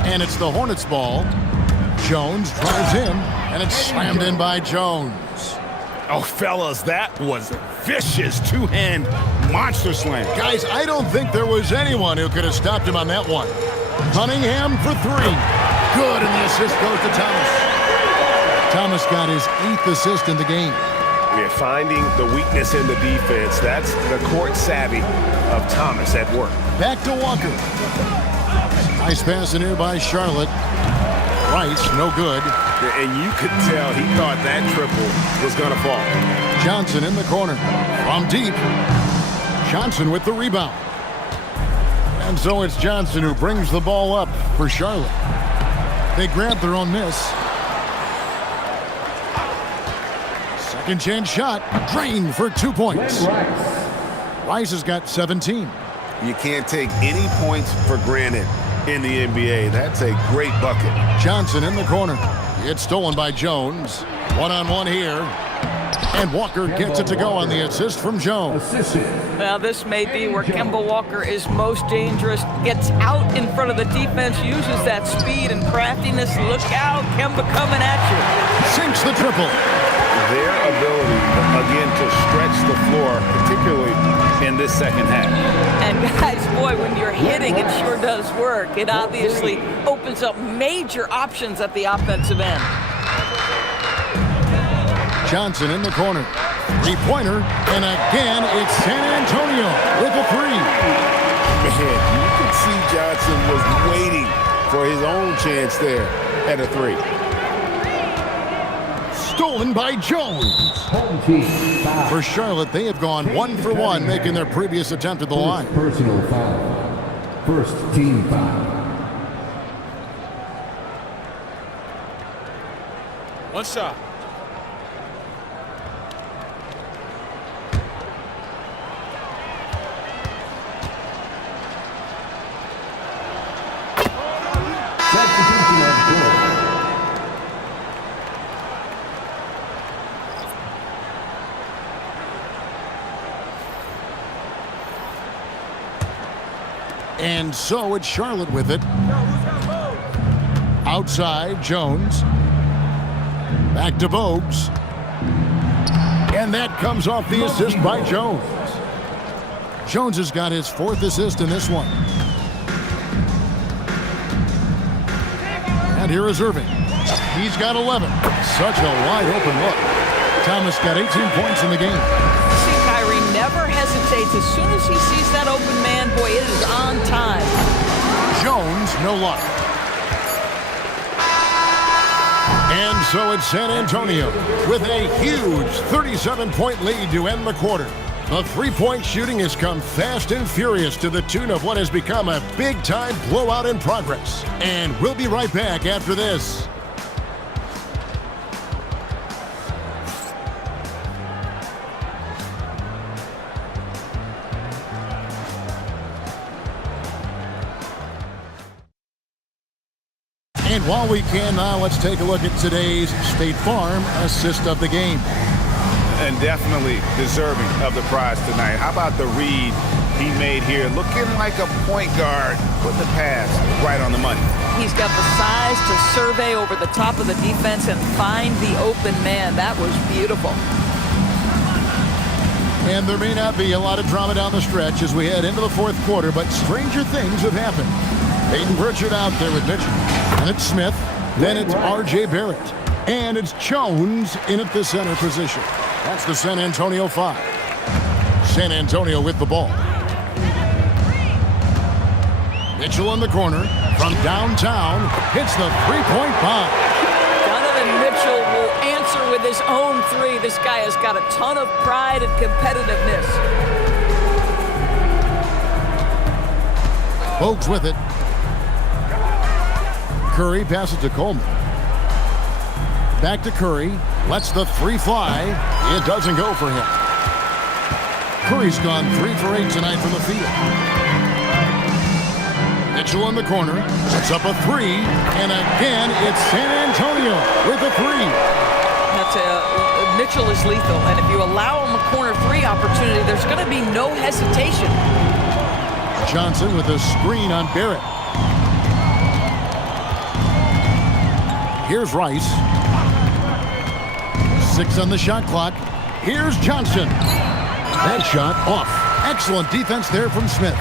And it's the Hornets' ball. Jones drives in, and it's slammed in by Jones. Oh, fellas, that was vicious two-hand monster slam. Guys, I don't think there was anyone who could have stopped him on that one. Cunningham for 3. Good, and the assist goes to Thomas. Thomas got his 8th assist in the game. We're finding the weakness in the defense. That's the court savvy of Thomas at work. Back to Walker. Nice pass in here by Charlotte. Rice, no good. And you could tell he thought that triple was going to fall. Johnson in the corner. From deep. Johnson with the rebound. And so it's Johnson who brings the ball up for Charlotte. They grab their own miss. Second chance shot. Drained for 2 points. Rice has got 17. You can't take any points for granted in the NBA. That's a great bucket. Johnson in the corner. It's stolen by Jones. One-on-one here. And Walker gets it to go on the assist from Jones. Well, this may be where Kemba Walker is most dangerous. Gets out in front of the defense, uses that speed and craftiness. Look out, Kemba coming at you. Sinks the triple. Their ability, again, to stretch the floor, particularly in this second half. And guys, boy, when you're hitting, it sure does work. It obviously opens up major options at the offensive end. Johnson in the corner. 3-pointer. And again, it's San Antonio with a 3. Man, you can see Johnson was waiting for his own chance there at a 3. Stolen by Jones. For Charlotte, they have gone 1 for 1, making their previous attempt at the line. Personal foul. First team foul. One shot. Substitution of goal. And so it's Charlotte with it. Outside, Jones. Back to Bogues. And that comes off the assist by Jones. Jones has got his 4th assist in this one. And here is Irving. He's got 11. Such a wide open look. Thomas got 18 points in the game. See, Kyrie never hesitates. As soon as he sees that open man, boy, it is on time. Jones, no luck. And so it's San Antonio with a huge 37-point lead to end the quarter. The three-point shooting has come fast and furious to the tune of what has become a big-time blowout in progress. And we'll be right back after this. And while we can now, let's take a look at today's State Farm assist of the game. And definitely deserving of the prize tonight. How about the read he made here? Looking like a point guard, putting the pass right on the money. He's got the size to survey over the top of the defense and find the open man. That was beautiful. And there may not be a lot of drama down the stretch as we head into the 4th quarter, but stranger things have happened. Peyton Pritchard out there with Mitchell. And it's Smith. Then it's R.J. Barrett. And it's Jones in at the center position. That's the San Antonio 5. San Antonio with the ball. Mitchell in the corner from downtown hits the three-point bomb. Donovan Mitchell will answer with his own 3. This guy has got a ton of pride and competitiveness. Bogues with it. Curry passes to Coleman. Back to Curry. Lets the 3 fly. It doesn't go for him. Curry's gone 3 for 8 tonight from the field. Mitchell in the corner. Sets up a 3. And again, it's San Antonio with a 3. Mitchell is lethal. And if you allow him a corner 3 opportunity, there's going to be no hesitation. Johnson with a screen on Barrett. Here's Rice. 6 on the shot clock. Here's Johnson. That shot off. Excellent defense there from Smith.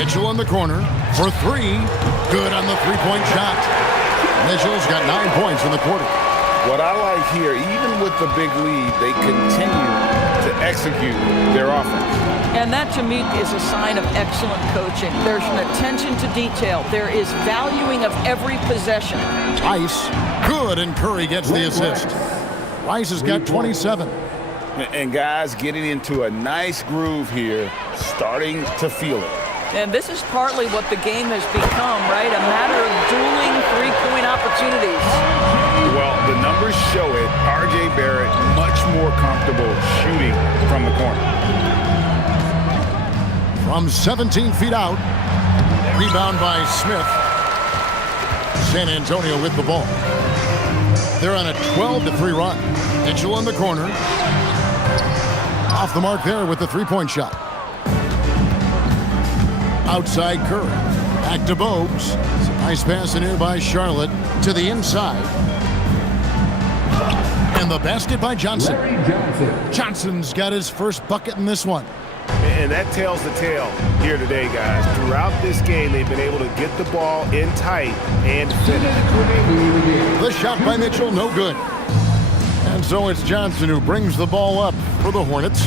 Mitchell in the corner for 3. Good on the three-point shot. Mitchell's got 9 points in the quarter. What I like here, even with the big lead, they continue to execute their offense. And that, to me, is a sign of excellent coaching. There's an attention to detail. There is valuing of every possession. Rice, good, and Curry gets the assist. Rice has got 27. And guys getting into a nice groove here, starting to feel it. And this is partly what the game has become, right? A matter of dueling three-point opportunities. Well, the numbers show it. R.J. Barrett much more comfortable shooting from the corner. From 17 feet out. Rebound by Smith. San Antonio with the ball. They're on a 12-3 run. Mitchell in the corner. Off the mark there with the three-point shot. Outside Curry. Back to Bogues. Nice pass in here by Charlotte to the inside. And the basket by Johnson. Johnson's got his first bucket in this one. And that tells the tale here today, guys. Throughout this game, they've been able to get the ball in tight and finish. The shot by Mitchell, no good. And so it's Johnson who brings the ball up for the Hornets.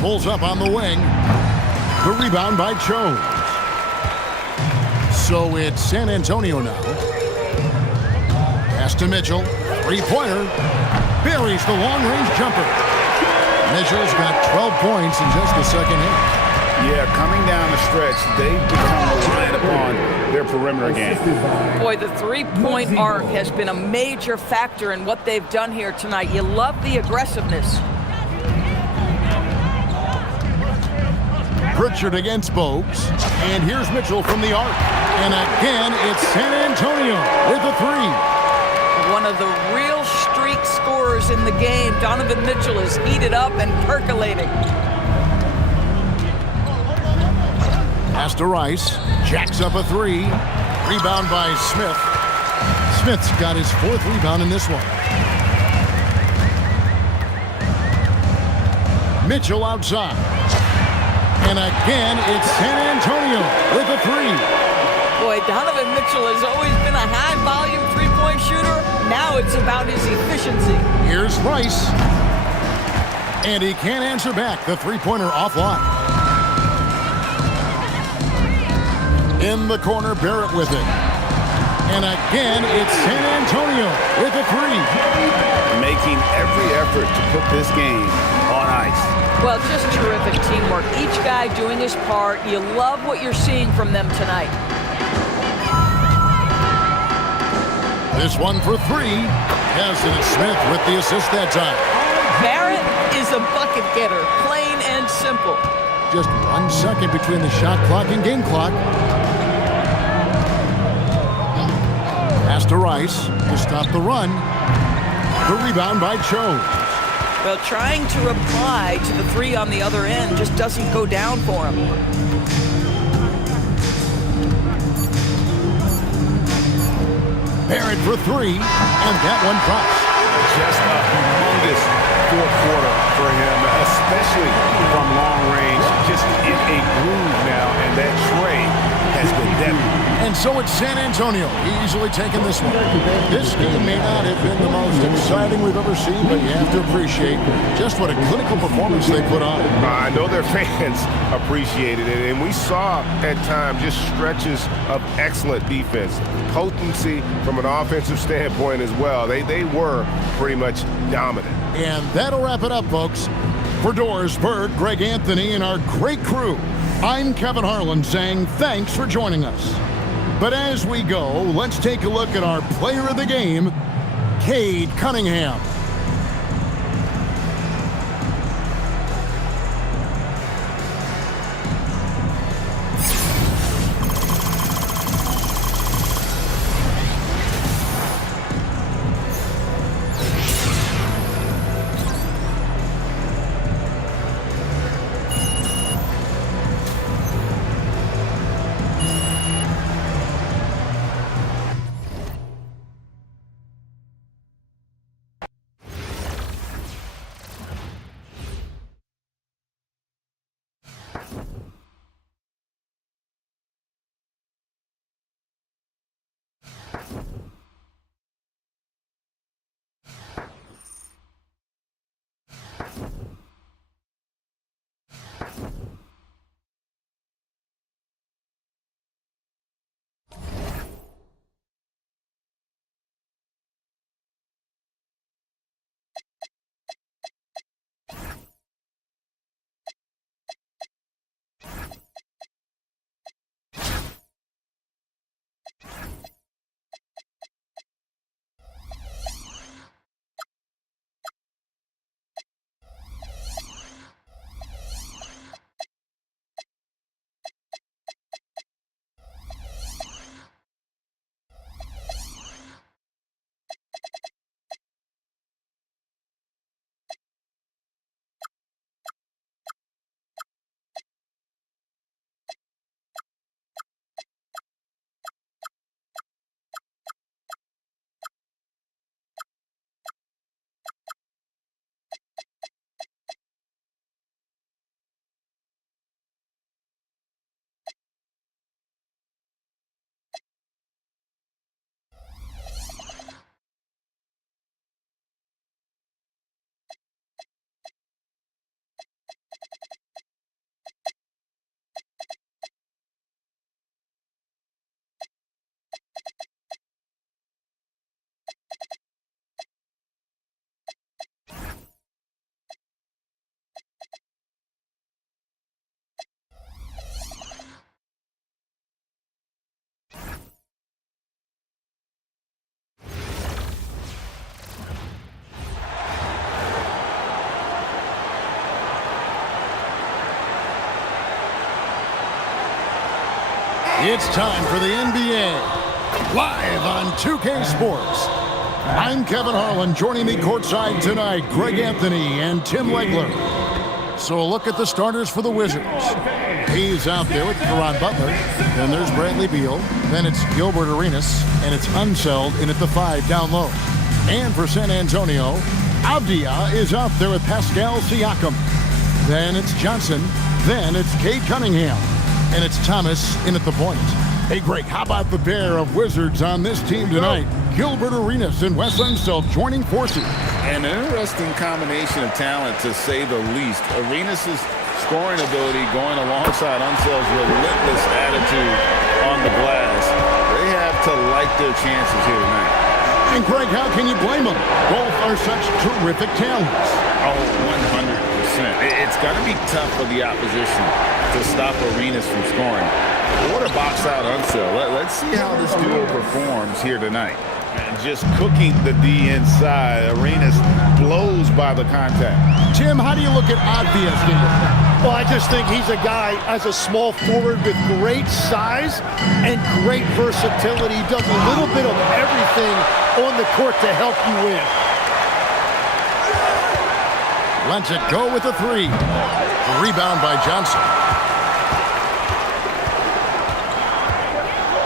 Pulls up on the wing. The rebound by Jones. So it's San Antonio now. Pass to Mitchell. Three-pointer. Buries the long-range jumper. Mitchell's got 12 points in just the second half. Yeah, coming down the stretch, they've become reliant upon their perimeter game. Boy, the three-point arc has been a major factor in what they've done here tonight. You love the aggressiveness. Pritchard against Bogues. And here's Mitchell from the arc. And again, it's San Antonio with a 3. One of the real streak scorers in the game. Donovan Mitchell is heated up and percolating. Pass to Rice. Jacks up a three. Rebound by Smith. Smith's got his 4th rebound in this one. Mitchell outside. And again, it's San Antonio with a three. Boy, Donovan Mitchell has always been a high-volume three-point shooter. Now it's about his efficiency. Here's Rice. And he can't answer back. The three-pointer offline. In the corner, Barrett with it. And again, it's San Antonio with a three. Making every effort to put this game on ice. Well, just terrific teamwork. Each guy doing his part. You love what you're seeing from them tonight. This one for three. Cassidy Smith with the assist that time. Barrett is a bucket getter, plain and simple. Just 1 second between the shot clock and game clock. Pass to Rice to stop the run. The rebound by Cho. Well, trying to reply to the three on the other end just doesn't go down for him. Barrett for three, and that one drops. Just a humongous 4th quarter for him, especially from long range. Just in a groove now, and that trade has been deadly. And so it's San Antonio easily taking this one. This game may not have been the most exciting we've ever seen, but you have to appreciate just what a clinical performance they put on. I know their fans appreciated it, and we saw at times just stretches of excellent defense, potency from an offensive standpoint as well. They were pretty much dominant. And that'll wrap it up, folks. For Doris Berg, Greg Anthony, and our great crew, I'm Kevin Harlan saying thanks for joining us. But as we go, let's take a look at our player of the game, Cade Cunningham. It's time for the NBA, live on 2K Sports. I'm Kevin Harlan. Joining me courtside tonight, Greg Anthony and Tim Legler. So a look at the starters for the Wizards. He's out there with Caron Butler. Then there's Bradley Beal. Then it's Gilbert Arenas. And it's Unseld in at the 5 down low. And for San Antonio, Avdia is out there with Pascal Siakam. Then it's Johnson. Then it's Cade Cunningham. And it's Thomas in at the point. Hey, Greg, how about the pair of Wizards on this team tonight? Gilbert Arenas and Wes Unseld joining forces. An interesting combination of talent, to say the least. Arenas' scoring ability going alongside Unseld's relentless attitude on the glass. They have to like their chances here tonight. And, Greg, how can you blame them? Both are such terrific talents. Oh, 100%. It's going to be tough for the opposition to stop Arenas from scoring. Or to box out Unseld. Let's see how this duo performs here tonight. And just cooking the D inside. Arenas blows by the contact. Tim, how do you look at Avdia's game? Well, I just think he's a guy as a small forward with great size and great versatility. He does a little bit of everything on the court to help you win. Lets it go with a 3. Rebound by Johnson.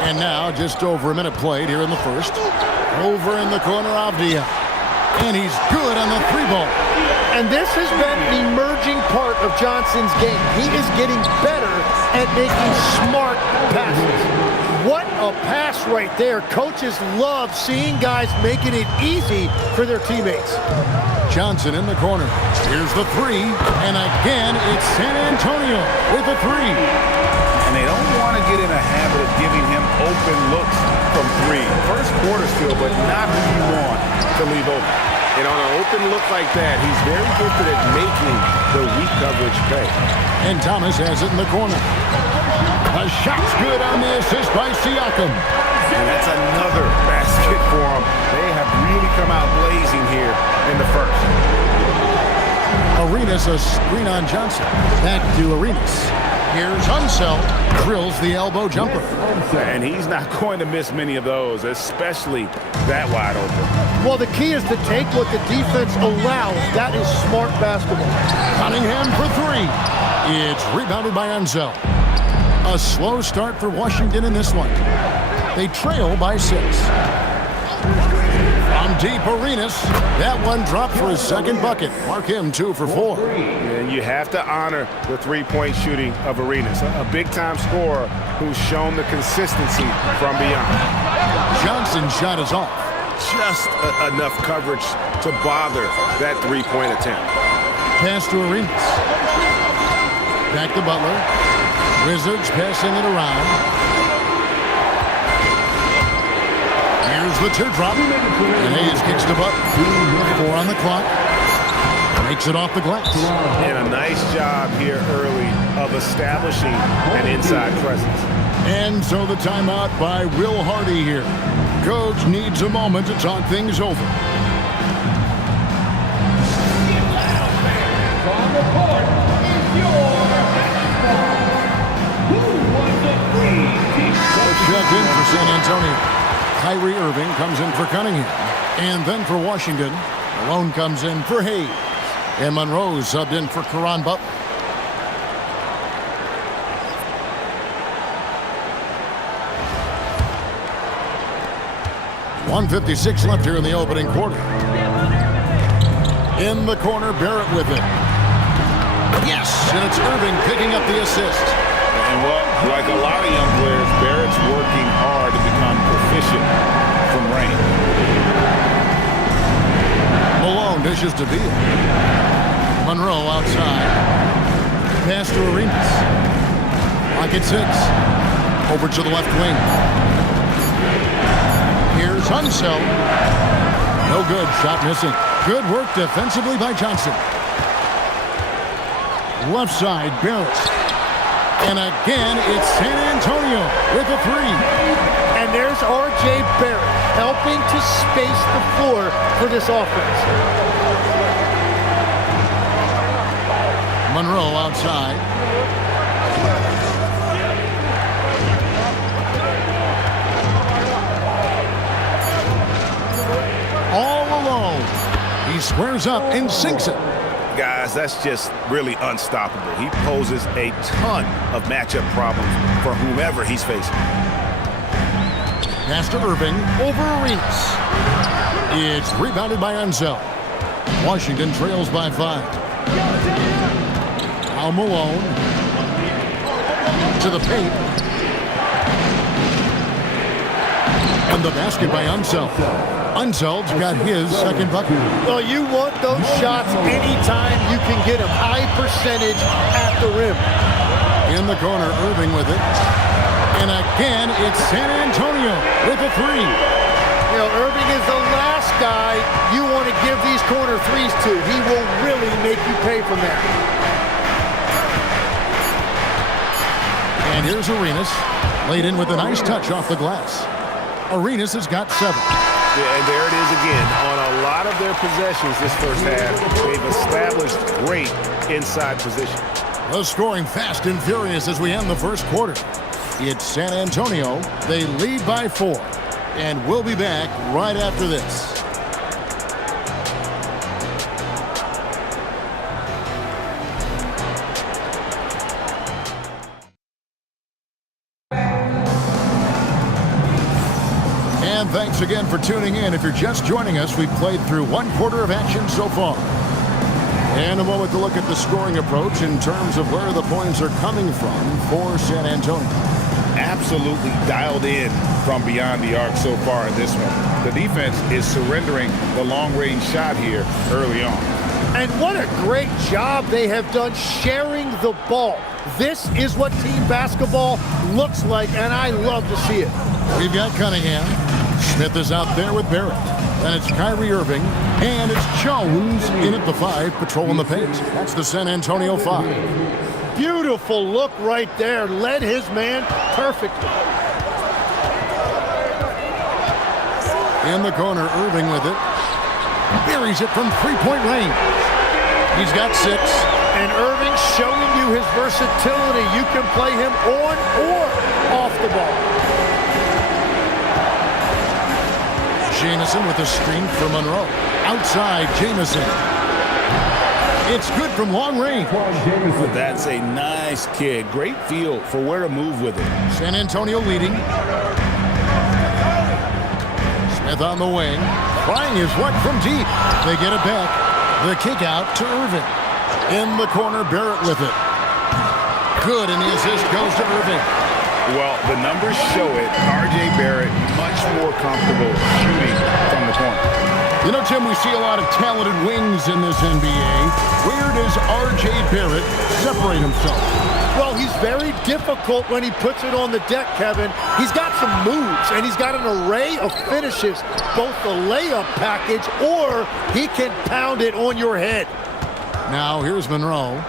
And now just over a minute played here in the first. Over in the corner, Avdia. And he's good on the 3-ball. And this has been an emerging part of Johnson's game. He is getting better at making smart passes. What a pass right there. Coaches love seeing guys making it easy for their teammates. Johnson in the corner. Here's the 3. And again, it's San Antonio with the 3. And they don't want to get in a habit of giving him open looks from 3. First quarter still, but not who you want to leave open. And on an open look like that, he's very gifted at making the weak coverage pay. And Thomas has it in the corner. A shot's good on the assist by Siakam. And that's another basket for him. They have really come out blazing here in the first. Arenas a screen on Johnson. Back to Arenas. Here's Unseld. Drills the elbow jumper. And he's not going to miss many of those, especially that wide open. Well, the key is to take what the defense allows. That is smart basketball. Cunningham for 3. It's rebounded by Unseld. A slow start for Washington in this one. They trail by 6. From deep, Arenas. That one dropped for his second bucket. Mark him 2 for 4. And you have to honor the three-point shooting of Arenas, a big-time scorer who's shown the consistency from beyond. Johnson's shot is off. Just enough coverage to bother that three-point attempt. Pass to Arenas. Back to Butler. Wizards passing it around. Here's the teardrop. And Hayes kicks to Butler. 4 on the clock. Makes it off the glass. And a nice job here early of establishing an inside presence. And so the timeout by Will Hardy here. Coach needs a moment to talk things over. On the court is your who won the free Check in for San Antonio. Kyrie Irving comes in for Cunningham. And then for Washington, Malone comes in for Hayes. And Monroe subbed in for Caron Butler. .156 left here in the opening quarter. In the corner, Barrett with it. Yes, and it's Irving picking up the assist. And well, like a lot of young players, Barrett's working hard to become proficient from range. Malone dishes to Beal. Monroe outside. Pass to Arenas. Pocket 6. Over to the left wing. Here's Unseld. No good. Shot missing. Good work defensively by Johnson. Left side, Barrett. And again, it's San Antonio with a 3. And there's R.J. Barrett helping to space the floor for this offense. Monroe outside. All alone. He squares up and sinks it. guys, that's just really unstoppable. He poses a ton of matchup problems for whomever he's facing. Pass to Irving over Arenas. It's rebounded by Ansel. Washington trails by 5. Al Malone to the paint. And the basket by Unseld. Unseld's got his second bucket. Well, you want those shots anytime you can get them. High percentage at the rim. In the corner, Irving with it. And again, it's San Antonio with a 3. You know, Irving is the last guy you want to give these corner threes to. He will really make you pay from that. And here's Arenas, laid in with a nice touch off the glass. Arenas has got 7. Yeah, and there it is again. On a lot of their possessions this first half, they've established great inside position. The scoring fast and furious as we end the first quarter. It's San Antonio. They lead by 4. And we'll be back right after this. And thanks again for tuning in. If you're just joining us, we've played through 1 quarter of action so far. And a moment to look at the scoring approach in terms of where the points are coming from for San Antonio. Absolutely dialed in from beyond the arc so far in this one. The defense is surrendering the long-range shot here early on. And what a great job they have done sharing the ball. This is what team basketball looks like, and I love to see it. We've got Cunningham. Smith is out there with Barrett. Then it's Kyrie Irving. And it's Jones in at the 5, patrolling the paint. That's the San Antonio 5. Beautiful look right there. Led his man perfectly. In the corner, Irving with it. Buries it from three-point range. He's got 6. And Irving showing you his versatility. You can play him on or off the ball. Jamison with a screen for Monroe. Outside, Jamison. It's good from long range. That's a nice kick. Great feel for where to move with it. San Antonio leading. Smith on the wing. Trying his one from deep. They get it back. The kick out to Irving. In the corner, Barrett with it. Good, and the assist goes to Irving. Well, the numbers show it. R.J. Barrett much more comfortable shooting from the corner. You know, Tim, we see a lot of talented wings in this NBA. Where does R.J. Barrett separate himself? Well, he's very difficult when he puts it on the deck, Kevin. He's got some moves, and he's got an array of finishes, both the layup package or he can pound it on your head. Now, here's Monroe.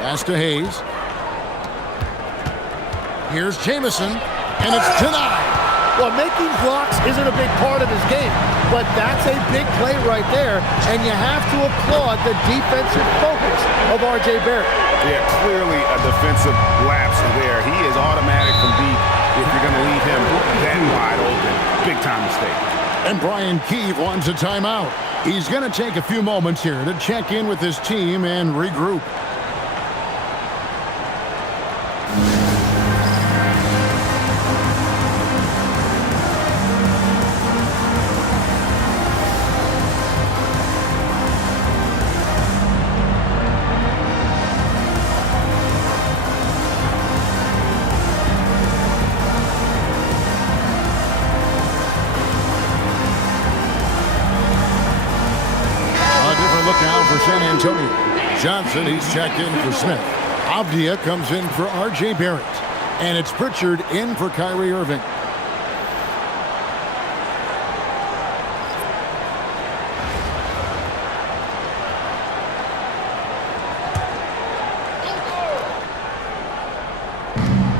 Pass to Hayes. Here's Jamison, and it's denied. Well, making blocks isn't a big part of his game, but that's a big play right there, and you have to applaud the defensive focus of R.J. Barrett. Yeah, clearly a defensive lapse there. He is automatic from deep if you're going to leave him that wide open. Big time mistake. And Brian Keefe wants a timeout. He's going to take a few moments here to check in with his team and regroup. Now for San Antonio. Johnson, he's checked in for Smith. Avdia comes in for R.J. Barrett. And it's Pritchard in for Kyrie Irving.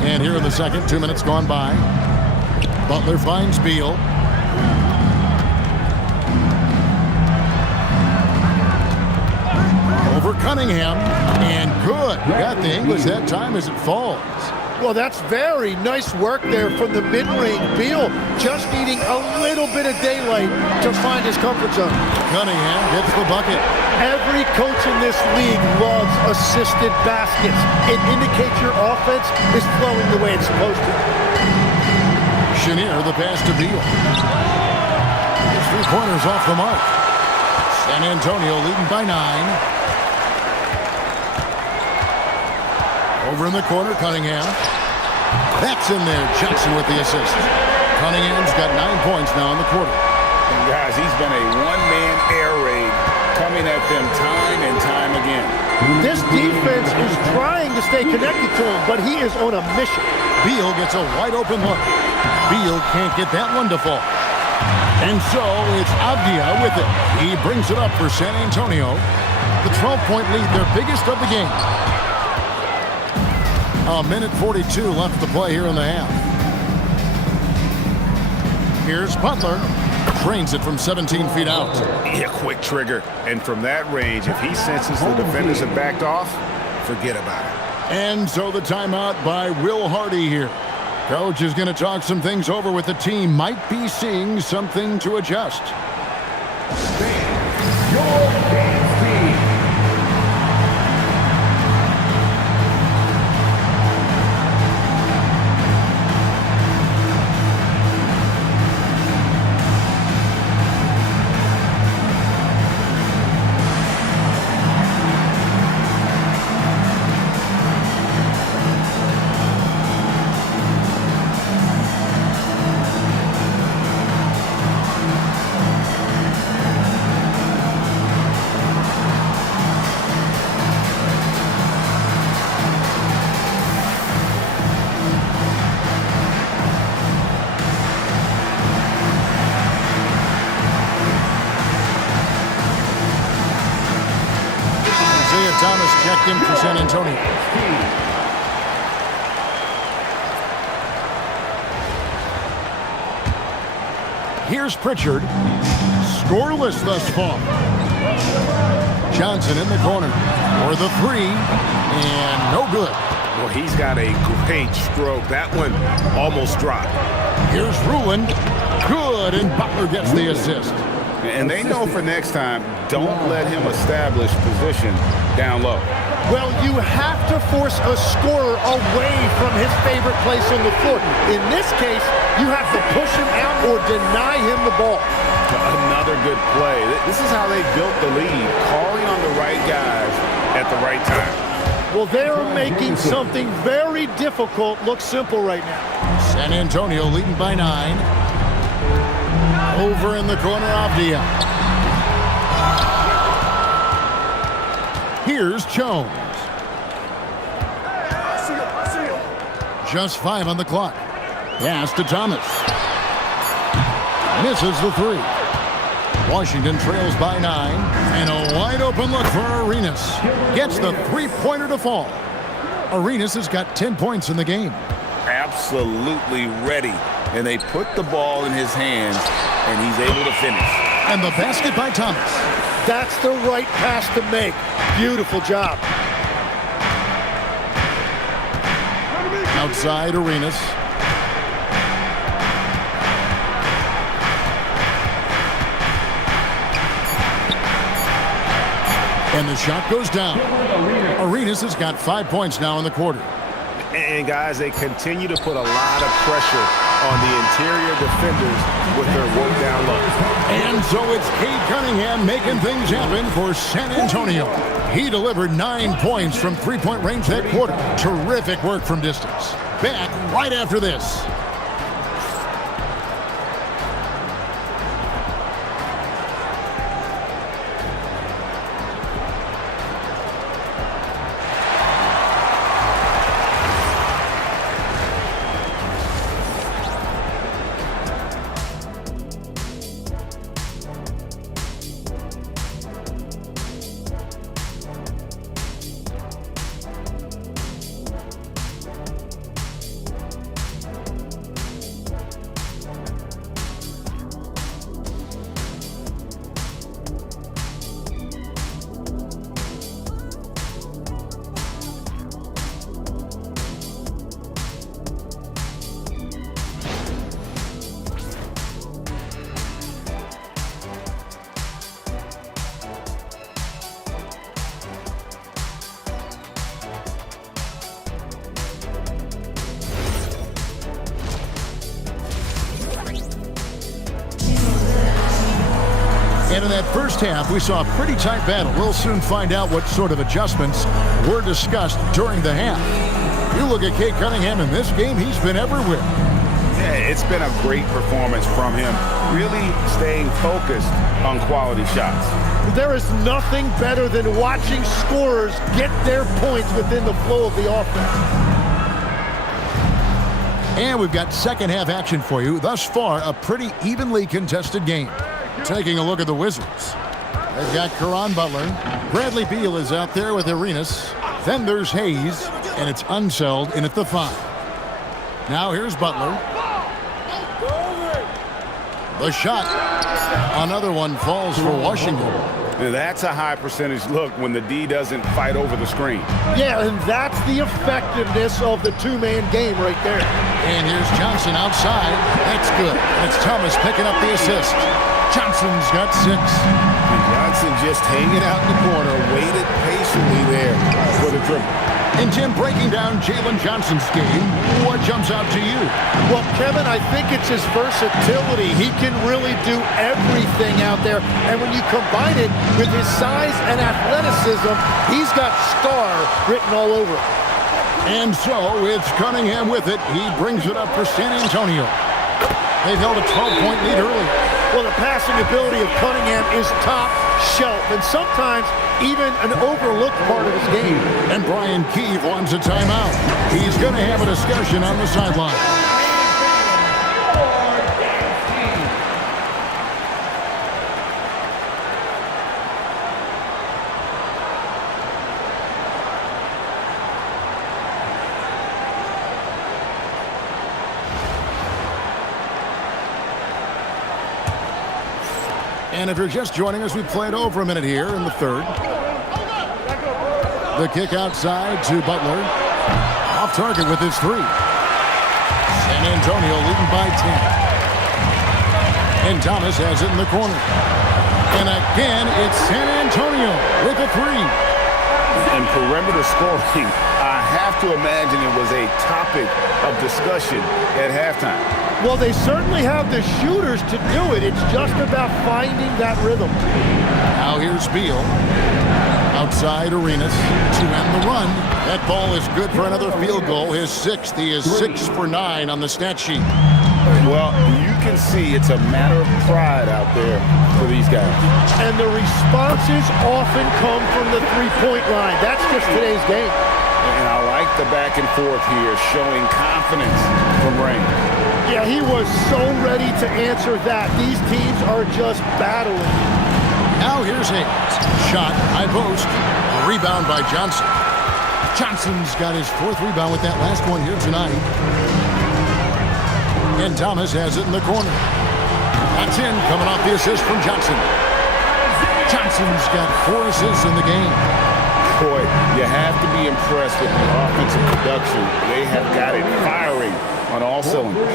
And here in the second, 2 minutes gone by. Butler finds Beal. Over Cunningham, and good. Got the English that time as it falls. Well, that's very nice work there from the mid-range. Beal just needing a little bit of daylight to find his comfort zone. Cunningham gets the bucket. Every coach in this league loves assisted baskets. It indicates your offense is flowing the way it's supposed to. Chenier, the pass to Beal. 3-pointers off the mark. San Antonio leading by 9. Over in the corner, Cunningham. That's in there. Johnson with the assist. Cunningham's got 9 points now in the quarter. And guys, he's been a one-man air raid coming at them time and time again. This defense is trying to stay connected to him, but he is on a mission. Beal gets a wide-open look. Beal can't get that one to fall. And so it's Avdia with it. He brings it up for San Antonio. The 12-point lead, their biggest of the game. A minute 42 left to play here in the half. Here's Butler. Drains it from 17 feet out. Yeah, quick trigger. And from that range, if he senses the defenders have backed off, forget about it. And so the timeout by Will Hardy here. Coach is going to talk some things over with the team. Might be seeing something to adjust. Your dance team. Thomas checked in for San Antonio. Here's Pritchard. Scoreless thus far. Johnson in the corner for the 3, and no good. Well, he's got a great stroke. That one almost dropped. Here's Ruland. Good, and Butler gets the assist. And they know for next time, don't let him establish position down low. Well, you have to force a scorer away from his favorite place on the floor. In this case, you have to push him out or deny him the ball. Another good play. This is how they built the lead, calling on the right guys at the right time. Well, they're making something very difficult look simple right now. San Antonio leading by 9. Over in the corner, Avdia. Here's Jones. Just 5 on the clock. Pass to Thomas. Misses the 3. Washington trails by 9. And a wide open look for Arenas. Gets the 3-pointer to fall. Arenas has got 10 points in the game. Absolutely ready. And they put the ball in his hands, and he's able to finish. And the basket by Thomas. That's the right pass to make. Beautiful job. Outside Arenas. And the shot goes down. Arenas has got 5 points now in the quarter. And guys, they continue to put a lot of pressure on the interior defenders with their work down low. And so it's Cade Cunningham making things happen for San Antonio. He delivered 9 points from 3-point range that quarter. Terrific work from distance. Back right after this. And in that first half, we saw a pretty tight battle. We'll soon find out what sort of adjustments were discussed during the half. You look at Cade Cunningham in this game, he's been everywhere. Yeah, it's been a great performance from him, really staying focused on quality shots. There is nothing better than watching scorers get their points within the flow of the offense. And we've got second half action for you. Thus far, a pretty evenly contested game. Taking a look at the Wizards. They've got Caron Butler. Bradley Beal is out there with Arenas. Then there's Hayes, and it's Unseld in at the 5. Now here's Butler. The shot. Another one falls for Washington. That's a high percentage look when the D doesn't fight over the screen. Yeah, and that's the effectiveness of the two-man game right there. And here's Johnson outside. That's good. It's Thomas picking up the assist. Johnson's got 6. And Johnson just hanging out in the corner, waited patiently there for the dribble. And Tim, breaking down Jalen Johnson's game, what jumps out to you? Well, Kevin, I think it's his versatility. He can really do everything out there. And when you combine it with his size and athleticism, he's got star written all over him. And so it's Cunningham with it. He brings it up for San Antonio. They've held a 12-point lead early. Well, the passing ability of Cunningham is top shelf, and sometimes even an overlooked part of his game. And Brian Keefe wants a timeout. He's going to have a discussion on the sideline. And if you're just joining us, we played over a minute here in the third. The kick outside to Butler. Off target with his 3. San Antonio leading by 10. And Thomas has it in the corner. And again, it's San Antonio with a 3. And perimeter scoring, I have to imagine it was a topic of discussion at halftime. Well, they certainly have the shooters to do it. It's just about finding that rhythm. Now here's Beal. Outside Arenas to end the run. That ball is good for another field goal. His 6th. He is 6 for 9 on the stat sheet. Well, you can see it's a matter of pride out there for these guys. And the responses often come from the three-point line. That's just today's game. And I like the back and forth here, showing confidence from Rain. Yeah, he was so ready to answer that. These teams are just battling. Now here's Hayes. Shot, high post. A rebound by Johnson. Johnson's got his 4th rebound with that last one here tonight. And Thomas has it in the corner. That's in, coming off the assist from Johnson. Johnson's got 4 assists in the game. Boy, you have to be impressed with the offensive production. They have got it firing on all cylinders.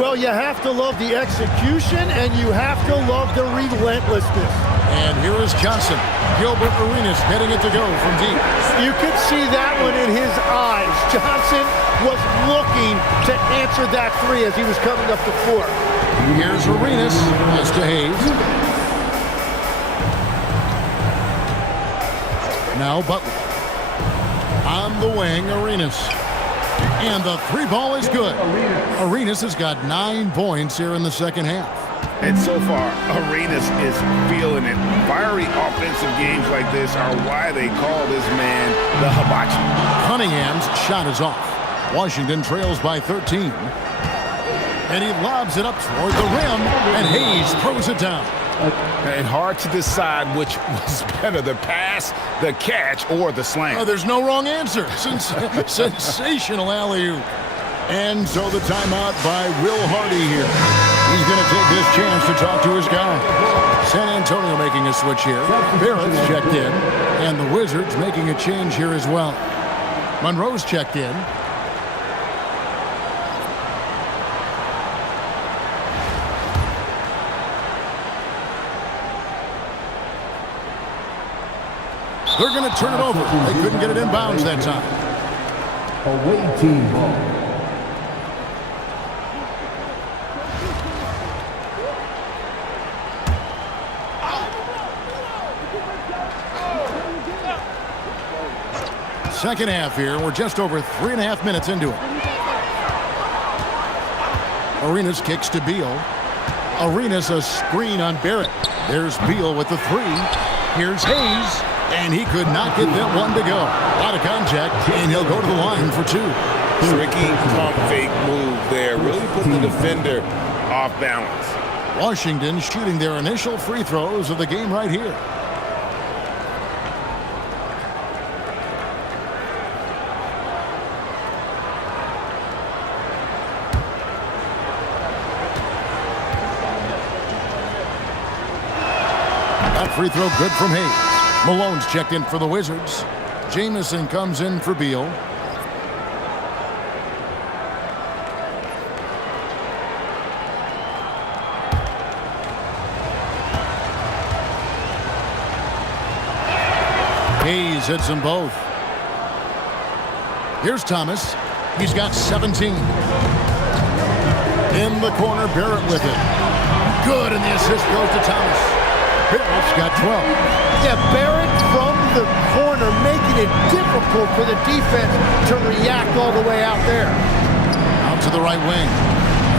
Well, you have to love the execution, and you have to love the relentlessness. And here is Johnson. Gilbert Arenas getting it to go from deep. You could see that one in his eyes. Johnson was looking to answer that 3 as he was coming up the floor. Here's Arenas. Pass to Hayes. Now Butler. On the wing, Arenas. And the 3 ball is good. Arenas has got 9 points here in the second half. And so far, Arenas is feeling it. Fiery offensive games like this are why they call this man the hibachi. Cunningham's shot is off. Washington trails by 13. And he lobs it up toward the rim, and Hayes throws it down. And hard to decide which was better, the pass, the catch, or the slam. Oh, there's no wrong answer. Sensational alley-oop. And so the timeout by Will Hardy here. He's going to take this chance to talk to his guy. San Antonio making a switch here. Barrett's checked in. And the Wizards making a change here as well. Monroe's checked in. They're going to turn it over. They couldn't get it in bounds that time. Away team ball. second half here. We're just over 3.5 minutes into it. Arenas kicks to Beal. Arenas a screen on Barrett. There's Beal with the three. Here's Hayes, and he could not get that one to go. Out of contact, and he'll go to the line for two. Tricky pump fake move there. Really put the defender off balance. Washington shooting their initial free throws of the game right here. That free throw good from Hayes. Malone's checked in for the Wizards. Jamison comes in for Beal. Hayes hits them both. Here's Thomas. He's got 17. In the corner, Barrett with it. Good, and the assist goes to Thomas. Barrett's got 12. Yeah, Barrett from the corner, making it difficult for the defense to react all the way out there. Out to the right wing.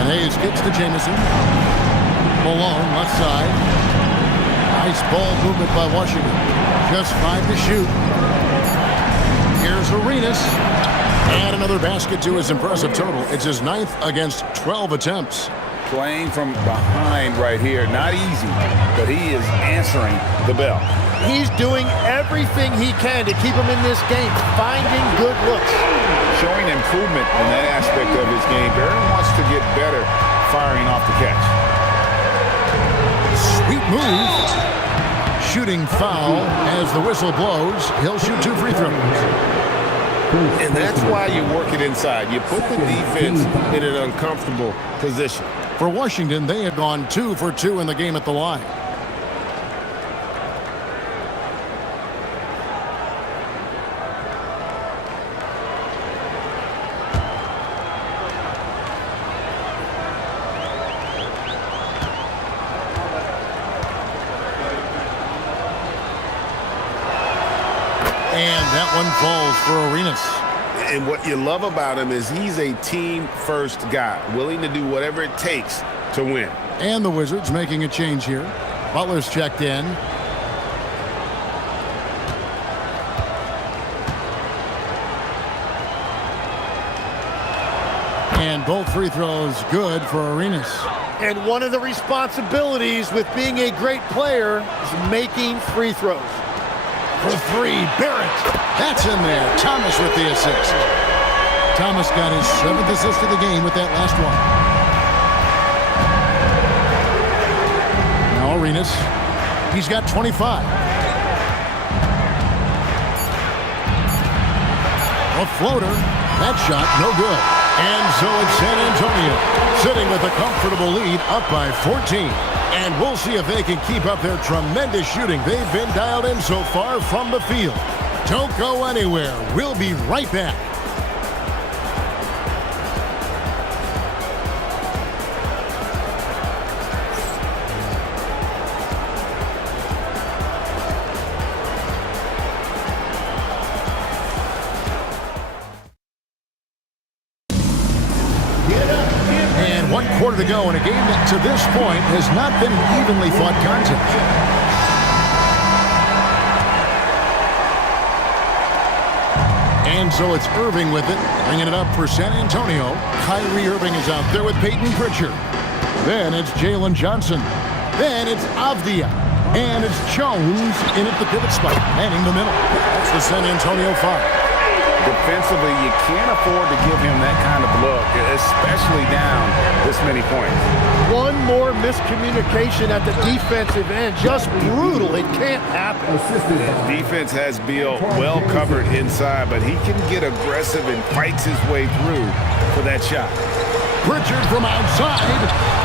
And Hayes gets to Jamison. Malone, left side. Nice ball movement by Washington. Just 5 to shoot. Here's Arenas. And another basket to his impressive total. It's his 9th against 12 attempts. Playing from behind right here. Not easy, but he is answering the bell. He's doing everything he can to keep him in this game, finding good looks. Showing improvement in that aspect of his game. Barrett wants to get better firing off the catch. Sweet move. Shooting foul as the whistle blows. He'll shoot 2 free throws. And that's why you work it inside. You put the defense in an uncomfortable position. For Washington, they have gone 2 for 2 in the game at the line. And that one falls for Arenas. And what you love about him is he's a team-first guy, willing to do whatever it takes to win. And the Wizards making a change here. Butler's checked in. And both free throws good for Arenas. And one of the responsibilities with being a great player is making free throws. For 3, Barrett. That's in there. Thomas with the assist. Thomas got his 7th assist of the game with that last one. Now Arenas. He's got 25. A floater. That shot, no good. And so it's San Antonio sitting with a comfortable lead up by 14. And we'll see if they can keep up their tremendous shooting they've been dialed in so far from the field. Don't go anywhere. We'll be right back. And 1 quarter to go in a game that to this point has not been an evenly fought contest. And so it's Irving with it, bringing it up for San Antonio. Kyrie Irving is out there with Peyton Pritchard. Then it's Jalen Johnson. Then it's Avdia. And it's Jones in at the pivot spot, manning the middle. That's the San Antonio 5. Defensively, you can't afford to give him that kind of look, especially down this many points. One more miscommunication at the defensive end. Just brutal. It can't happen. Defense has Beal well covered inside, but he can get aggressive and fights his way through for that shot. Pritchard from outside.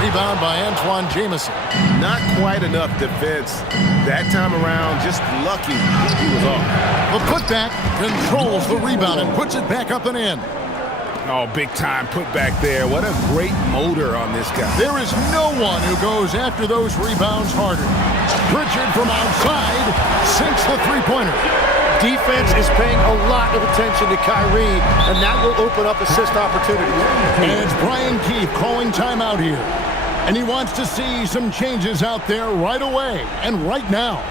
Rebound by Antoine Jamison. Not quite enough defense that time around. Just lucky he was off. The putback controls the rebound and puts it back up and in. Oh, big time putback there. What a great motor on this guy. There is no one who goes after those rebounds harder. Pritchard from outside sinks the three-pointer. defense is paying a lot of attention to Kyrie, and that will open up assist opportunities. And it's Brian Keefe calling timeout here. And he wants to see some changes out there right away and right now.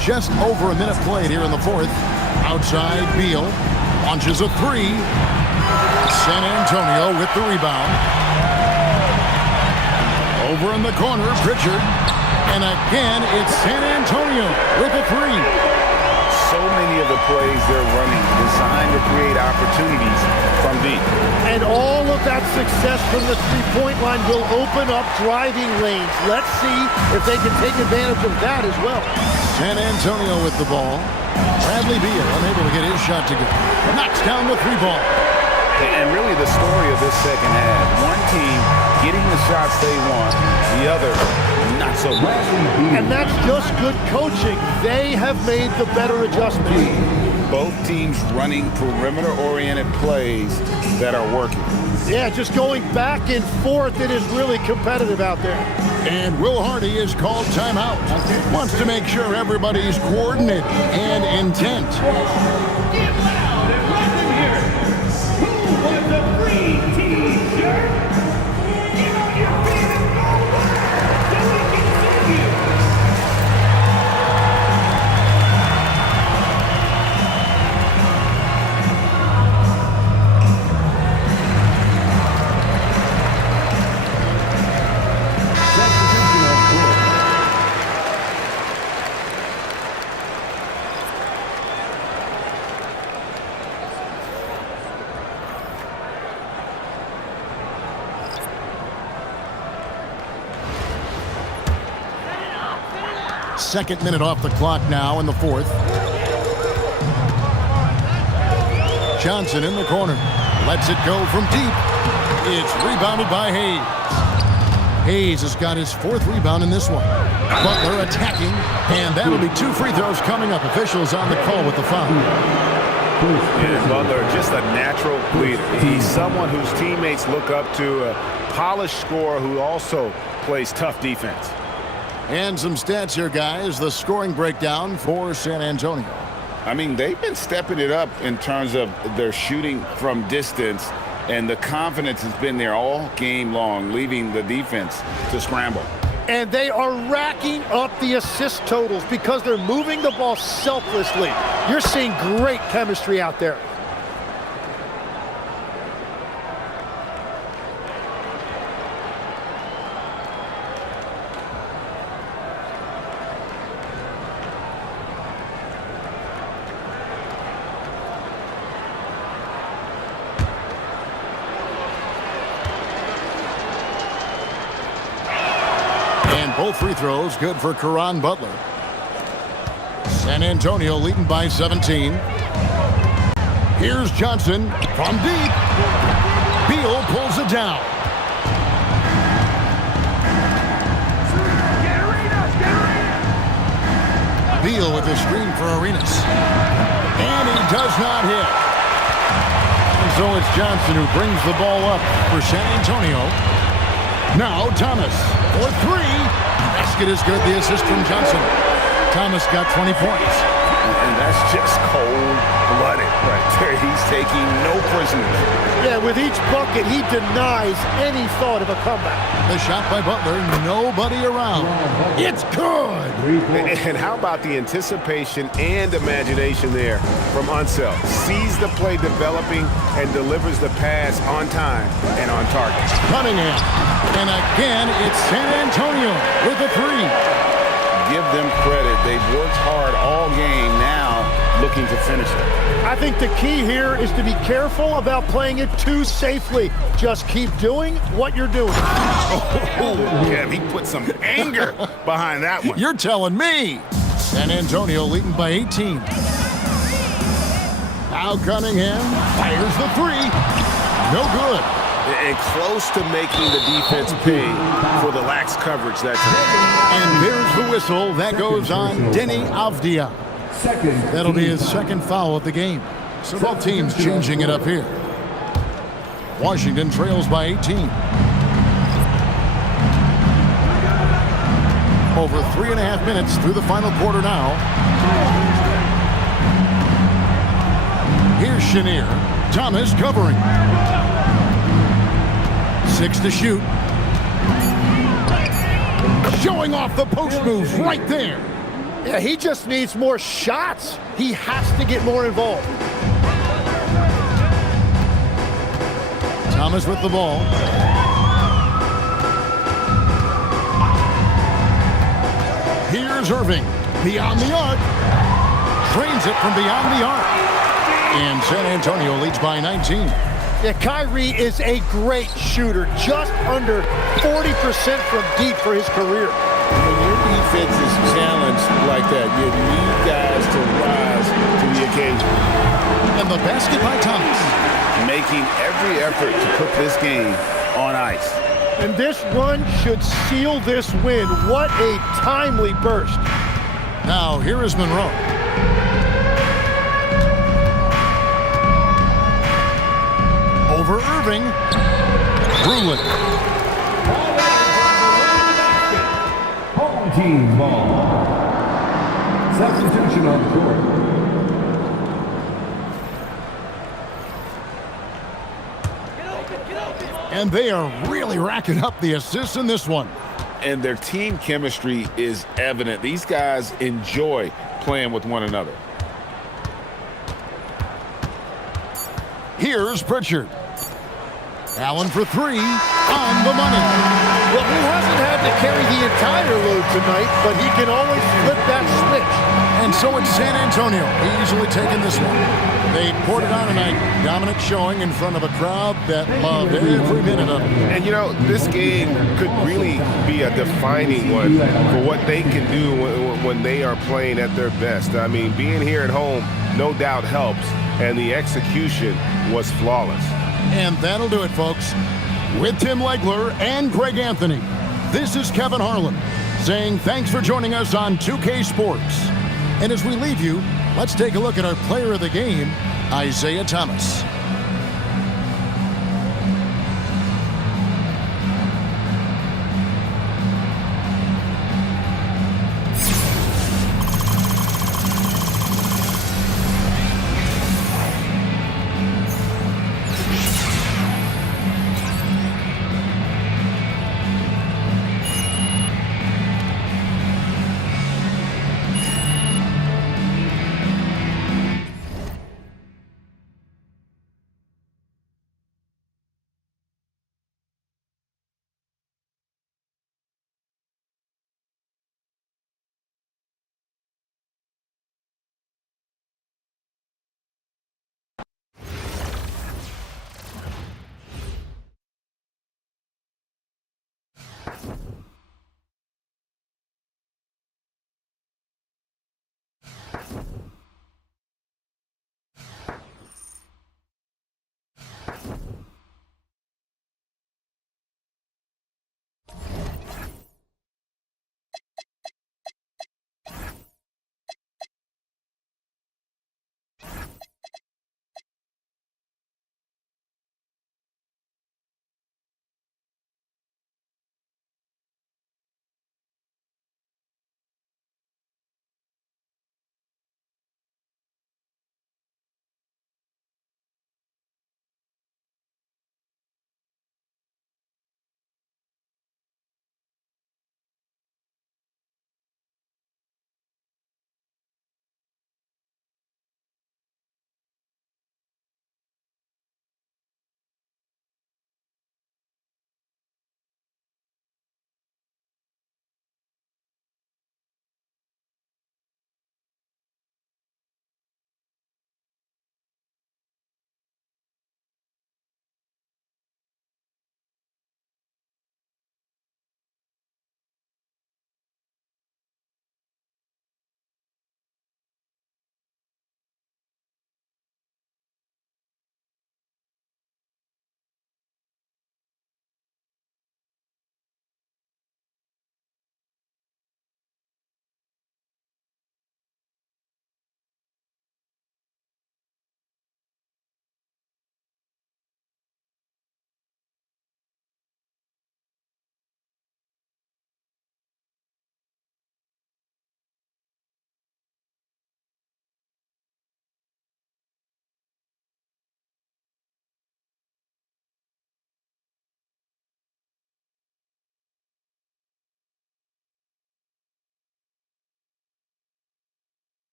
Just over a minute played here in the fourth. Outside, Beal launches a three. San Antonio with the rebound. Over in the corner, Pritchard. And again, it's San Antonio with a three. So many of the plays they're running designed to create opportunities from deep. And all of that success from the three-point line will open up driving lanes. Let's see if they can take advantage of that as well. San Antonio with the ball. Bradley Beal unable to get his shot to go. Knocks down the three ball. And really the story of this second half. One team getting the shots they want, the other not so much. And that's just good coaching. They have made the better adjustment. Both teams running perimeter-oriented plays that are working. Yeah, just going back and forth. It is really competitive out there. And Will Hardy is called timeout. Wants to make sure everybody's coordinated and intent. Get loud and let them hear it. Who wants a free T-shirt? Get on your feet and go loud so we can see you. Second minute off the clock now in the fourth. Johnson in the corner. Lets it go from deep. It's rebounded by Hayes. Hayes has got his fourth rebound in this one. Butler attacking, and that'll be two free throws coming up. Officials on the call with the foul. And Butler, just a natural leader. He's someone whose teammates look up to, a polished scorer who also plays tough defense. And some stats here, guys. The scoring breakdown for San Antonio. I mean, they've been stepping it up in terms of their shooting from distance, and the confidence has been there all game long, leaving the defense to scramble. And they are racking up the assist totals because they're moving the ball selflessly. You're seeing great chemistry out there. Both free throws good for Caron Butler. San Antonio leading by 17. Here's Johnson from deep. Beal pulls it down. Beal with the screen for Arenas. And he does not hit. And so it's Johnson who brings the ball up for San Antonio. Now Thomas for three. Basket is good. The assist from Johnson. Thomas got 20 points. And that's just cold-blooded right there. He's taking no prisoners. Yeah, with each bucket, he denies any thought of a comeback. The shot by Butler, nobody around. It's good! And how about the anticipation and imagination there from Unseld? Sees the play developing and delivers the pass on time and on target. Cunningham. And again, it's San Antonio with a three. Give them credit. They've worked hard all game, now looking to finish it. I think the key here is to be careful about playing it too safely. Just keep doing what you're doing. Oh, yeah, he put some anger behind that one. You're telling me. San Antonio leading by 18. Now Cunningham fires the three. No good. And close to making the defense pay for the lax coverage that time. And there's the whistle. That goes on Deni Avdija. That'll be his second foul of the game. So both teams changing it up here. Washington trails by 18. Over 3.5 minutes through the final quarter now. Here's Chenier. Thomas covering. 6 to shoot. Showing off the post move right there. Yeah, he just needs more shots. He has to get more involved. Thomas with the ball. Here's Irving. Beyond the arc. Drains it from beyond the arc. And San Antonio leads by 19. Yeah, Kyrie is a great shooter, just under 40% from deep for his career. When your defense is challenged like that, you need guys to rise to the occasion. And the basket by Thomas. Making every effort to put this game on ice. And this run should seal this win. What a timely burst. Now, here is Monroe. Over Irving. Brulin. Home team ball. Substitution on the court. And they are really racking up the assists in this one. And their team chemistry is evident. These guys enjoy playing with one another. Here's Pritchard. Allen for three, on the money. Well, he hasn't had to carry the entire load tonight, but he can always flip that switch. And so it's San Antonio easily taking this one. They poured it on tonight. Dominant showing in front of a crowd that loved every minute of it. And you know, this game could really be a defining one for what they can do when they are playing at their best. I mean, being here at home no doubt helps, and the execution was flawless. And that'll do it, folks. With Tim Legler and Greg Anthony, this is Kevin Harlan saying thanks for joining us on 2K Sports. And as we leave you, let's take a look at our player of the game, Isaiah Thomas.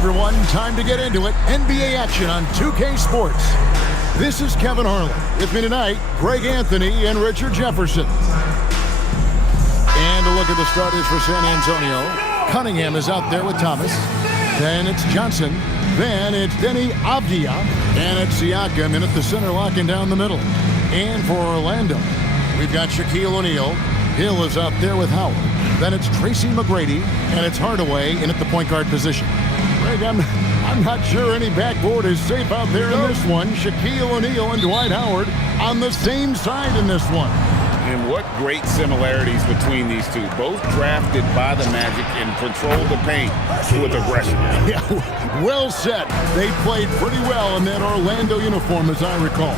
everyone, time to get into it. NBA action on 2K Sports. This is Kevin Harlan. With me tonight, Greg Anthony and Richard Jefferson. And a look at the starters for San Antonio. Cunningham is out there with Thomas. Then it's Johnson. Then it's Denny Avdia. And it's Siakam in at the center, locking down the middle. And for Orlando, we've got Shaquille O'Neal. Hill is out there with Howard. Then it's Tracy McGrady, and it's Hardaway in at the point guard position. Greg, I'm not sure any backboard is safe out there in this one. Shaquille O'Neal and Dwight Howard on the same side in this one. And what great similarities between these two. Both drafted by the Magic and controlled the paint with aggression. Yeah, well said. They played pretty well in that Orlando uniform, as I recall.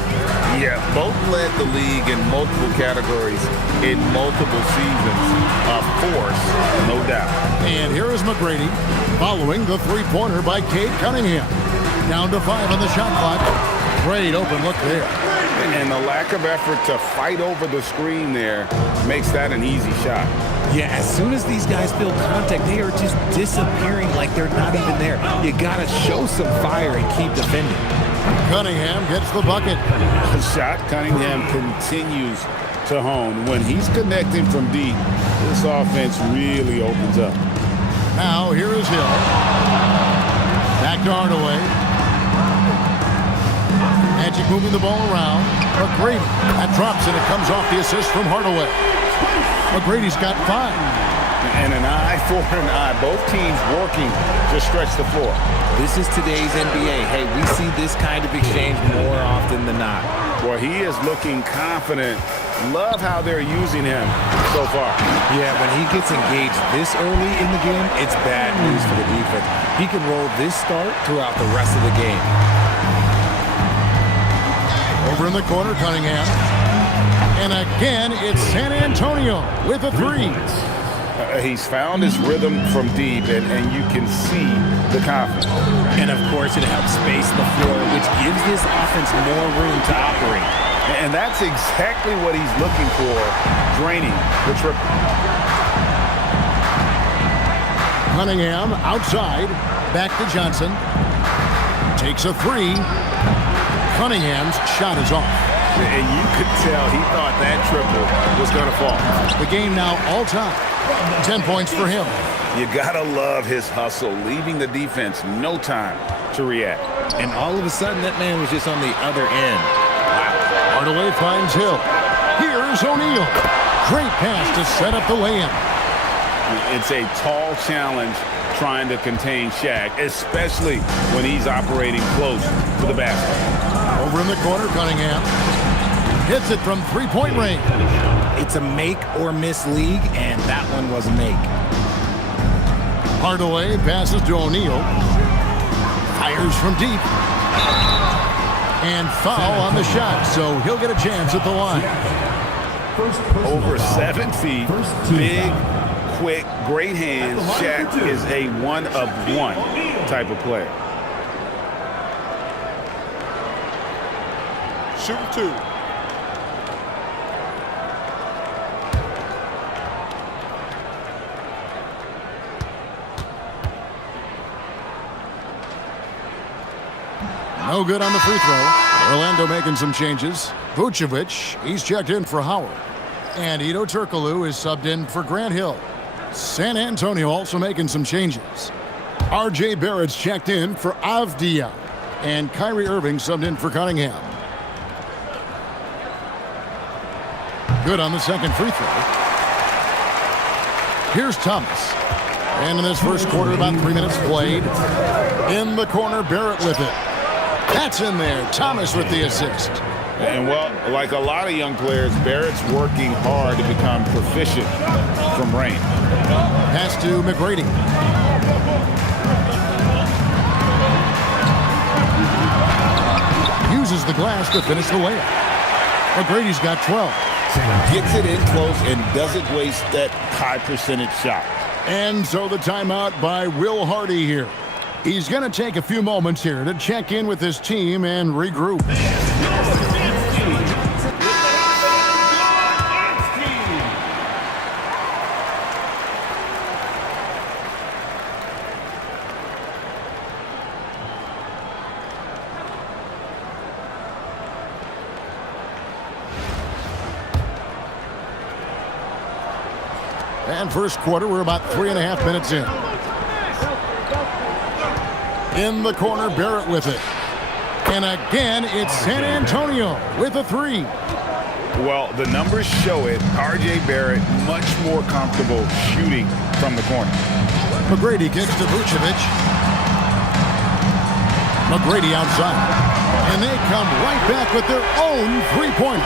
Yeah, both led the league in multiple categories in multiple seasons. A force, no doubt. And here is McGrady following the three-pointer by Cade Cunningham. Down to 5 on the shot clock. Great open look there. And the lack of effort to fight over the screen there makes that an easy shot. Yeah, as soon as these guys feel contact, they are just disappearing like they're not even there. You gotta show some fire and keep defending. Cunningham gets the bucket. The shot Cunningham continues to hone. When he's connecting from deep, this offense really opens up. Now here is Hill. Back to Hardaway. Magic moving the ball around. McGrady. That drops and it comes off the assist from Hardaway. McGrady's got 5. And an eye for an eye. Both teams working to stretch the floor. This is today's NBA. Hey, we see this kind of exchange more often than not. Well, he is looking confident. Love how they're using him so far. Yeah, when he gets engaged this early in the game, it's bad news for the defense. He can roll this start throughout the rest of the game. Over in the corner, Cunningham. And again, it's San Antonio with a 3. He's found his rhythm from deep, and you can see the confidence. And, of course, it helps space the floor, which gives this offense more room to operate. And that's exactly what he's looking for, draining the triple. Cunningham outside. Back to Johnson. Takes a 3. Cunningham's shot is off. And you could tell he thought that triple was going to fall. The game now all time. 10 points for him. You got to love his hustle, leaving the defense no time to react. And all of a sudden, that man was just on the other end. Wow. Hardaway finds Hill. Here's O'Neal. Great pass to set up the lay-in. It's a tall challenge trying to contain Shaq, especially when he's operating close to the basket. Over in the corner, Cunningham hits it from three-point range. It's a make or miss league, and that one was a make. Hardaway passes to O'Neal. Fires from deep. And foul on the shot, so he'll get a chance at the line. Over 7 feet, big, quick, great hands. Shaq is a one-of-one type of player. Shooting 2. No good on the free throw. Orlando making some changes. Vucevic, he's checked in for Howard. And Ito Turkoglu is subbed in for Grant Hill. San Antonio also making some changes. R.J. Barrett's checked in for Avdia. And Kyrie Irving subbed in for Cunningham. Good on the second free throw. Here's Thomas. And in this first quarter, about 3 minutes played. In the corner, Barrett with it. That's in there. Thomas with the assist. And, well, like a lot of young players, Barrett's working hard to become proficient from range. Pass to McGrady. Uses the glass to finish the layup. McGrady's got 12. Gets it in close and doesn't waste that high percentage shot. And so the timeout by Will Hardy here. He's going to take a few moments here to check in with his team and regroup. And first quarter, we're about 3.5 minutes in. In the corner, Barrett with it. And again, it's San Antonio with a three. Well, the numbers show it. R.J. Barrett much more comfortable shooting from the corner. McGrady kicks to Vucevic. McGrady outside. And they come right back with their own three-pointer.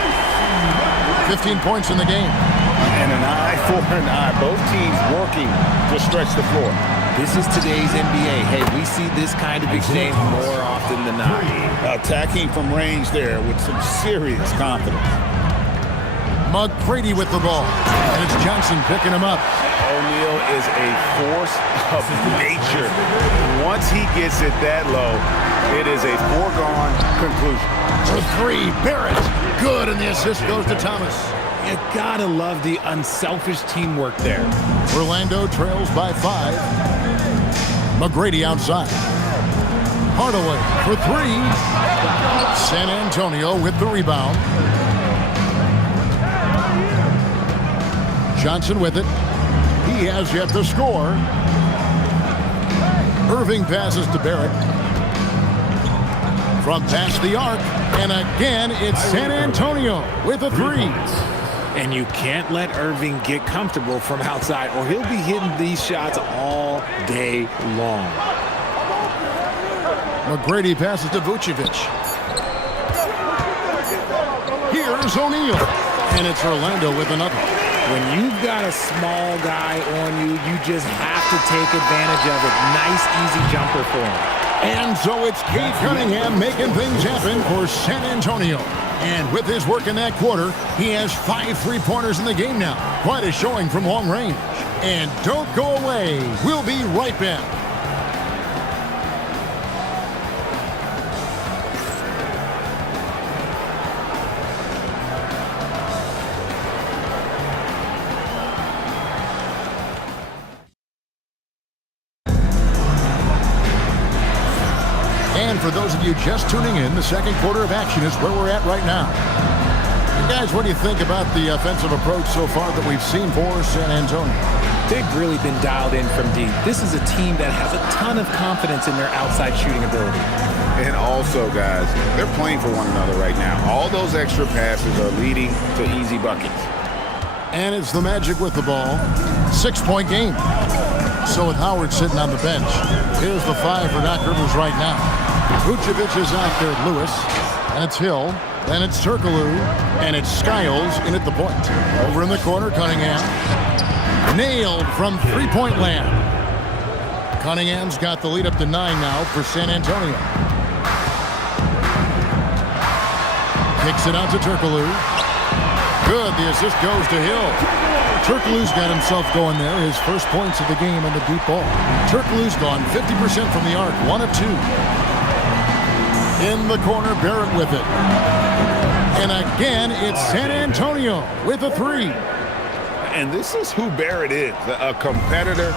15 points in the game. And an eye for an eye. Both teams working to stretch the floor. This is today's NBA. Hey, we see this kind of exchange more often than not. Attacking from range there with some serious confidence. McGrady with the ball. And it's Johnson picking him up. O'Neal is a force of nature. Once he gets it that low, it is a foregone conclusion. For three, Barrett. Good, and the assist goes to Thomas. You gotta love the unselfish teamwork there. Orlando trails by 5. McGrady outside. Hardaway for three. San Antonio with the rebound. Johnson with it. He has yet to score. Irving passes to Barrett. From past the arc. And again, it's San Antonio with a three. And you can't let Irving get comfortable from outside or he'll be hitting these shots all day long. McGrady passes to Vucevic. Here's O'Neal. And it's Orlando with another. When you've got a small guy on you, you just have to take advantage of it. Nice, easy jumper for him. And so it's Cade Cunningham making things happen for San Antonio. And with his work in that quarter, he has 5 three-pointers in the game now. Quite a showing from long range. And don't go away. We'll be right back. And for those of you just tuning in, the second quarter of action is where we're at right now. And guys, what do you think about the offensive approach so far that we've seen for San Antonio? They've really been dialed in from deep. This is a team that has a ton of confidence in their outside shooting ability. And also, guys, they're playing for one another right now. All those extra passes are leading to easy buckets. And it's the Magic with the ball. 6-point game. So with Howard sitting on the bench, here's the 5 for Doc Rivers right now. Vucevic is out there, Lewis, and it's Hill, then it's Turkoglu, and it's Skiles in at the point. Over in the corner, Cunningham. Nailed from three-point land. Cunningham's got the lead up to 9 now for San Antonio. Kicks it out to Turkoglu. Good, the assist goes to Hill. Turkoglu's got himself going there. His first points of the game on the deep ball. Turkoglu's gone 50% from the arc, 1 of 2. In the corner, Barrett with it. And again, it's San Antonio with a three. And this is who Barrett is, a competitor,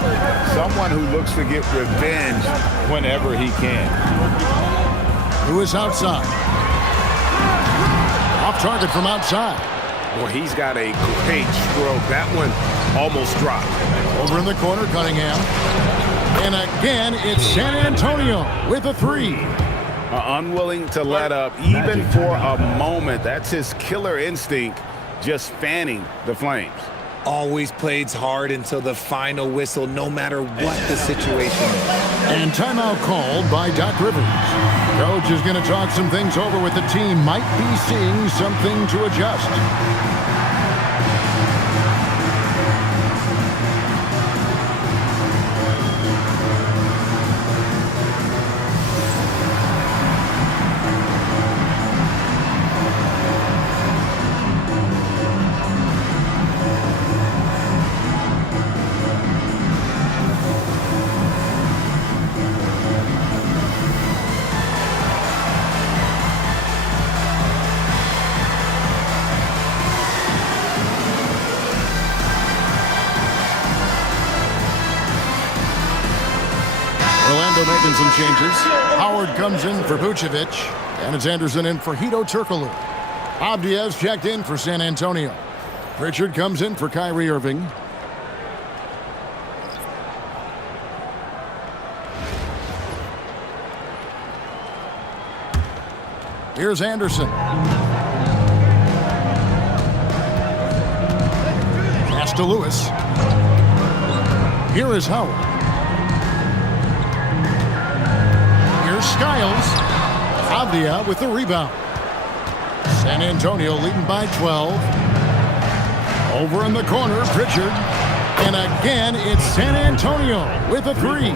someone who looks to get revenge whenever he can. Who is outside? Off target from outside. Well, he's got a great stroke. That one almost dropped. Over in the corner, Cunningham. And again, it's San Antonio with a three. Unwilling to let up, even for a moment. That's his killer instinct, just fanning the flames. Always plays hard until the final whistle, no matter what the situation is. And timeout called by Doc Rivers. Coach is going to talk some things over with the team. Might be seeing something to adjust. Making some changes. Howard comes in for Vucevic, and it's Anderson in for Hedo Turkoglu. Abdias checked in for San Antonio. Pritchard comes in for Kyrie Irving. Here's Anderson. Pass to Lewis. Here is Howard. Here's Skiles. Avdia with the rebound. San Antonio leading by 12. Over in the corner, Pritchard. And again, it's San Antonio with a three.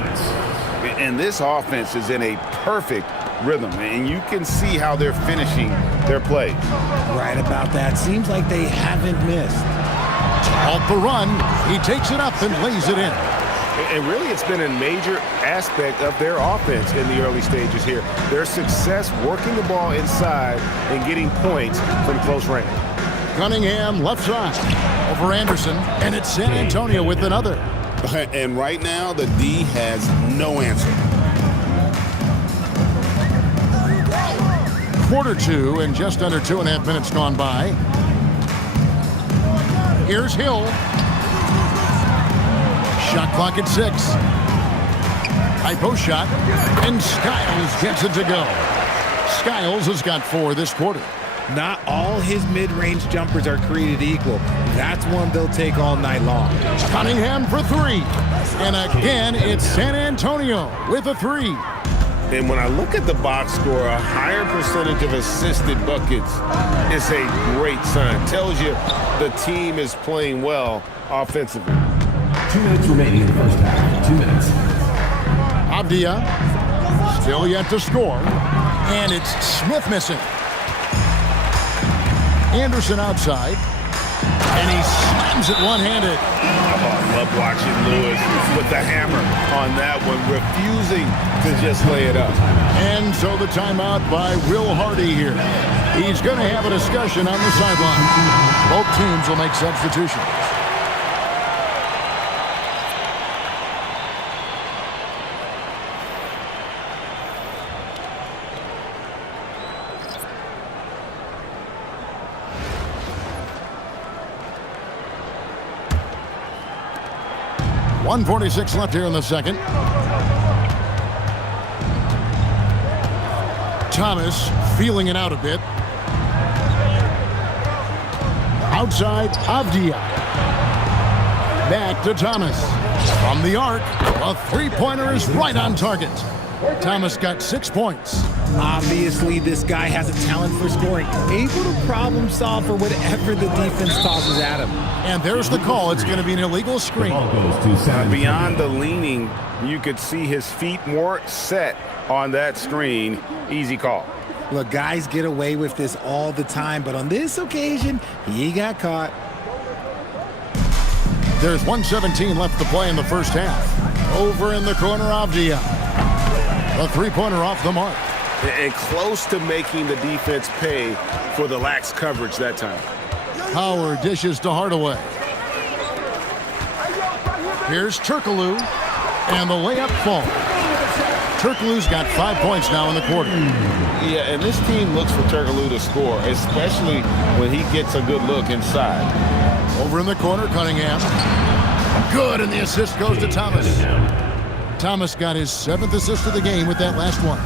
And this offense is in a perfect rhythm, and you can see how they're finishing their plays. Right about that. Seems like they haven't missed. Off the run, he takes it up and lays it in. And really, it's been a major aspect of their offense in the early stages here. Their success working the ball inside and getting points from close range. Cunningham left side over Anderson, and it's San Antonio with another. And right now, the D has no answer. Quarter two and just under 2.5 minutes gone by. Here's Hill. Shot clock at 6. High post shot, and Skiles gets it to go. Skiles has got 4 this quarter. Not all his mid-range jumpers are created equal. That's one they'll take all night long. Cunningham for 3. And again, it's San Antonio with a 3. And when I look at the box score, a higher percentage of assisted buckets is a great sign. Tells you the team is playing well offensively. 2 minutes remaining in the first half. 2 minutes. Avdia still yet to score. And it's Smith missing. Anderson outside. And he slams it one-handed. Oh, I love watching Lewis with the hammer on that one, refusing to just lay it up. And so the timeout by Will Hardy here. He's going to have a discussion on the sideline. Both teams will make substitutions. .146 left here in the second. Thomas feeling it out a bit. Outside, Avdia. Back to Thomas. From the arc, a three-pointer is right on target. Thomas got 6 points. Obviously, this guy has a talent for scoring, able to problem solve for whatever the defense tosses at him. And there's the call. It's going to be an illegal screen. Beyond the leaning, you could see his feet more set on that screen. Easy call. Look, guys get away with this all the time, but on this occasion, he got caught. There's 1:17 left to play in the first half. Over in the corner, Avdia. A three-pointer off the mark. And close to making the defense pay for the lax coverage that time. Howard dishes to Hardaway. Here's Turkoglu, and the layup falls. Turkoglu's got 5 points now in the quarter. Yeah, and this team looks for Turkoglu to score, especially when he gets a good look inside. Over in the corner, Cunningham. Good, and the assist goes to Thomas. Thomas got his 7th assist of the game with that last one.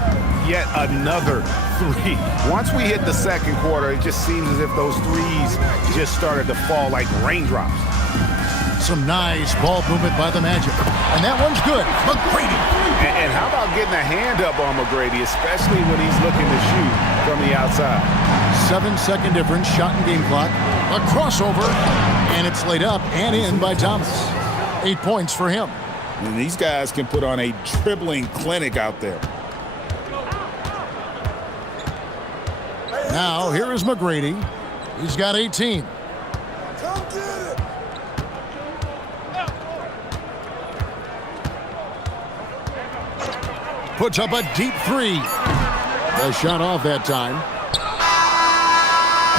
Yet another 3. Once we hit the second quarter, it just seems as if those threes just started to fall like raindrops. Some nice ball movement by the Magic. And that one's good. McGrady. And how about getting a hand up on McGrady, especially when he's looking to shoot from the outside? 7-second difference, shot and game clock. A crossover, and it's laid up and in by Thomas. 8 points for him. And these guys can put on a dribbling clinic out there. Now, here is McGrady. He's got 18. Come get it. Puts up a deep 3. The shot off that time.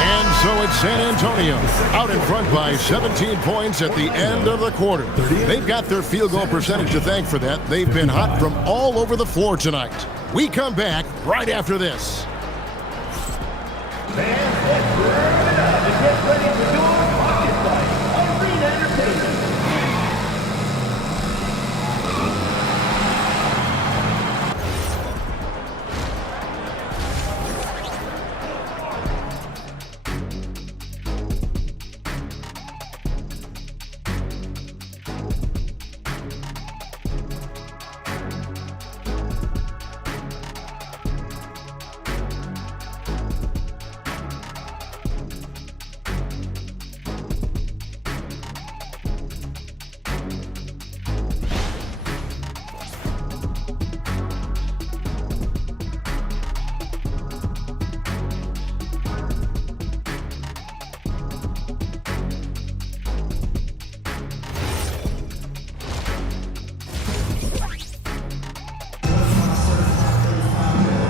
And so it's San Antonio out in front by 17 points at the end of the quarter. They've got their field goal percentage to thank for that. They've been hot from all over the floor tonight. We come back right after this. Fans, let's burn it up and get ready for your pocket fight. Arena Entertainment.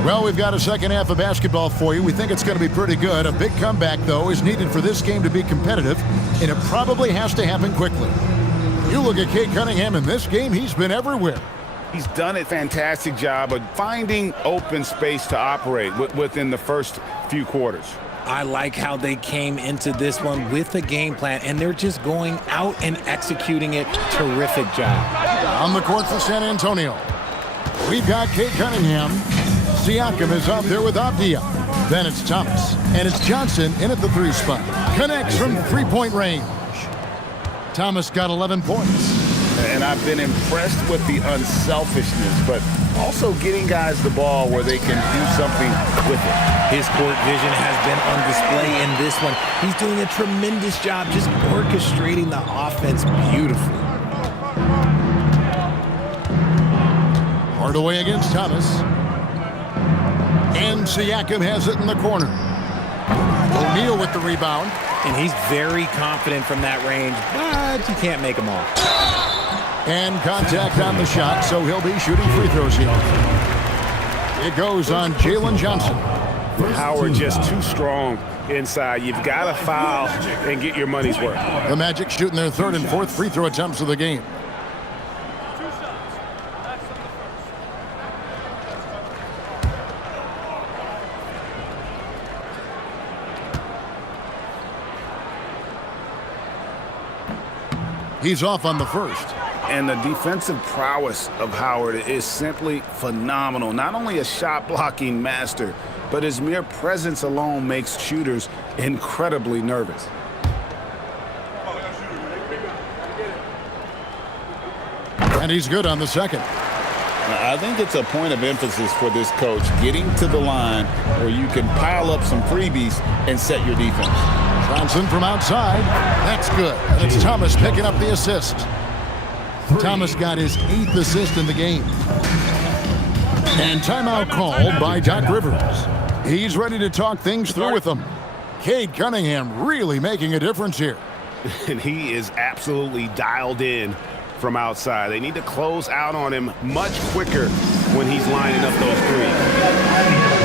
Well, we've got a second half of basketball for you. We think it's going to be pretty good. A big comeback, though, is needed for this game to be competitive, and it probably has to happen quickly. You look at Cade Cunningham in this game, he's been everywhere. He's done a fantastic job of finding open space to operate within the first few quarters. I like how they came into this one with a game plan, and they're just going out and executing it. Terrific job. On the court for San Antonio, we've got Cade Cunningham. Siakam is out there with Avdia. Then it's Thomas. And it's Johnson in at the 3 spot. Connects from 3-point range. Thomas got 11 points. And I've been impressed with the unselfishness, but also getting guys the ball where they can do something with it. His court vision has been on display in this one. He's doing a tremendous job just orchestrating the offense beautifully. Hardaway against Thomas. And Siakam has it in the corner. O'Neal with the rebound. And he's very confident from that range, but you can't make them all. And contact on the shot, so he'll be shooting free throws here. It goes on Jalen Johnson. Howard just too strong inside. You've got to foul and get your money's worth. The Magic shooting their 3rd and 4th free throw attempts of the game. He's off on the first. And the defensive prowess of Howard is simply phenomenal. Not only a shot-blocking master, but his mere presence alone makes shooters incredibly nervous. And he's good on the second. I think it's a point of emphasis for this coach, getting to the line where you can pile up some freebies and set your defense. Johnson from outside. That's good. And it's Thomas picking up the assist. Thomas got his 8th assist in the game. And timeout called by Doc Rivers. He's ready to talk things through with them. Cade Cunningham really making a difference here. And he is absolutely dialed in from outside. They need to close out on him much quicker when he's lining up those threes.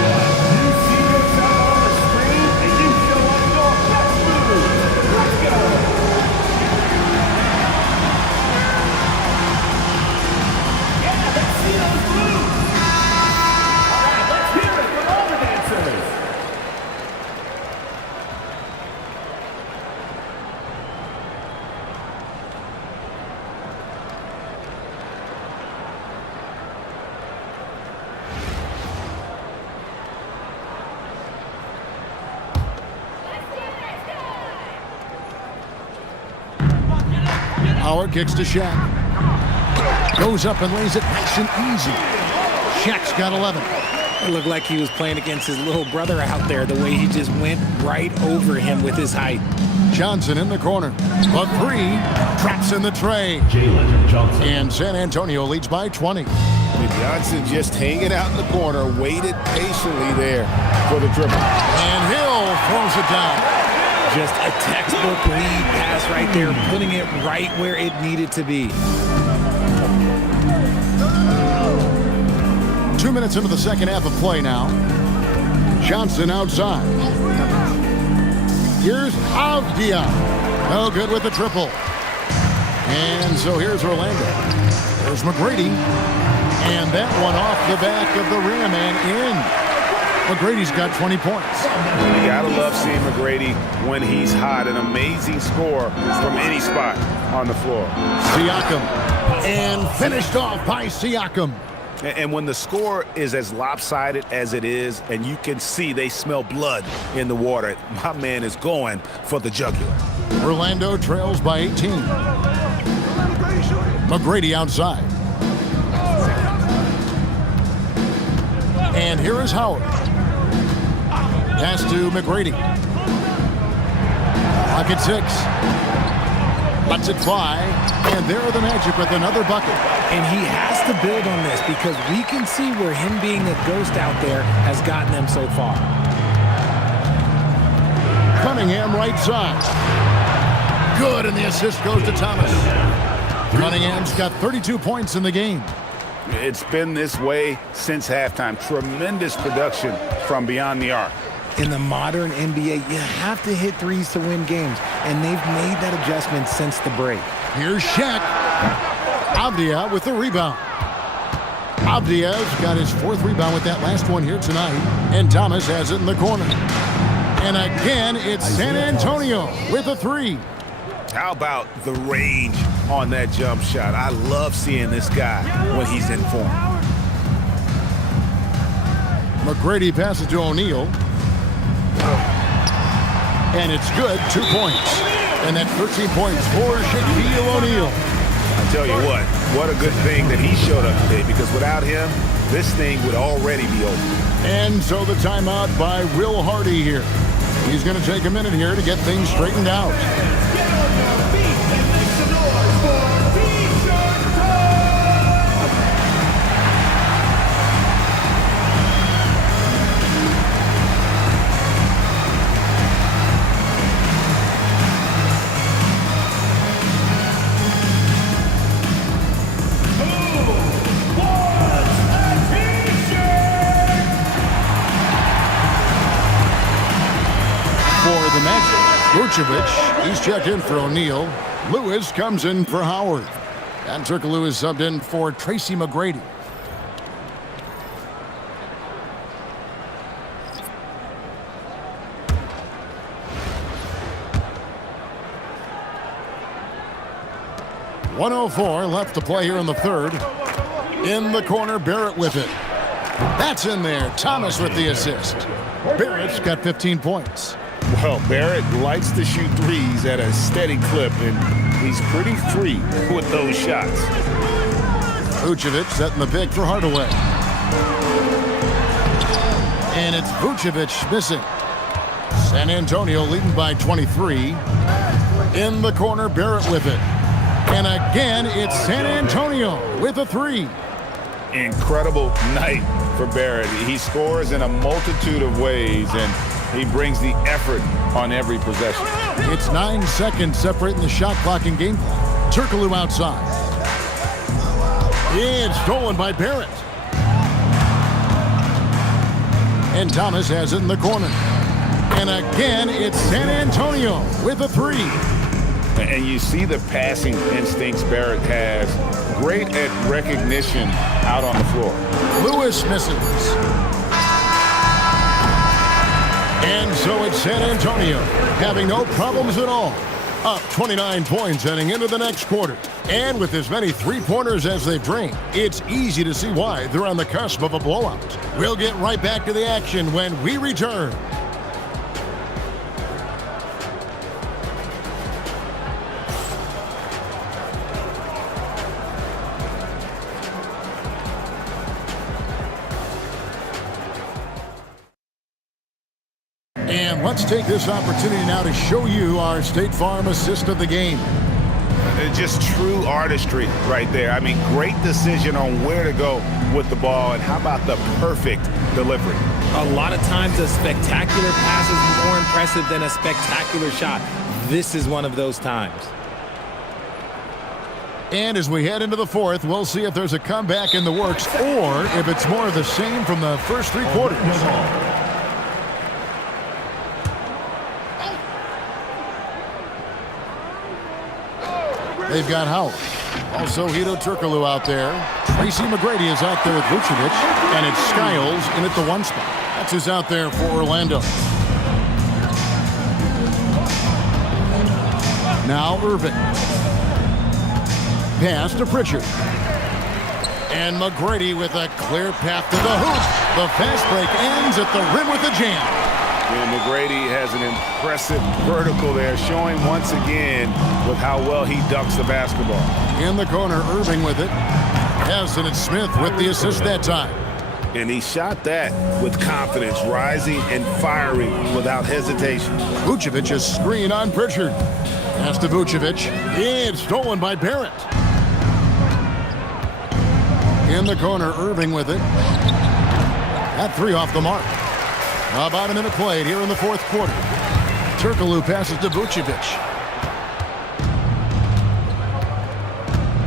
Howard kicks to Shaq. Goes up and lays it nice and easy. Shaq's got 11. It looked like he was playing against his little brother out there, the way he just went right over him with his height. Johnson in the corner. A 3. Traps in the tray. And San Antonio leads by 20. Johnson just hanging out in the corner, waited patiently there for the triple. And Hill throws it down. Just a textbook lead pass right there, putting it right where it needed to be. 2 minutes into the second half of play now. Johnson outside. Here's Avdia. No good with the triple. And so here's Orlando. There's McGrady. And that one off the back of the rim and in. McGrady's got 20 points. You gotta love seeing McGrady when he's hot. An amazing score from any spot on the floor. Siakam. And finished off by Siakam. And when the score is as lopsided as it is, and you can see they smell blood in the water, my man is going for the jugular. Orlando trails by 18. McGrady outside. And here is Howard. Pass to McGrady. Pocket 6. Lets it fly. And there are the Magic with another bucket. And he has to build on this because we can see where him being a ghost out there has gotten them so far. Cunningham right side. Good, and the assist goes to Thomas. Cunningham's got 32 points in the game. It's been this way since halftime. Tremendous production from beyond the arc. In the modern NBA, you have to hit threes to win games, and they've made that adjustment since the break. Here's Shaq. Avdia with the rebound. Avdia's got his 4th rebound with that last one here tonight, and Thomas has it in the corner. And again, it's San Antonio with a 3. How about the range on that jump shot? I love seeing this guy when he's in form. McGrady passes to O'Neal. And it's good, 2 points. And that's 13 points for Shaquille O'Neal. I tell you what a good thing that he showed up today, because without him, this thing would already be over. And so the timeout by Will Hardy here. He's going to take a minute here to get things straightened out. Vucevic, he's checked in for O'Neal. Lewis comes in for Howard. And Turkoglu is subbed in for Tracy McGrady. .104 left to play here in the 3rd. In the corner, Barrett with it. That's in there. Thomas with the assist. Barrett's got 15 points. Well, Barrett likes to shoot threes at a steady clip, and he's pretty free with those shots. Vucevic setting the pick for Hardaway. And it's Vucevic missing. San Antonio leading by 23. In the corner, Barrett with it. And again, it's San Antonio with a 3. Incredible night for Barrett. He scores in a multitude of ways, and he brings the effort on every possession. It's 9 seconds separating the shot clock and game clock. Turkoglu outside. It's stolen by Barrett. And Thomas has it in the corner. And again, it's San Antonio with a 3. And you see the passing instincts Barrett has. Great at recognition out on the floor. Lewis misses. And so it's San Antonio having no problems at all. Up 29 points heading into the next quarter. And with as many three-pointers as they bring, it's easy to see why they're on the cusp of a blowout. We'll get right back to the action when we return. And let's take this opportunity now to show you our State Farm assist of the game. Just true artistry right there. I mean, great decision on where to go with the ball, and how about the perfect delivery? A lot of times a spectacular pass is more impressive than a spectacular shot. This is one of those times. And as we head into the 4th, we'll see if there's a comeback in the works or if it's more of the same from the first 3 quarters. They've got Howard. Also, Hedo Turkoglu out there. Tracy McGrady is out there with Vucevic. And it's Skiles in at the 1 spot. That's who's out there for Orlando. Now Irving. Pass to Pritchard. And McGrady with a clear path to the hoop. The fast break ends at the rim with a jam. And McGrady has an impressive vertical there, showing once again with how well he dunks the basketball. In the corner, Irving with it. Hassan and Smith with the assist that time. And he shot that with confidence, rising and firing without hesitation. Vucevic's screen on Pritchard. Pass to Vucevic. It's stolen by Barrett. In the corner, Irving with it. That 3 off the mark. About a minute played here in the 4th quarter. Turkoglu passes to Vucevic.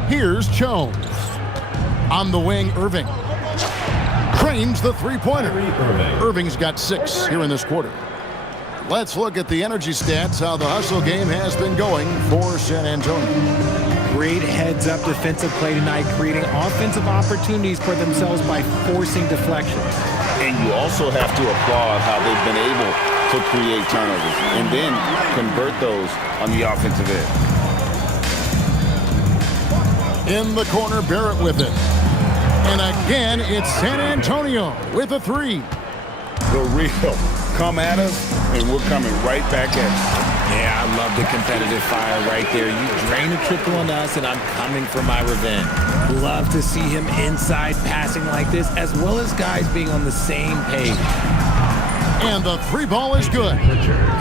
Here's Jones. On the wing, Irving. Trains the three-pointer. Irving's got 6 here in this quarter. Let's look at the energy stats, how the hustle game has been going for San Antonio. Great heads-up defensive play tonight, creating offensive opportunities for themselves by forcing deflections. And you also have to applaud how they've been able to create turnovers and then convert those on the offensive end. In the corner, Barrett with it. And again, it's San Antonio with a 3. The real come at us, and we're coming right back at you. Yeah, I love the competitive fire right there. You drain a triple on us, and I'm coming for my revenge. Love to see him inside passing like this, as well as guys being on the same page. And the 3 ball is good.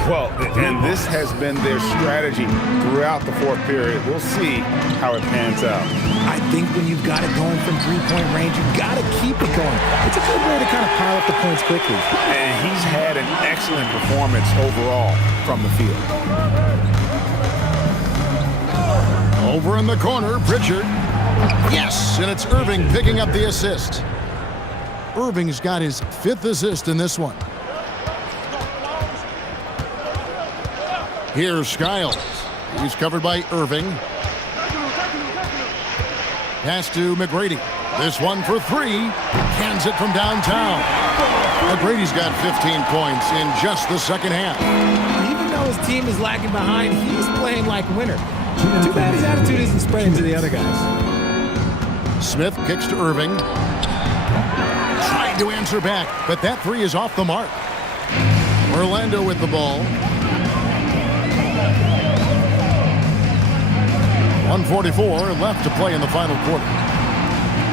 Well, and this has been their strategy throughout the fourth period. We'll see how it pans out. I think when you've got it going from three-point range, you've got to keep it going. It's a good way to kind of pile up the points quickly. And he's had an excellent performance overall from the field. Over in the corner, Pritchard. Yes, and it's Irving picking up the assist. Irving's got his 5th assist in this one. Here's Skiles. He's covered by Irving. Pass to McGrady. This one for 3. Cans it from downtown. McGrady's got 15 points in just the second half. Even though his team is lagging behind, he's playing like a winner. Too bad his attitude isn't spreading to the other guys. Smith kicks to Irving. Trying to answer back, but that 3 is off the mark. Orlando with the ball. 1:44 left to play in the final quarter.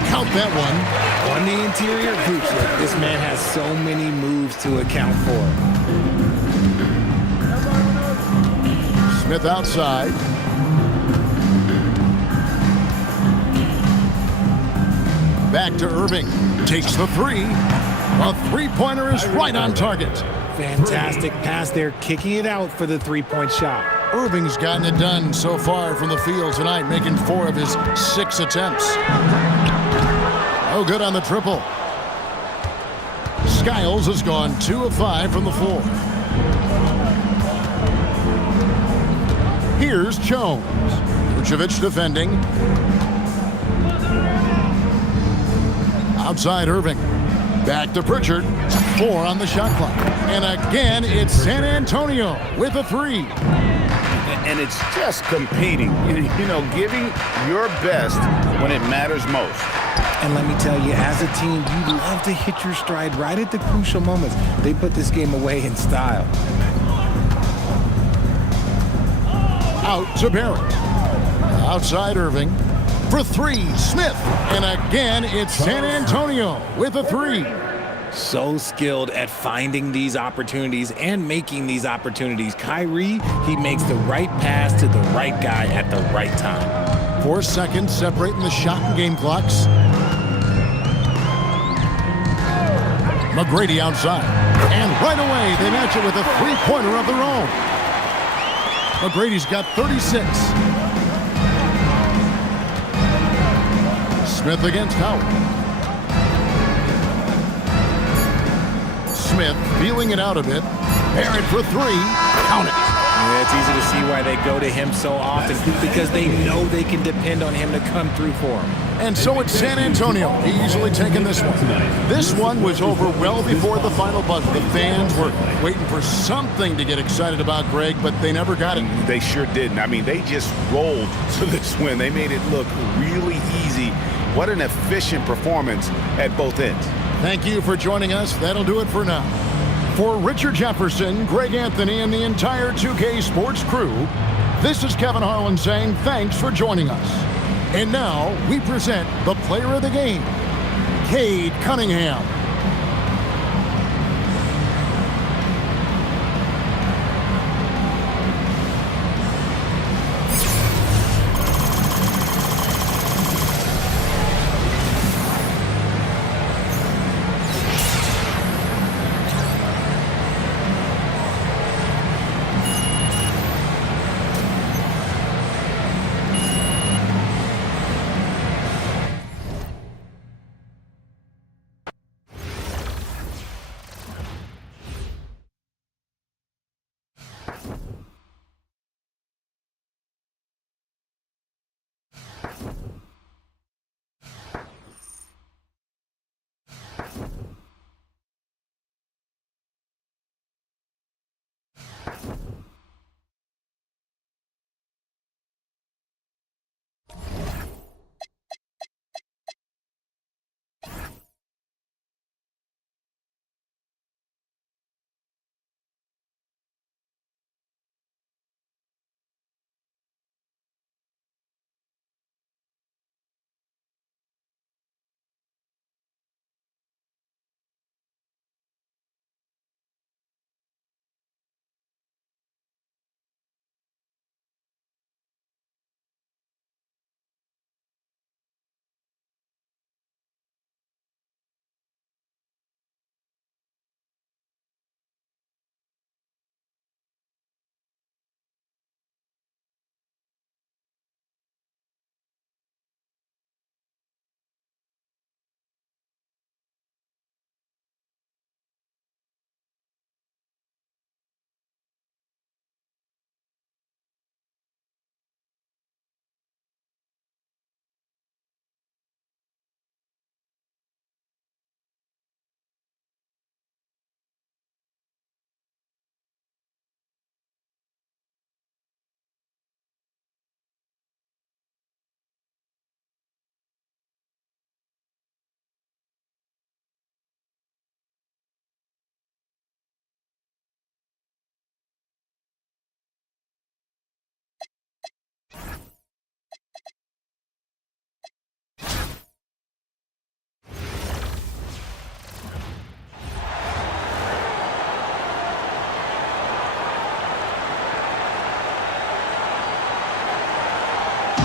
Count that one. On the interior, hoops, this man has so many moves to account for. Smith outside. Back to Irving. Takes the 3. A 3-pointer is right on target. Fantastic pass there, kicking it out for the 3-point shot. Irving's gotten it done so far from the field tonight, making 4 of his 6 attempts. Oh, good on the triple. Skiles has gone 2 of 5 from the floor. Here's Jones. Vucevic defending. Outside Irving. Back to Pritchard. 4 on the shot clock. And again, it's San Antonio with a 3. And it's just competing, you know, giving your best when it matters most. And let me tell you, as a team, you love to hit your stride right at the crucial moments. They put this game away in style. Out to Barrett. Outside Irving. For 3, Smith. And again, it's San Antonio with a 3. So skilled at finding these opportunities and making these opportunities. Kyrie, he makes the right pass to the right guy at the right time. 4 seconds separating the shot and game clocks. McGrady outside. And right away, they match it with a 3-pointer of their own. McGrady's got 36. Smith against Howard. Smith feeling it out a bit. Barrett for 3. Count it. Yeah, it's easy to see why they go to him so often, because they know they can depend on him to come through for them. And so it's San Antonio easily taking this one. This one was over well before the final buzzer. The fans were waiting for something to get excited about, Greg, but they never got it. They sure didn't. I mean, they just rolled to this win. They made it look really easy. What an efficient performance at both ends. Thank you for joining us. That'll do it for now. For Richard Jefferson, Greg Anthony, and the entire 2K Sports crew, this is Kevin Harlan saying thanks for joining us. And now we present the player of the game, Cade Cunningham.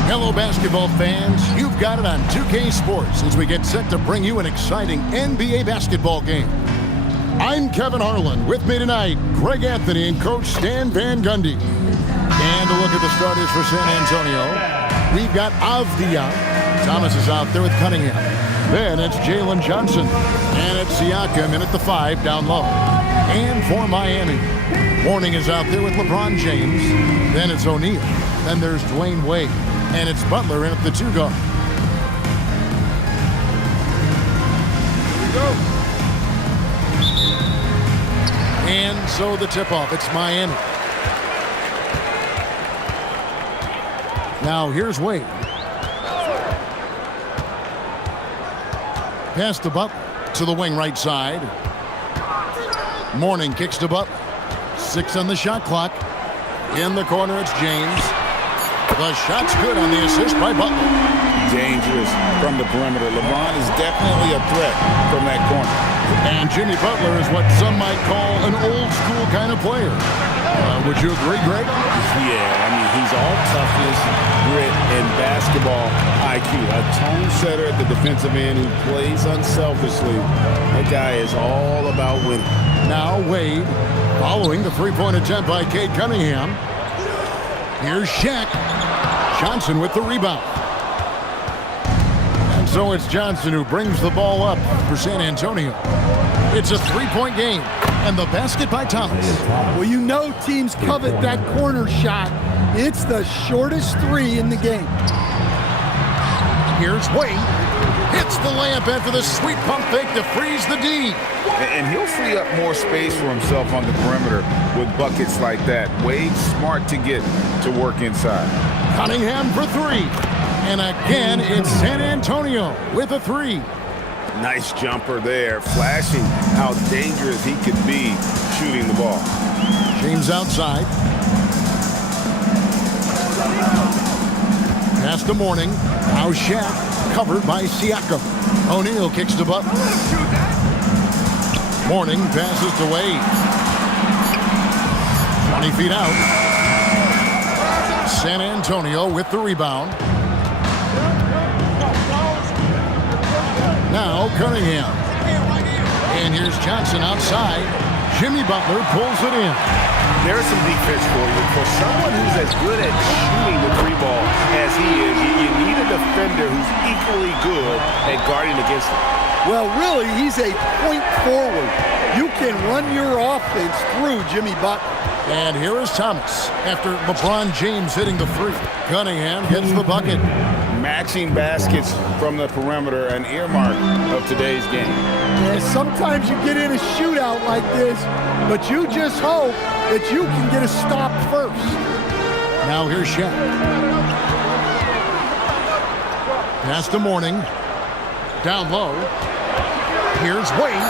Hello, basketball fans. You've got it on 2K Sports as we get set to bring you an exciting NBA basketball game. I'm Kevin Harlan. With me tonight, Greg Anthony and Coach Stan Van Gundy. And a look at the starters for San Antonio. We've got Avdia. Thomas is out there with Cunningham. Then it's Jalen Johnson. And it's Siakam in at the 5 down low. And for Miami, Mourning is out there with LeBron James. Then it's O'Neal. Then there's Dwayne Wade. And it's Butler in at the 2 guard. Here we go. And so the tip-off, it's Miami. Now here's Wade. Pass to Butler to the wing right side. Mourning kicks to Butler. 6 on the shot clock. In the corner, it's James. The shot's good on the assist by Butler. Dangerous from the perimeter. LeBron is definitely a threat from that corner. And Jimmy Butler is what some might call an old-school kind of player. Would you agree, Greg? Yeah, I mean, he's all toughness, grit, and basketball IQ. A tone setter at the defensive end who plays unselfishly. That guy is all about winning. Now Wade, following the three-point attempt by Cade Cunningham. Here's Shaq. Johnson with the rebound. And so it's Johnson who brings the ball up for San Antonio. It's a three-point game, and the basket by Thomas. Well, you know teams covet that corner shot. It's the shortest 3 in the game. Here's Wade. Hits the layup after the sweet pump fake to freeze the D. And he'll free up more space for himself on the perimeter with buckets like that. Wade's smart to get to work inside. Cunningham for 3. And again, it's San Antonio with a 3. Nice jumper there, flashing how dangerous he could be shooting the ball. James outside. Pass to Mourning. Now Shaq covered by Siakam. O'Neal kicks to Butler. Mourning passes to Wade. 20 feet out. San Antonio with the rebound. Now Cunningham. And here's Johnson outside. Jimmy Butler pulls it in. There's some defense for you. For someone who's as good at shooting the 3 ball as he is, you need a defender who's equally good at guarding against him. Well, really, he's a point forward. You can run your offense through Jimmy Butler. And here is Thomas after LeBron James hitting the 3. Cunningham gets the bucket. Matching baskets from the perimeter, an earmark of today's game. And sometimes you get in a shootout like this, but you just hope that you can get a stop first. Now here's Shaq. Pass to Mourning. Down low. Here's Wade.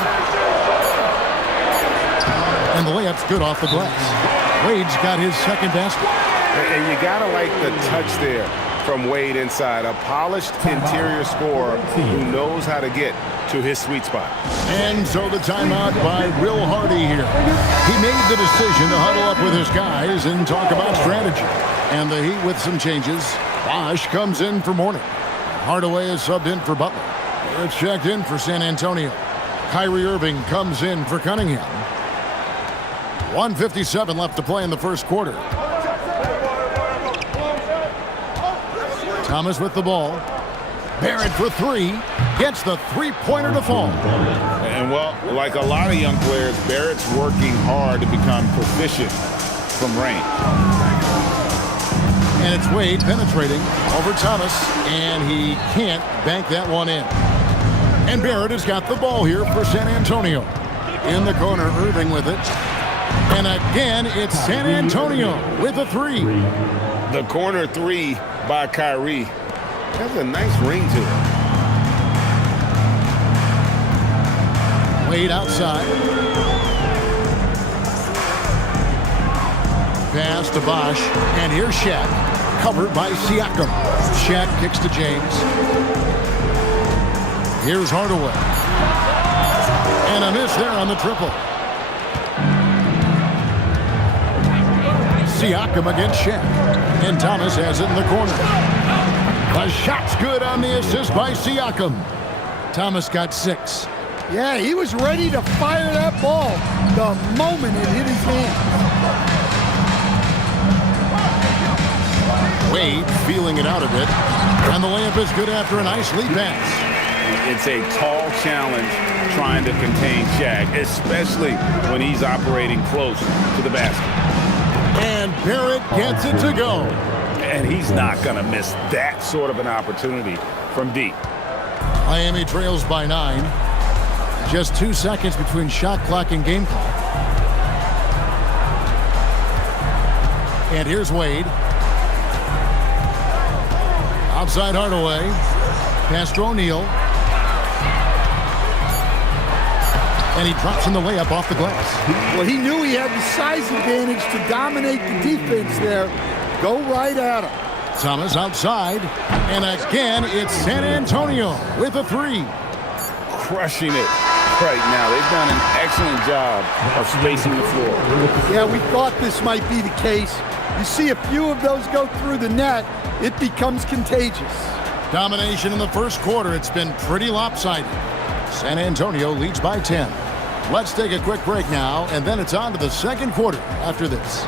And the layup's good off the glass. Wade's got his second basket. And you got to like the touch there from Wade inside. A polished interior scorer who knows how to get to his sweet spot. And so the timeout by Will Hardy here. He made the decision to huddle up with his guys and talk about strategy. And the Heat with some changes. Bosh comes in for Mourning. Hardaway is subbed in for Butler. It's checked in for San Antonio. Kyrie Irving comes in for Cunningham. 1:57 left to play in the first quarter. Thomas with the ball. Barrett for 3. Gets the three-pointer to fall. And, well, like a lot of young players, Barrett's working hard to become proficient from range. And it's Wade penetrating over Thomas, and he can't bank that one in. And Barrett has got the ball here for San Antonio. In the corner, Irving with it. And again, it's San Antonio with a 3. The corner 3 by Kyrie has a nice ring to it. Wade outside. Pass to Bosh. And here's Shaq. Covered by Siakam. Shaq kicks to James. Here's Hardaway. And a miss there on the triple. Siakam against Shaq. And Thomas has it in the corner. The shot's good on the assist by Siakam. Thomas got 6. Yeah, he was ready to fire that ball the moment it hit his hand. Wade feeling it out a bit. And the layup is good after a nice lead pass. It's a tall challenge trying to contain Shaq, especially when he's operating close to the basket. And Barrett gets it to go. And he's not going to miss that sort of an opportunity from deep. Miami trails by 9. Just 2 seconds between shot clock and game clock. And here's Wade. Outside Hardaway. Pass to O'Neal. And he drops in the layup off the glass. Well, he knew he had the size advantage to dominate the defense there. Go right at him. Thomas outside. And again, it's San Antonio with a 3. Crushing it right now. They've done an excellent job of spacing the floor. Yeah, we thought this might be the case. You see a few of those go through the net, it becomes contagious. Domination in the first quarter. It's been pretty lopsided. San Antonio leads by 10. Let's take a quick break now, and then it's on to the second quarter after this.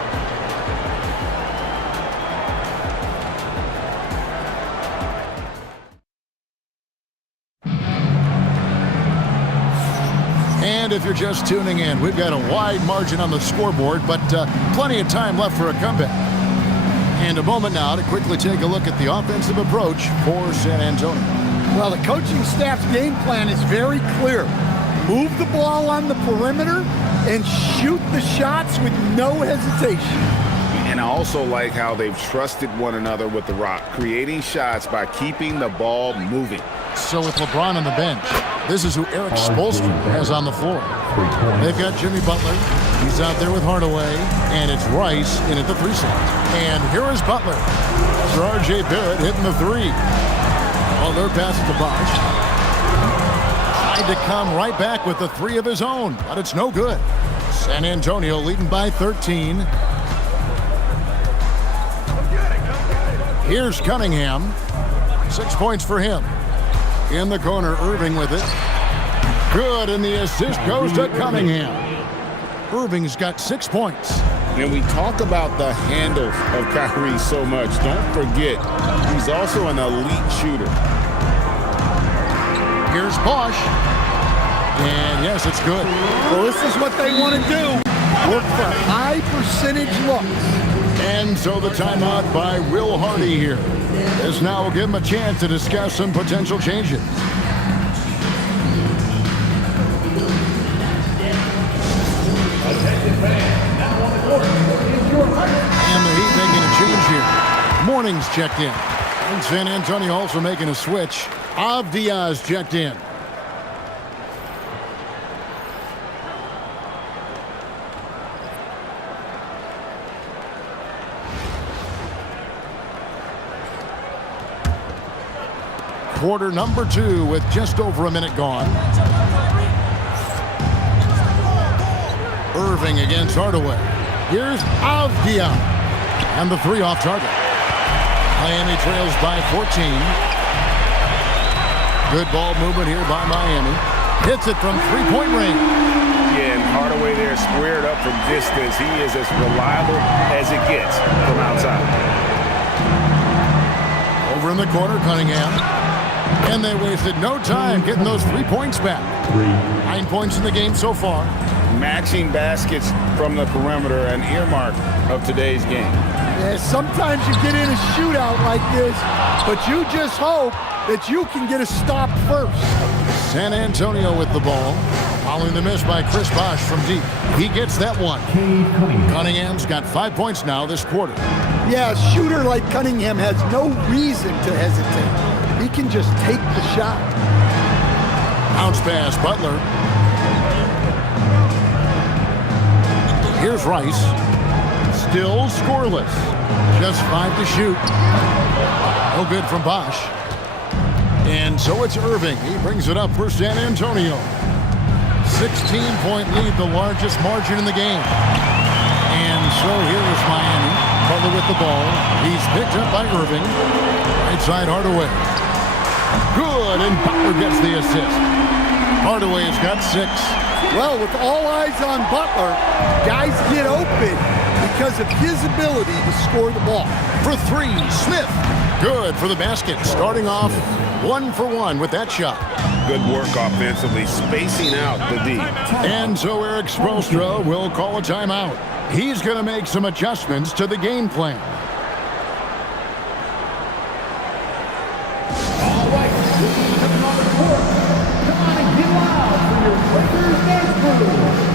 And if you're just tuning in, we've got a wide margin on the scoreboard, but plenty of time left for a comeback. And a moment now to quickly take a look at the offensive approach for San Antonio. Well, the coaching staff's game plan is very clear. Move the ball on the perimeter and shoot the shots with no hesitation. And I also like how they've trusted one another with the rock, creating shots by keeping the ball moving. So with LeBron on the bench, this is who Eric Spoelstra has on the floor. They've got Jimmy Butler. He's out there with Hardaway. And it's Rice in at the 3 slot. And here is Butler. There's R.J. Barrett hitting the 3. Butler passes to Bosh. Tried to come right back with the 3 of his own, but it's no good. San Antonio leading by 13. Here's Cunningham. 6 points for him. In the corner, Irving with it. Good, and the assist goes to Cunningham. Irving's got 6 points. And we talk about the handles of Kyrie so much. Don't forget, he's also an elite shooter. Here's Bosh. And yes, it's good. Well, this is what they want to do. Work for high percentage looks. And so the timeout by Will Hardy here. This now will give him a chance to discuss some potential changes. And the Heat making a change here. Morning's checked in. And San Antonio also making a switch. Avdia's checked in. Quarter number 2 with just over a minute gone. Irving against Hardaway. Here's Avdia. And the 3 off target. Miami trails by 14. Good ball movement here by Miami. Hits it from 3-point range. Yeah, and Hardaway there squared up from distance. He is as reliable as it gets from outside. Over in the corner, Cunningham. And they wasted no time getting those 3 points back. 9 points in the game so far. Matching baskets from the perimeter, an earmark of today's game. Yeah, sometimes you get in a shootout like this, but you just hope that you can get a stop first. San Antonio with the ball. Following the miss by Chris Bosh from deep. He gets that one. Cunningham's got 5 points now this quarter. Yeah, a shooter like Cunningham has no reason to hesitate. He can just take the shot. Bounce pass, Butler. Here's Rice. Still scoreless. Just 5 to shoot. No good from Bosh. And so it's Irving. He brings it up for San Antonio. 16-point lead, the largest margin in the game. And so here is Miami. Butler with the ball. He's picked up by Irving. Right side, Hardaway. Good, and Butler gets the assist. Hardaway's got 6. Well, with all eyes on Butler, guys get open because of his ability to score the ball. For 3, Smith. Good for the basket. Starting off 1 for 1 with that shot. Good work offensively, spacing out the D. And so Eric Spoelstra will call a timeout. He's going to make some adjustments to the game plan. All right, coming on the court. Come on and get loud for your Lakers dance crew.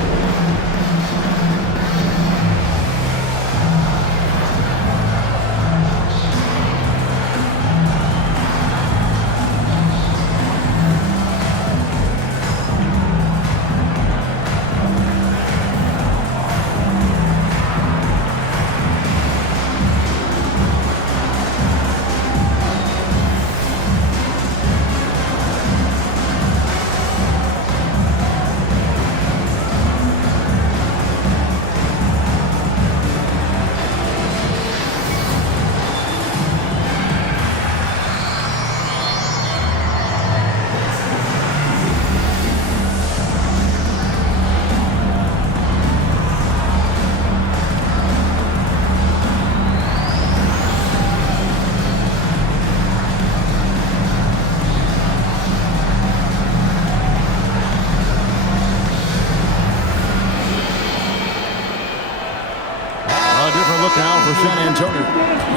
Now for San Antonio.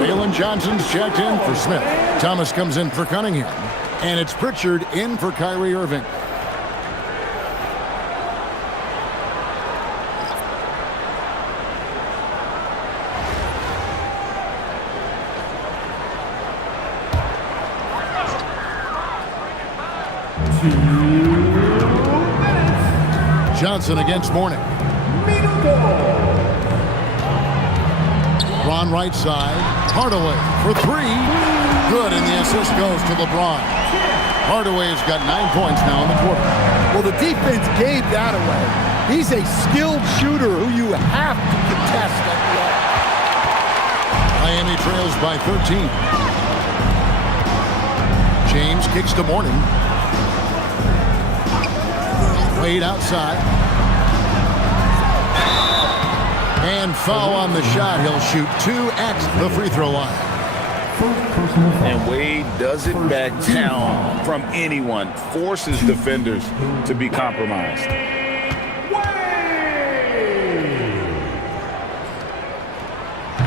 Jalen Johnson's checked in for Smith. Thomas comes in for Cunningham. And it's Pritchard in for Kyrie Irving. Johnson against Mourning. LeBron right side. Hardaway for 3. Good, and the assist goes to LeBron. Hardaway's got 9 points now in the quarter. Well, the defense gave that away. He's a skilled shooter who you have to contest at the arc. Miami trails by 13. James kicks to Mourning. Wade outside. And foul on the shot. He'll shoot 2 at the free throw line. And Wade doesn't back down from anyone. Forces defenders to be compromised.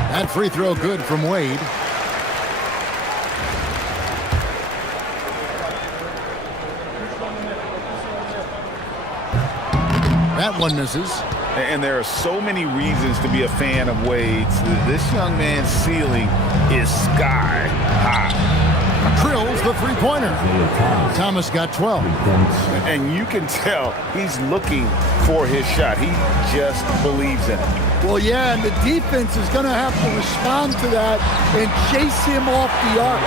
That free throw good from Wade. That one misses. And there are so many reasons to be a fan of Wade's. This young man's ceiling is sky high. Drills the three-pointer. Thomas got 12. And you can tell he's looking for his shot. He just believes in it. Well, yeah, and the defense is going to have to respond to that and chase him off the arc.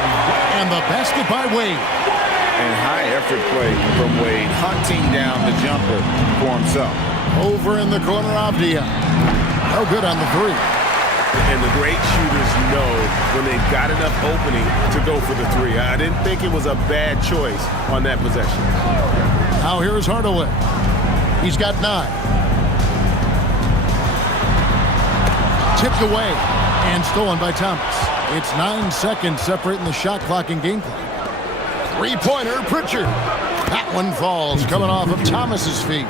And the basket by Wade. And high effort play from Wade, hunting down the jumper for himself. Over in the corner, Avdia. Oh, good on the 3. And the great shooters know when they've got enough opening to go for the 3. I didn't think it was a bad choice on that possession. Now here's Hardaway. He's got 9. Tipped away and stolen by Thomas. It's 9 seconds separating the shot clock and game clock. Three-pointer, Pritchard. That one falls, coming off of Thomas's feet.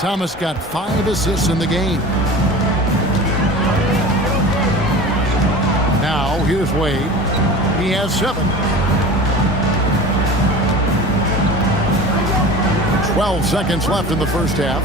Thomas got 5 assists in the game. Now, here's Wade. He has 7. 12 seconds left in the first half.